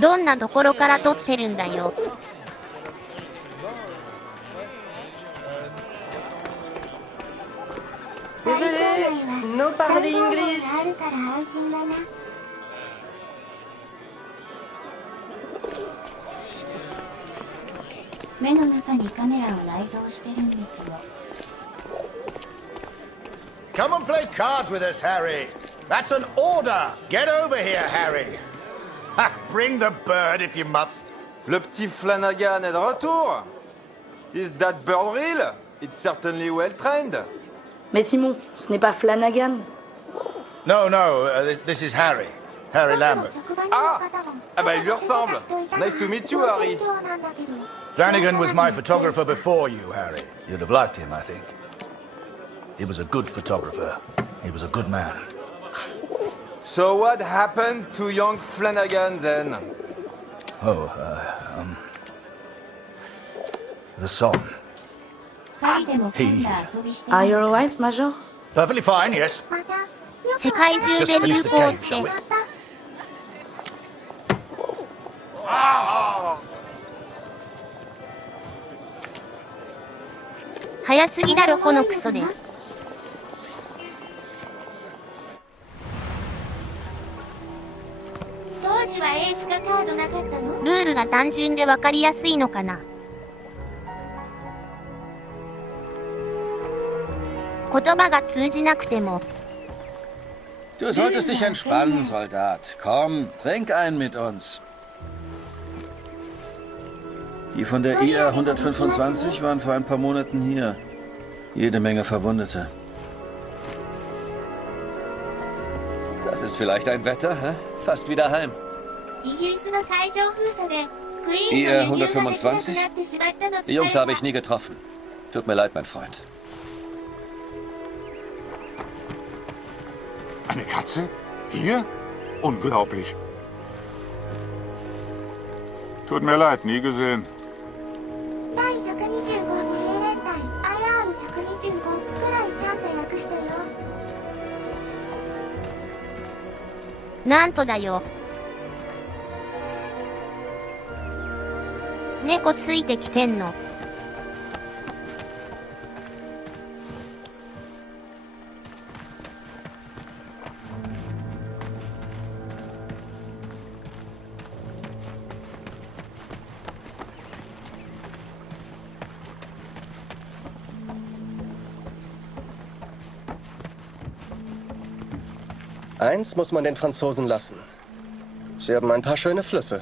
どんなところから撮ってるんだよ。Désolé, no parle English. あるから安心だな。目の中にカメラを内蔵してるんですよ。Come and play cards with us, Harry. That's an order. Get over here, Harry. Ha, bring the bird if you must. Le petit Flanagan est de retour. Is that bird real? It's certainly well trained. Mais Simon, ce n'est pas Flanagan. No, this is Harry. Harry Lambert. Ah bah il lui ressemble. Nice to meet you, Harry. Flanagan was my photographer before you, Harry. You'd have liked him, I think. He was a good photographer. He was a good man. So what happened to young Flanagan then? Oh, the song. He... Are you alright, Major? Perfectly fine, yes. 世界中で流行って早すぎだろこのクソで。当時は映視化カードなかったの？ルールが単純で分かりやすいのかな。言葉が通じなくても。Du solltest dich entspannen, Soldat. Komm, trink einen mit uns. Die von der ⓵1111 waren vor ein paar Monaten hier. Jede Menge Verwundete. Das ist vielleicht ein Wetter, hä? Fast wieder heim. ⓵125? Die Jungs habe ich nie getroffen. Tut mir leid, mein Freund. Eine Katze? Hier? Unglaublich. Tut mir leid, nie gesehen. 第125護衛連隊 IR125 くらいちゃんと訳してよ。なんとだよ。猫ついてきてんの。Eins muss man den Franzosen lassen. Sie haben ein paar schöne Flüsse.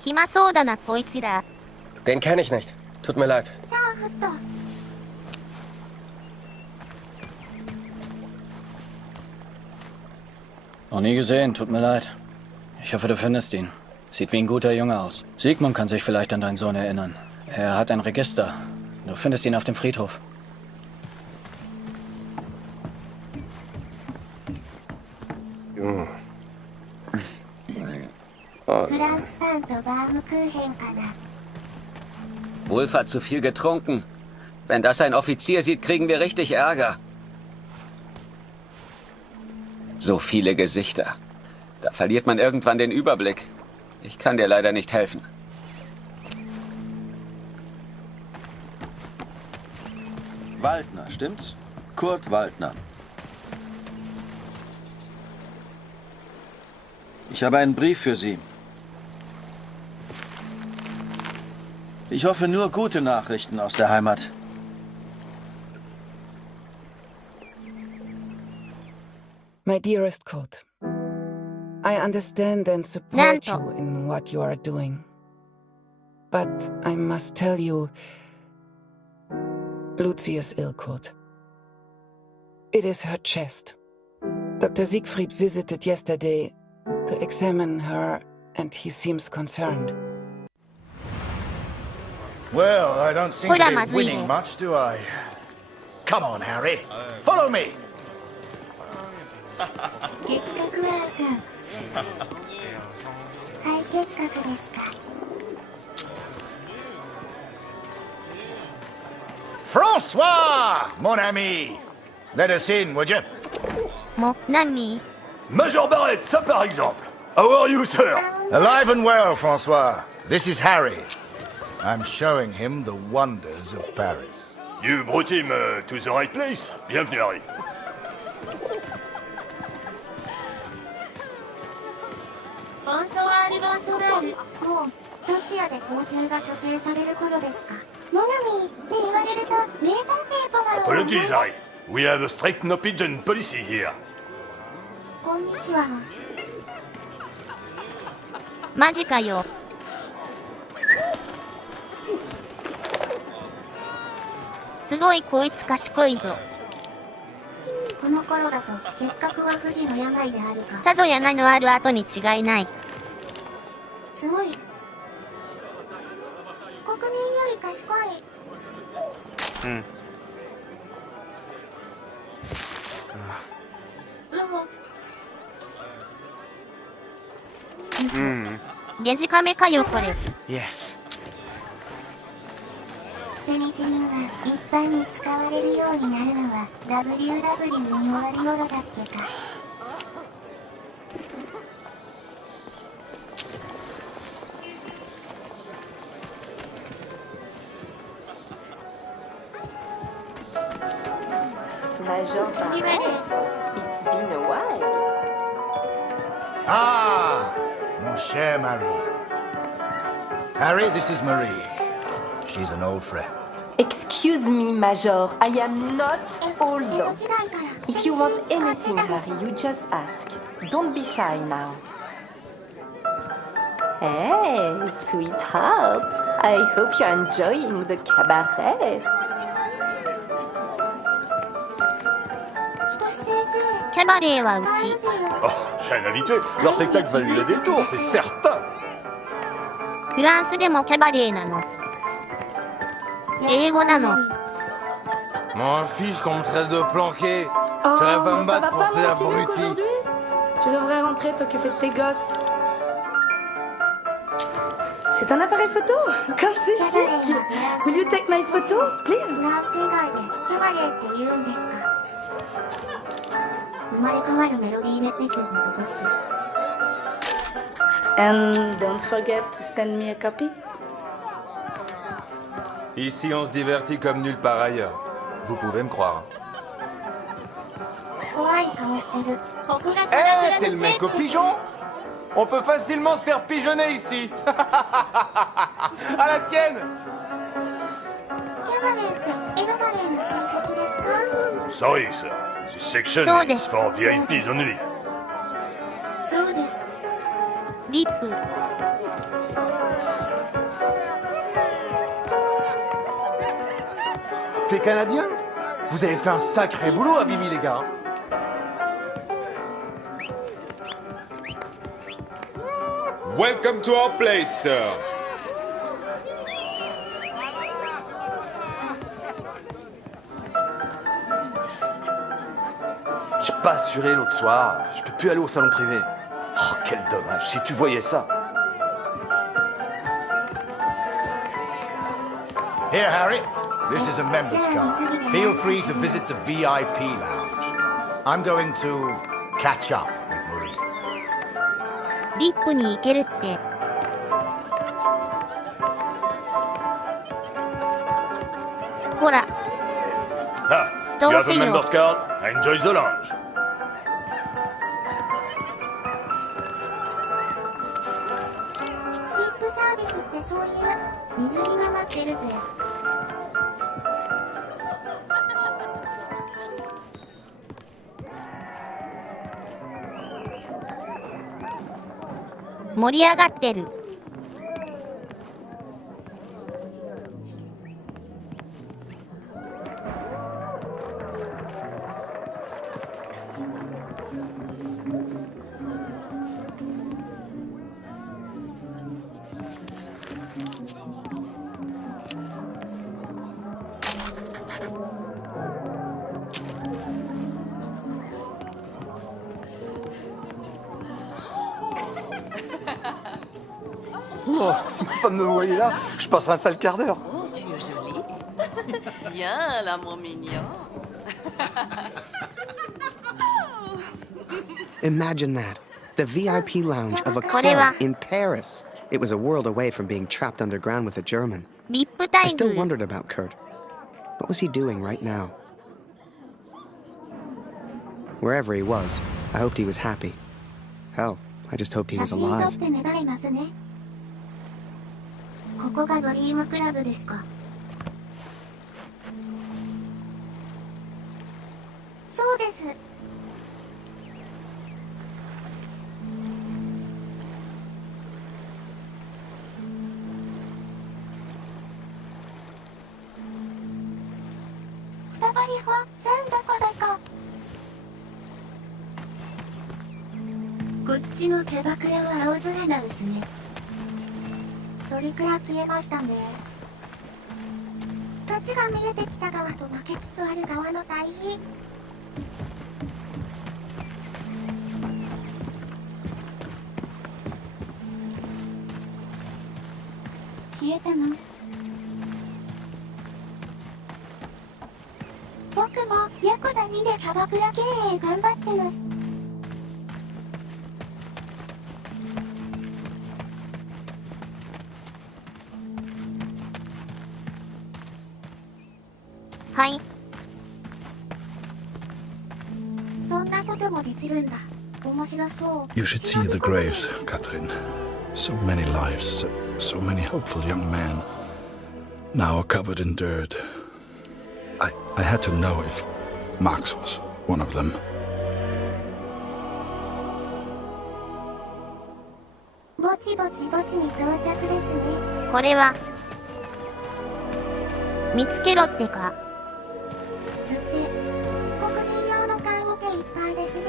暇そうだな、こいつら。Den kenne ich nicht. Tut mir leid. Noch nie gesehen, tut mir leid. Ich hoffe, du findest ihn. Sieht wie ein guter Junge aus. Sigmund kann sich vielleicht an deinen Sohn erinnern. Er hat ein Register. Du findest ihn auf dem Friedhof. Wolf hat zu viel getrunken. Wenn das ein Offizier sieht, kriegen wir richtig Ärger. So viele Gesichter. Da verliert man irgendwann den Überblick. Ich kann dir leider nicht helfen. Waldner, stimmt's? Kurt Waldner. Ich habe einen Brief für Sie. Ich hoffe nur gute Nachrichten aus der Heimat. My dearest Kurt, I understand and support you in what you are doing. But I must tell you, Lucy is ill, Kurt. It is her chest. Dr. Siegfried visited yesterday to examine her, and he seems concerned. Well, I don't seem to be winning much, do I? Come on, Harry. Follow me. 結核は肺結核ですか。François, mon ami. Let us in, would you? Mon ami. Major Barrett, ça par exemple. How are you, sir? Alive and well, François. This is Harry. I'm showing him the wonders of Paris. You brought him to the right place. Bienvenue, Harry. ボンソワールボンソワール。もうロシアで皇帝が処刑される頃ですか。モナミって言われると名探偵コナンを思い出 Apologies, す。 Harry. We have a strict no pigeon policy here. こんにちは。マジかよ。すごいこいつ賢いぞ。この頃だと結核は不治の病であるか。さぞやなのある後に違いない。すごい。国民より賢い。デジカメかよこれ。Yes. ペニシリンが一般に使われるようになるのは WW に終わり頃だっけか。Major Barrett, it's been a while. Ah, mon cher Marie. Harry, this is Marie. She's an old friend. Excuse me, Major, I am not old. If you want anything, Harry, you just ask. Don't be shy now. Hey, sweetheart. I hope you're enjoying the cabaret. キャバレーはうち。 Oh, je suis un habitué. Leur spectacle valait le détour, c'est certain. フランスでもキャバレーなの。英語なの。 M'en fiche qu'on me traite de planqué. Oh, J'aurais pas me ça va battre pour pas, ces mon petit Luc, abrutis. aujourd'hui? Tu devrais rentrer t'occuper de tes gosses. C'est un appareil photo? Comme c'est chic! Will you take my photo, please? フランス以外でキャバレーって言うんですか。生まれ変わるメロディーでペッペのとこ好き。 And don't forget to send me a copy. Ici, on se divertit comme nulle part ailleurs. Vous pouvez me croire. 怖い顔してる。ここが Eh, t'es le mec au pigeon? On peut facilement se faire pigeonner ici. À la tienne. キャバレーってエドバレーの親戚ですか？ Sorry, sir. This section So is for VIPs only. そうです。リップ。 T'es canadien? Vous avez fait un sacré boulot à Vimy, les gars. Welcome to our place, sir. J'ai pas assuré l'autre soir. Je peux plus aller au salon privé. Oh, quel dommage. Si tu voyais ça. Here, Harry. This is a member's card. Feel free to visit the VIP lounge. I'm going to catch up with Marie. リップに行けるって。ほら。 Ah, you have a member's card. Enjoy the lounge. リップサービスってそういう水着が待ってるぜ。 盛り上がってる。Oh, si ma femme me voyait là, je passerais un sale quart d'heure. Oh, tu es jolie. Viens là, mon mignon. Imagine that. The VIP lounge of a club in Paris. It was a world away from being trapped underground with a German. I still wondered about Kurt. What was he doing right now? Wherever he was, I hoped he was happy. Hell, I just hoped he was alive. ここがドリームクラブですか。そうです。二張りは全どこだか。こっちのキャバクラは青空なんすね。トリクラ消えましたね。街が見えてきた側と負けつつある側の対比。消えたの？僕もヤクザ2でキャバクラ経営頑張ってます。はい。そんなこともできるんだ。面白そう。 You should see the graves, Catherine. So many lives, so many hopeful young men, now are covered in dirt. I had to know if Max was one of them. ぼちぼち墓地に到着ですね。これは見つけろってか。つって国民用の棺桶いっぱいですね。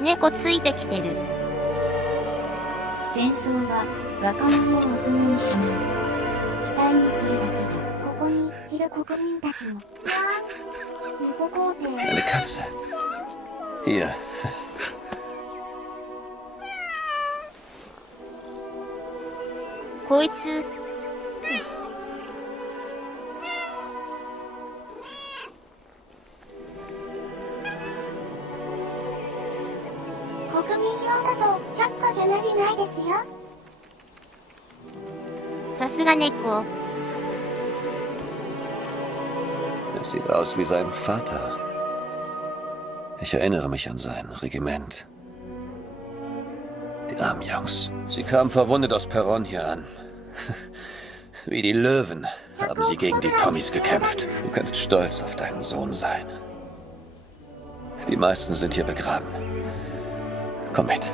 猫ついてきてる。戦争は若者を大人にしない。死体にするだけだ。ここにいる国民たちも。猫皇帝。Eine Katze. Hier. こいつ。国民用だと100個じゃ無理ないですよ。さすが猫。Er sieht aus wie sein Vater. Ich erinnere mich an sein Regiment. Die armen Jungs. Sie kamen verwundet aus Perron hier an. Wie die Löwen haben sie gegen die Tommys gekämpft. Du kannst stolz auf deinen Sohn sein. Die meisten sind hier begraben. Komm mit.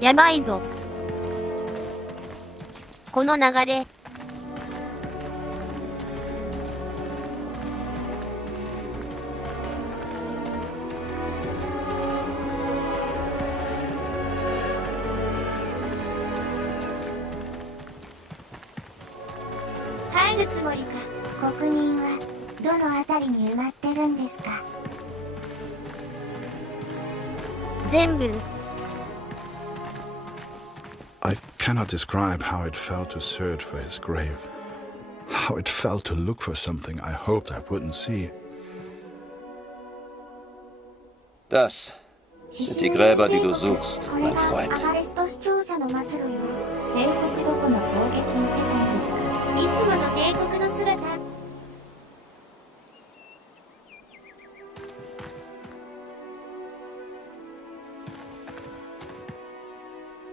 やばいぞ。この流れ。入るつもりか。国民はどのあたりに埋まってるんですか？全部。I cannot describe how it felt to search for his grave. How it felt to look for something I hoped I wouldn't see. Das sind die Gräber, die du suchst, mein Freund. アレスト視聴者の末路よ。帝国どこの攻撃受けたんですか？いつもの帝国の姿。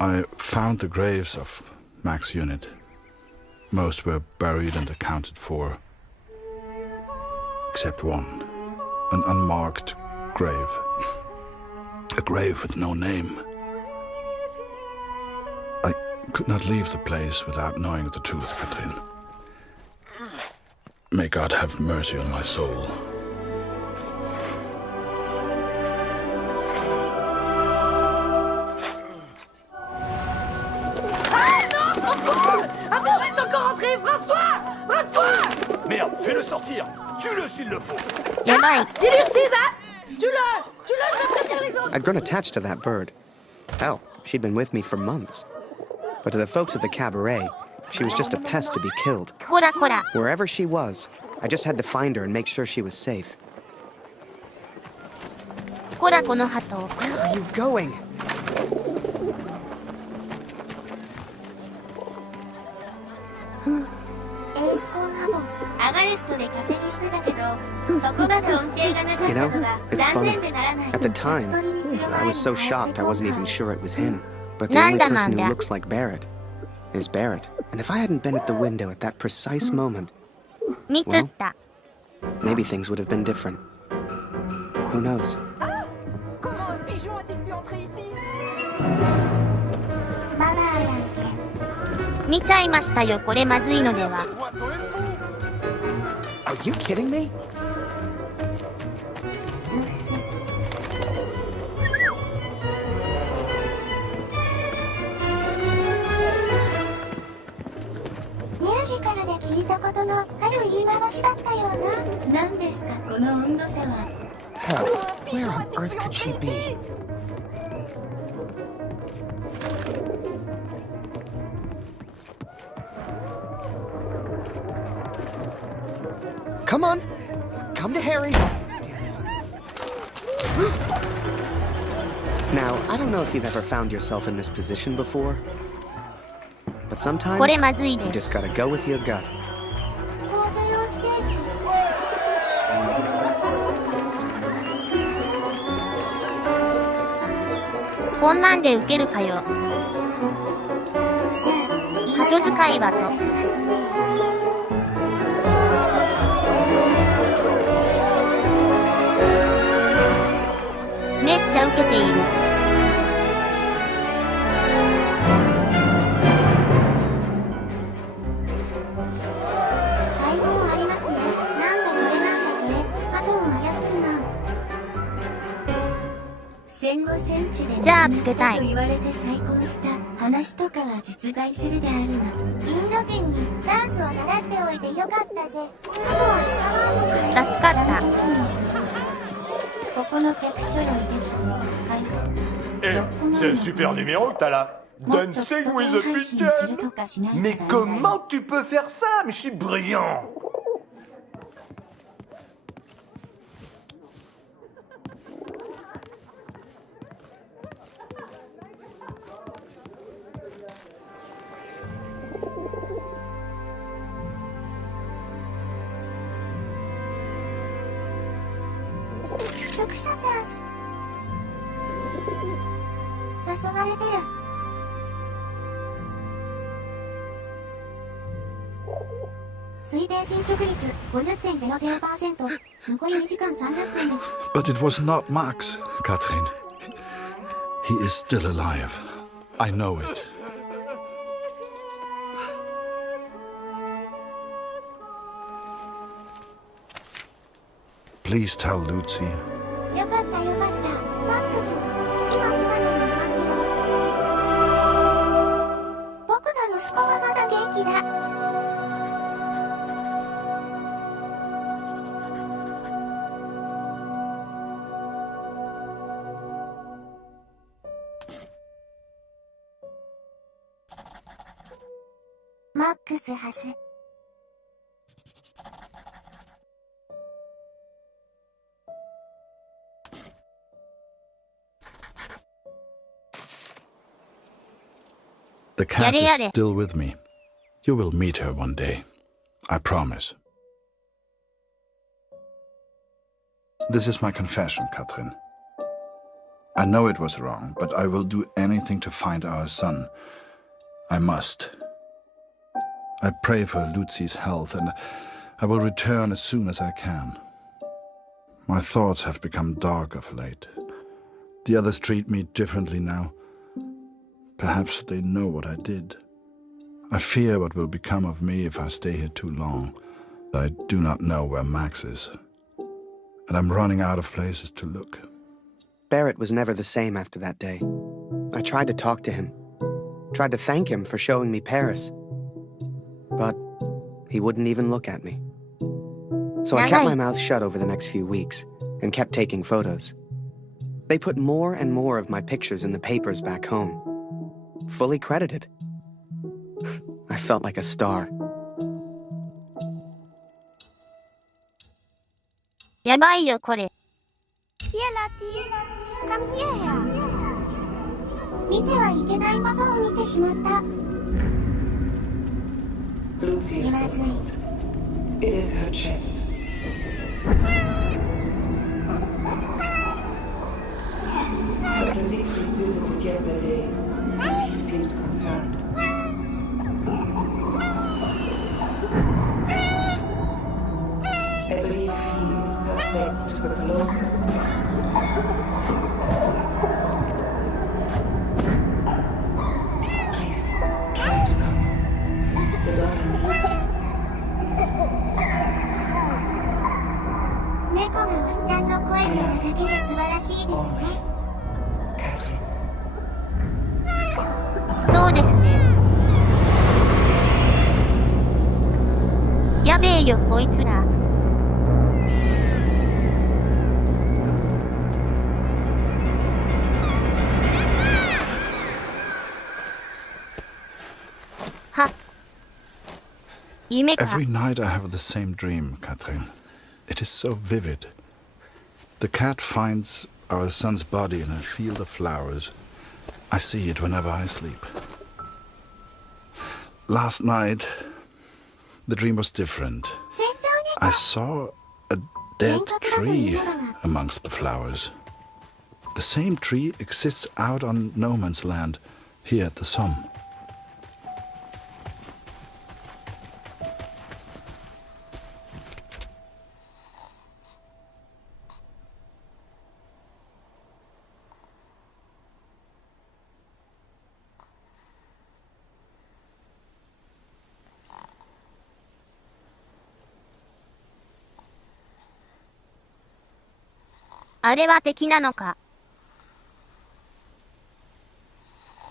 I found the graves of Mac's unit. Most were buried and accounted for, except one, an unmarked grave. A grave with no name. I could not leave the place without knowing the truth, Catherine. May God have mercy on my soul. Fais-le sortir. Tue-le s'il le faut. Did you see that? Tue-le, je vais prévenir les autres. I'd grown attached to that bird. Hell, she'd been with me for months. But to the folks at the cabaret, she was just a pest to be killed. Wherever she was, I just had to find her and make sure she was safe. Where are you going? You know, it's funny. At the time, I was so shocked I wasn't even sure it was him. But the only person who looks like Barrett is Barrett. And if I hadn't been at the window at that precise moment, well, maybe things would have been different. Who knows? Are you kidding me? Hell, where on earth could she be? Come on, come to Harry. Now, I don't know if you've ever found yourself in this position before, but sometimes you just gotta go with your gut. C'est un super numéro que t'as là. Dancing with the Pigeon. Mais comment tu peux faire ça? Mais je suis brillant. But it was not Max, Catherine. He is still alive. I know it. Please tell Lucy. The cat is still with me. You will meet her one day. I promise. This is my confession, Catherine. I know it was wrong, but I will do anything to find our son. I must. I pray for Lucy's health, and I will return as soon as I can. My thoughts have become dark of late. The others treat me differently now. Perhaps they know what I did. I fear what will become of me if I stay here too long. I do not know where Max is, and I'm running out of places to look. Barrett was never the same after that day. I tried to talk to him, tried to thank him for showing me Paris, but he wouldn't even look at me. So I kept my mouth shut over the next few weeks and kept taking photos. They put more and more of my pictures in the papers back home. Fully credited. I felt like a star. やばいよこれ。見てはいけないものを見てしまった。気まずい。It is her chest. Dr. Siegfried visited yesterday. He seems concerned. I believe he suspects tuberculosis. Please, try to come. The daughter needs you. 猫がおっさんの声じゃなだけで素晴らしいですね。そうですね。やべえよこいつら。は。夢か。 Every night I have the same dream, Catherine. It is so vivid. The cat finds our son's body in a field of flowers. I see it whenever I sleep. Last night, the dream was different. I saw a dead tree amongst the flowers. The same tree exists out on no man's land, here at the Somme. あれは敵なのか。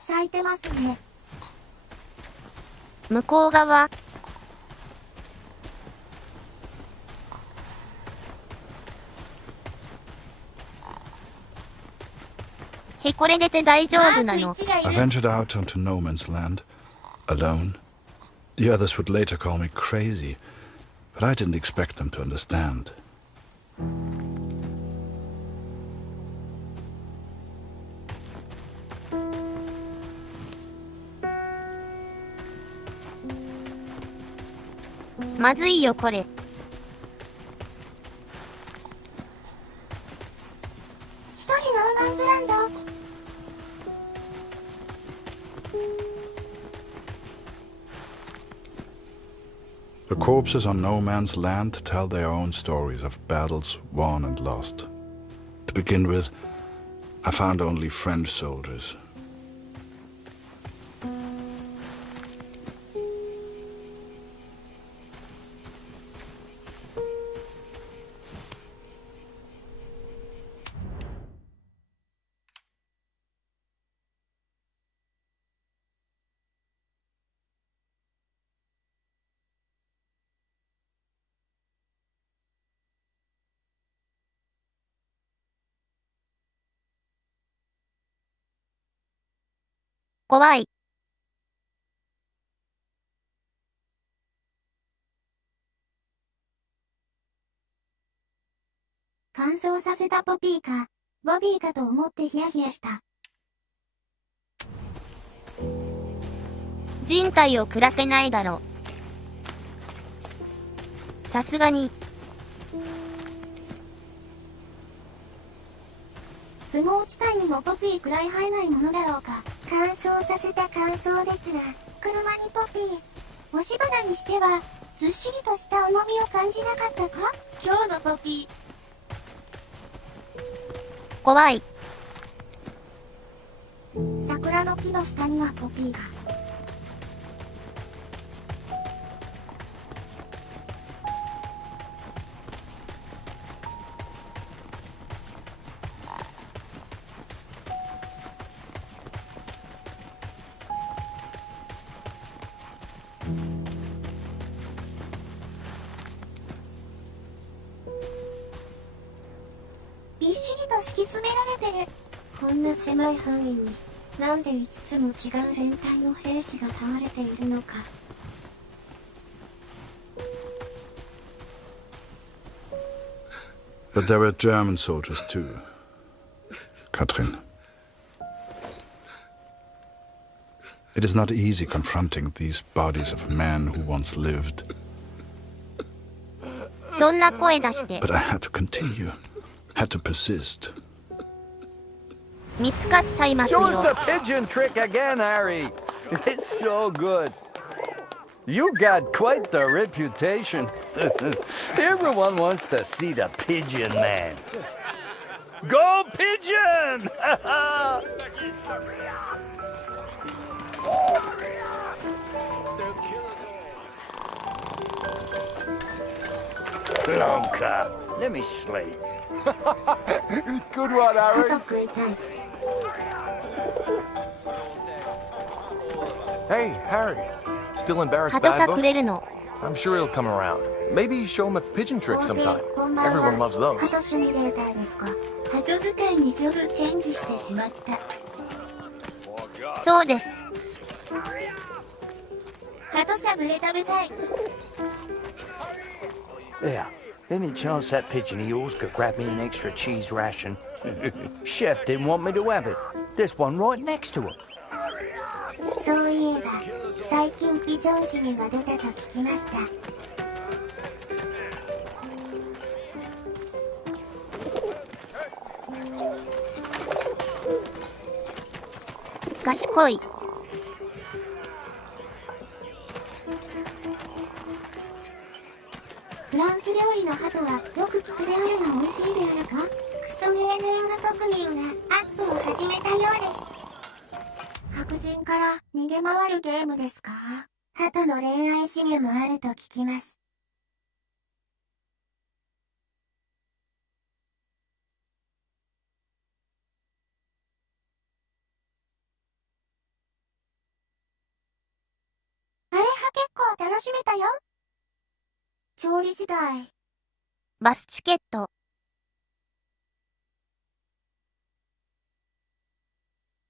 咲いてますね。向こう側。へこれ出て大丈夫なの？ I ventured out onto no man's land, alone. The others would later call me crazy, but I didn't expect them to understand. まずいよこれ。一人ノーマンズランド。 The corpses on no man's land tell their own stories of battles won and lost. To begin with, I found only French soldiers.怖い。乾燥させたポピーか、ボビーかと思ってヒヤヒヤした。人体を砕けないだろう。さすがに。不毛地帯にもポピーくらい生えないものだろうか。乾燥させた乾燥ですが、車にポピー。押し花にしては、ずっしりとした重みを感じなかったか？今日のポピー。怖い。桜の木の下にはポピーが。びっしりと敷き詰められてる。こんな狭い範囲になんで5つも違う連隊の兵士が倒れているのか。But there were German soldiers too, Katrin. It is not easy confronting these bodies of men who once lived. そんな声出して。But I had to continue, had to persist. 見つかっちゃいますよ。Show us the pigeon trick again, Harry. It's so good. You got quite the reputation. Everyone wants to see the pigeon man. Go pigeon! Blanca, let me sleep. Good one, Harry. Hey, Harry. Still embarrassed bad books? I'm sure he'll come around. Maybe show him a pigeon trick sometime. Everyone loves those. そうです。鳩サブレ食べたい。 Yeah, any chance that pigeon of yours could grab me an extra cheese ration? Chef didn't want me to have it. There's one right next to him. そういえば、最近ピジョン姫が出たと聞きました。賢い。フランス料理の鳩はよく聞くであるが美味しいであるか。クソ芸人が国民がアップを始めたようです。白人から逃げ回るゲームですか。鳩の恋愛シゲもあると聞きます。あれは結構楽しめたよ。調理次第。バスチケット。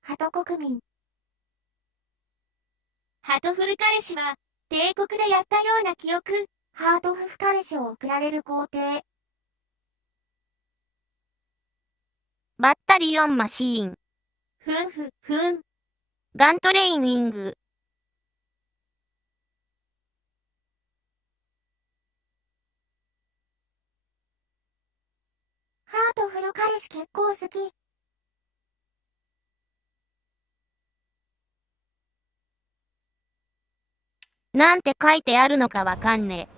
鳩国民。ハトフル彼氏は帝国でやったような記憶。ハートフル彼氏を送られる工程。バッタリオンマシーン。ガントレインウィング。ハートフル彼氏結構好き。なんて書いてあるのかわかんねえ。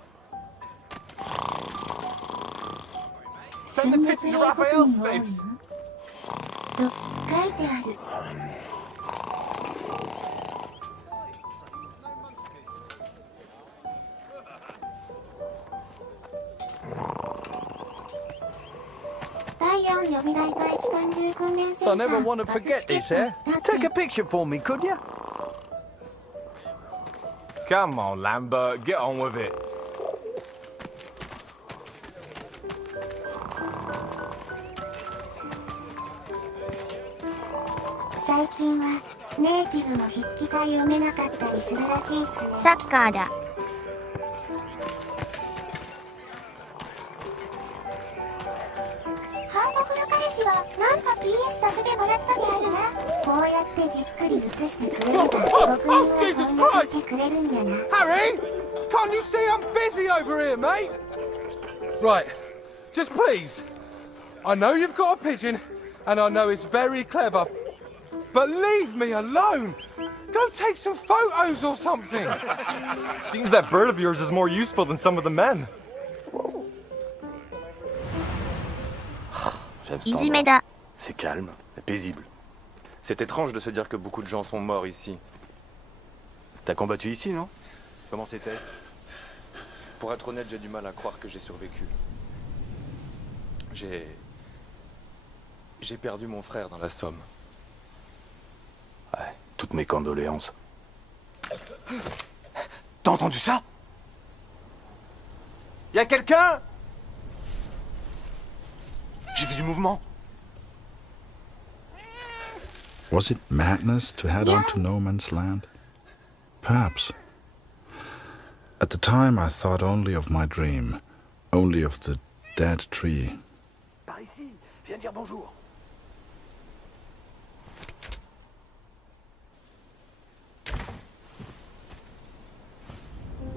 Send the picture to Raphael's face. と書いてある。第4予備大隊機関銃訓練センター。 I never want to forget this, eh? Take a picture for me, could you? Come on, Lambert, get on with it. 最近はネイティブの筆記体読めなかったりするらしいっすね。サッカーだ。ハートフル彼氏はなんか PS させてもらったであるな。こうやってじっくり映してくれれば国民が翻訳してくれるんやな。 Harry, can't you see I'm busy over here, mate? Right, just please. I know you've got a pigeon, and I know it's very clever, but leave me alone. Go take some photos or something. Seems that bird of yours is more useful than some of the men. いじめだ。 C'est calme et paisible. C'est étrange de se dire que beaucoup de gens sont morts ici. T'as combattu ici, non? Comment c'était? Pour être honnête, j'ai du mal à croire que j'ai survécu. J'ai perdu mon frère dans la Somme. Ouais, toutes mes condoléances. T'as entendu ça? Y a quelqu'un? J'ai vu du mouvement. Was it madness to head on to no man's land? Perhaps. At the time I thought only of my dream, only of the dead tree. Par ici, viens dire bonjour.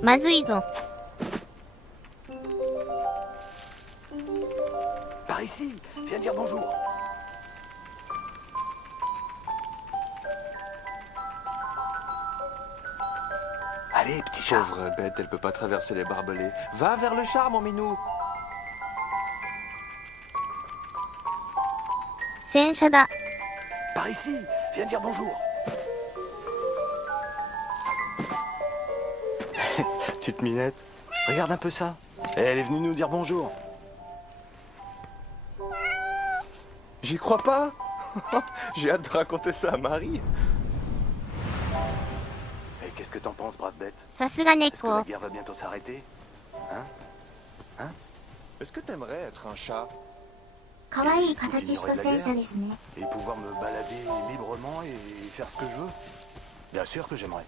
Maずいぞ。Par ici, viens dire bonjour. Allez, petit chat. Pauvre bête, elle peut pas traverser les barbelés. Va vers le char, mon minou. 洗車だ。Par ici, viens dire bonjour. Petite minette, regarde un peu ça. Elle est venue nous dire bonjour. J'y crois pas. J'ai hâte de raconter ça à Marie. Et qu'est-ce que t'en penses, brave bête? さすがEst-ce que la猫。 guerre va bientôt s'arrêter? Hein? Est-ce que t'aimerais être un chat? 可愛い形した戦車ですね。 Et pouvoir me balader librement et faire ce que je veux? Bien sûr que j'aimerais.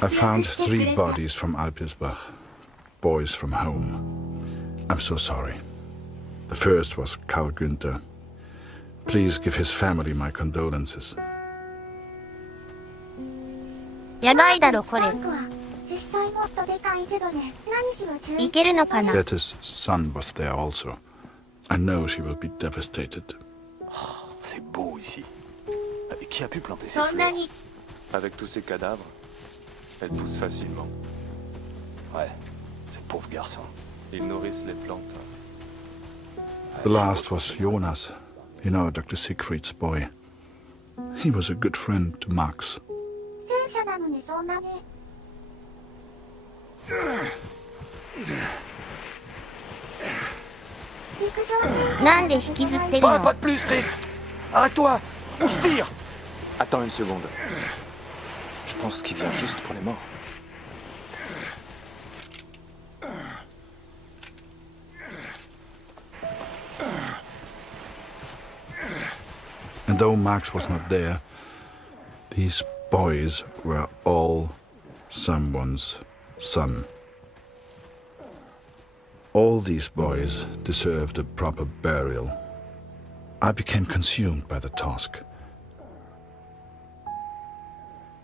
I found 3 bodies from Alpirsbach, boys from home. I'm so sorry. The first was Karl Günther. Please give his family my condolences. やばいだろこれ。実際もっとでかいけどね。何しろ11いけるのかな。 Greta's son was there also. I know she will be devastated. C'est beau ici. Qui a pu planter ces そんな fleurs? に Avec tous ces cadavres, elles poussent facilement. Ouais, ces pauvres garçons. Ils nourrissent les plantes. The last was Jonas, you know, Dr. Siegfried's boy. He was a good friend to Max. 戦車なのにそんなに。陸上なんで引きずってる Pas の de plus, Rick. Arrête-toi. Je tire. Attends une seconde. Je pense qu'il vient juste pour les morts. And though Max was not there, these boys were all someone's son. All these boys deserved a proper burial. I became consumed by the task.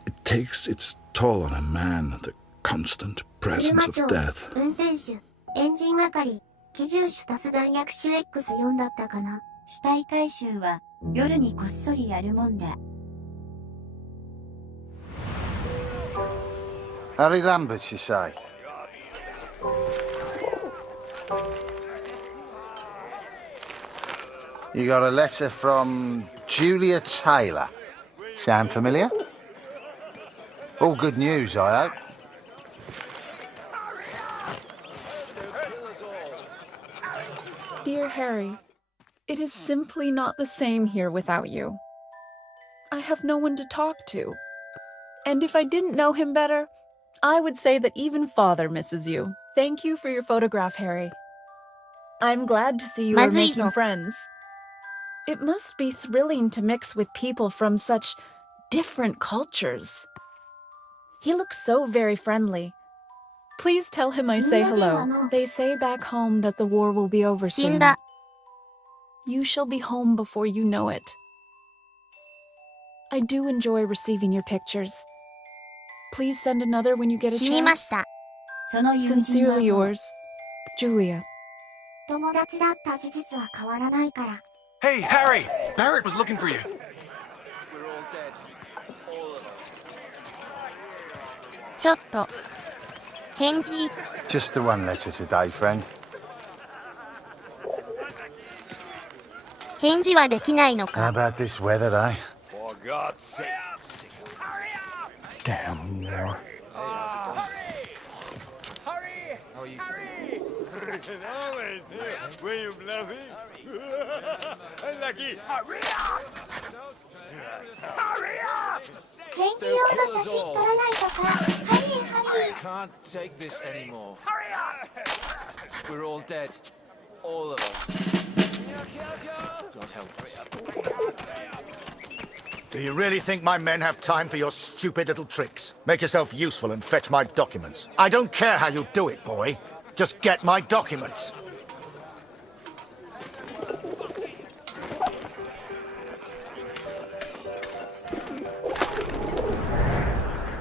It takes its toll on a man, the constant presence of 車長、 death. 運転手、エンジン係、機銃手足す弾薬手 X4 だったかな。死体回収は夜にこっそりやるもんだ。 Harry Lambert, you say? You got a letter from Julia Taylor. Sound familiar? All good news, I hope. Dear Harry, it is simply not the same here without you. I have no one to talk to. And if I didn't know him better, I would say that even Father misses you. Thank you for your photograph, Harry. I'm glad to see you are making friends. It must be thrilling to mix with people from such different cultures. He looks so very friendly. Please tell him I say hello. They say back home that the war will be over soon. You shall be home before you know it. I do enjoy receiving your pictures. Please send another when you get a 死にま chance. した Sincerely yours, Julia. 友達だった事実は変わらないから。 Hey, Harry! Barrett was looking for you. ちょっと返事 Just the one letter today, friend. 返事はできないの How か about this weather, eh? For God's sake. Damn war. are you? Were you bluffing? Lucky. Hurry up! レンジ用の写真撮らないとか。ハリー、ハリー。 Can't take this anymore. Hurry up! We're all dead. All of us. God help us. Do you really think my men have time for your stupid little tricks? Make yourself useful and fetch my documents. I don't care how you do it, boy. Just get my documents.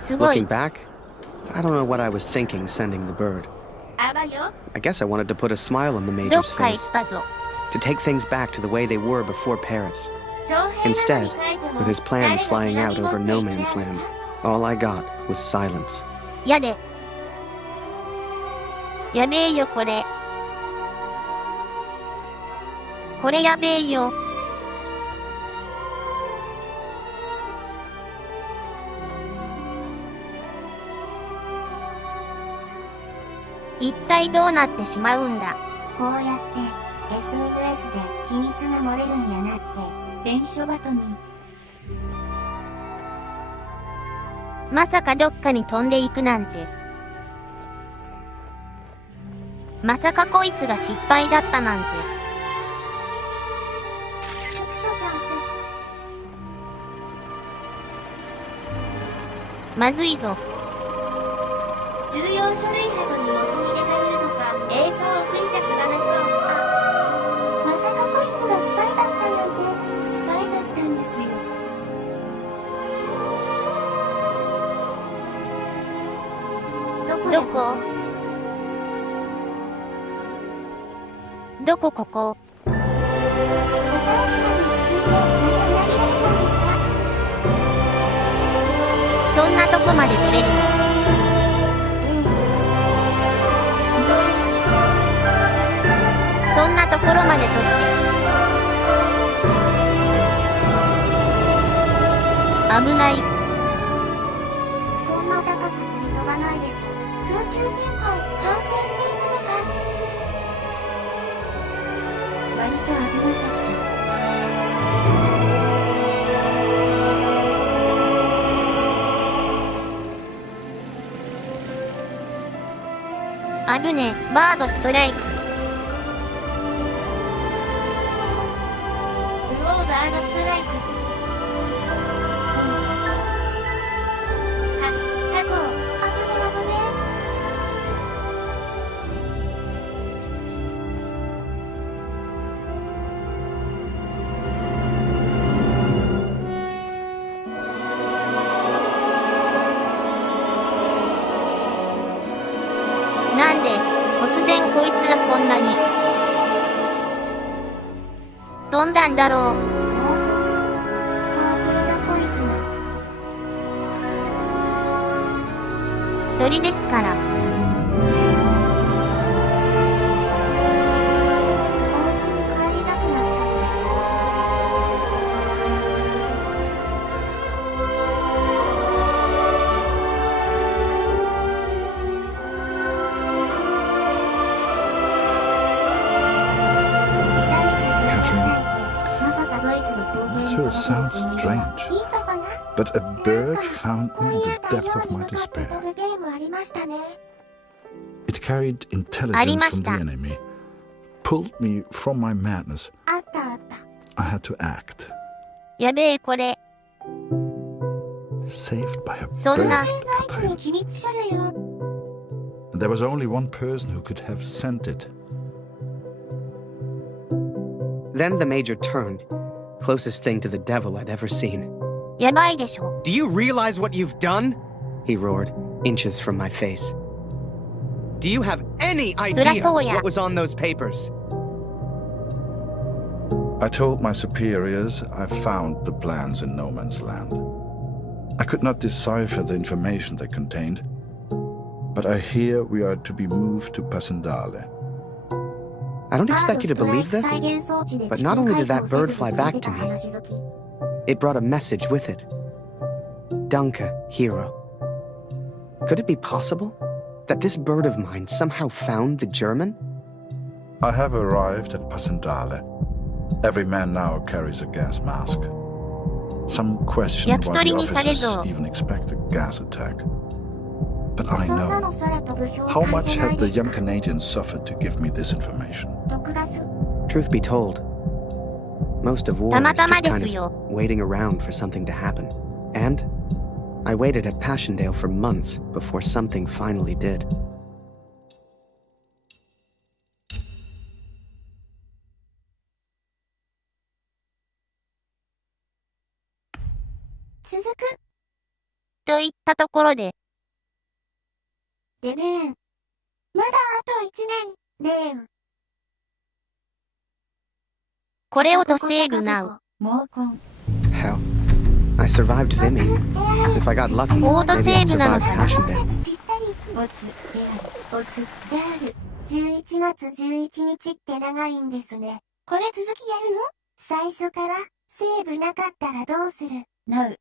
Looking back, I don't know what I was thinking sending the bird. I guess I wanted to put a smile on the Major's face. To take things back to the way they were before Paris. Instead, with his plans flying out over no man's land, all I got was silence. やで。やべえよ、これ。これやべえよ。一体どうなってしまうんだ。こうやって SNS で機密が漏れるんやなって。伝書バトに。まさかどっかに飛んでいくなんて。まさかこいつが失敗だったなんて。まずいぞ。重要書類箱に持ち逃げされるとか、映像を送りじゃ済まなそう。まさかこいつがスパイだったなんて。スパイだったんですよ。どこ？どこここ？そんなとこまで取れるの？そんなところまで取って危ない。こんな高さで飛ばないです。空中戦犯完成していたのか。割と危なかった。危ねえ、バードストライク。バードストライク。タコ。危ね。なんで突然こいつがこんなに飛んだんだろう。鳥ですから。This will sound strange, but a bird found me in the depth of my despair. It carried intelligence from the enemy, pulled me from my madness. I had to act. やべえこれ。 Saved by a そんな。 bird. There was only one person who could have sent it. Then the Major turned. Closest thing to the devil I'd ever seen. やばいでしょ。 Do you realize what you've done? He roared, inches from my face. Do you have any idea what was on those papers? I told my superiors I found the plans in no man's land. I could not decipher the information they contained, but I hear we are to be moved to Pasendale. I don't expect you to believe this, but not only did that bird fly back to me, it brought a message with it. Danke, hero. Could it be possible? That this bird of mine somehow found the German? I have arrived at Passendale. Every man now carries a gas mask. Some question why the officers even expect a gas attack. But I know. How much had the young Canadians suffered to give me this information? Truth be told, most of war is just kind of waiting around for something to happen. And I waited at Passchendaele for months before something finally did. To いったところで。でねん。まだあと1年。でん。これをとセーブナウ。Hell, I survived Vimy. If I got lucky, maybe I'd survive Passchendaele. 11月11日って長いんですね。これ続きやるの？最初からセーブなかったらどうする？ Now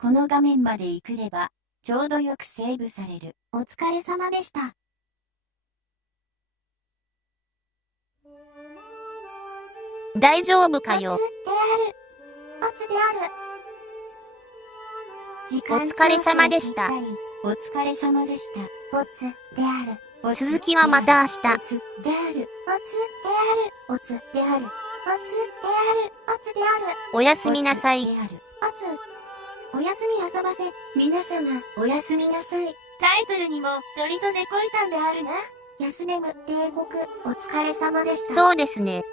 この画面まで行くれば、ちょうどよくセーブされる。お疲れ様でした。大丈夫かよ。お疲れ様でした。お疲れ様でした。おつである。続きはまた明日。おつである。おつである。おつである。おつである。おつである。おやすみなさい。おやすみ遊ばせ。皆様、おやすみなさい。タイトルにも鳥と猫いたんであるな。安眠帝国、お疲れ様でした。そうですね。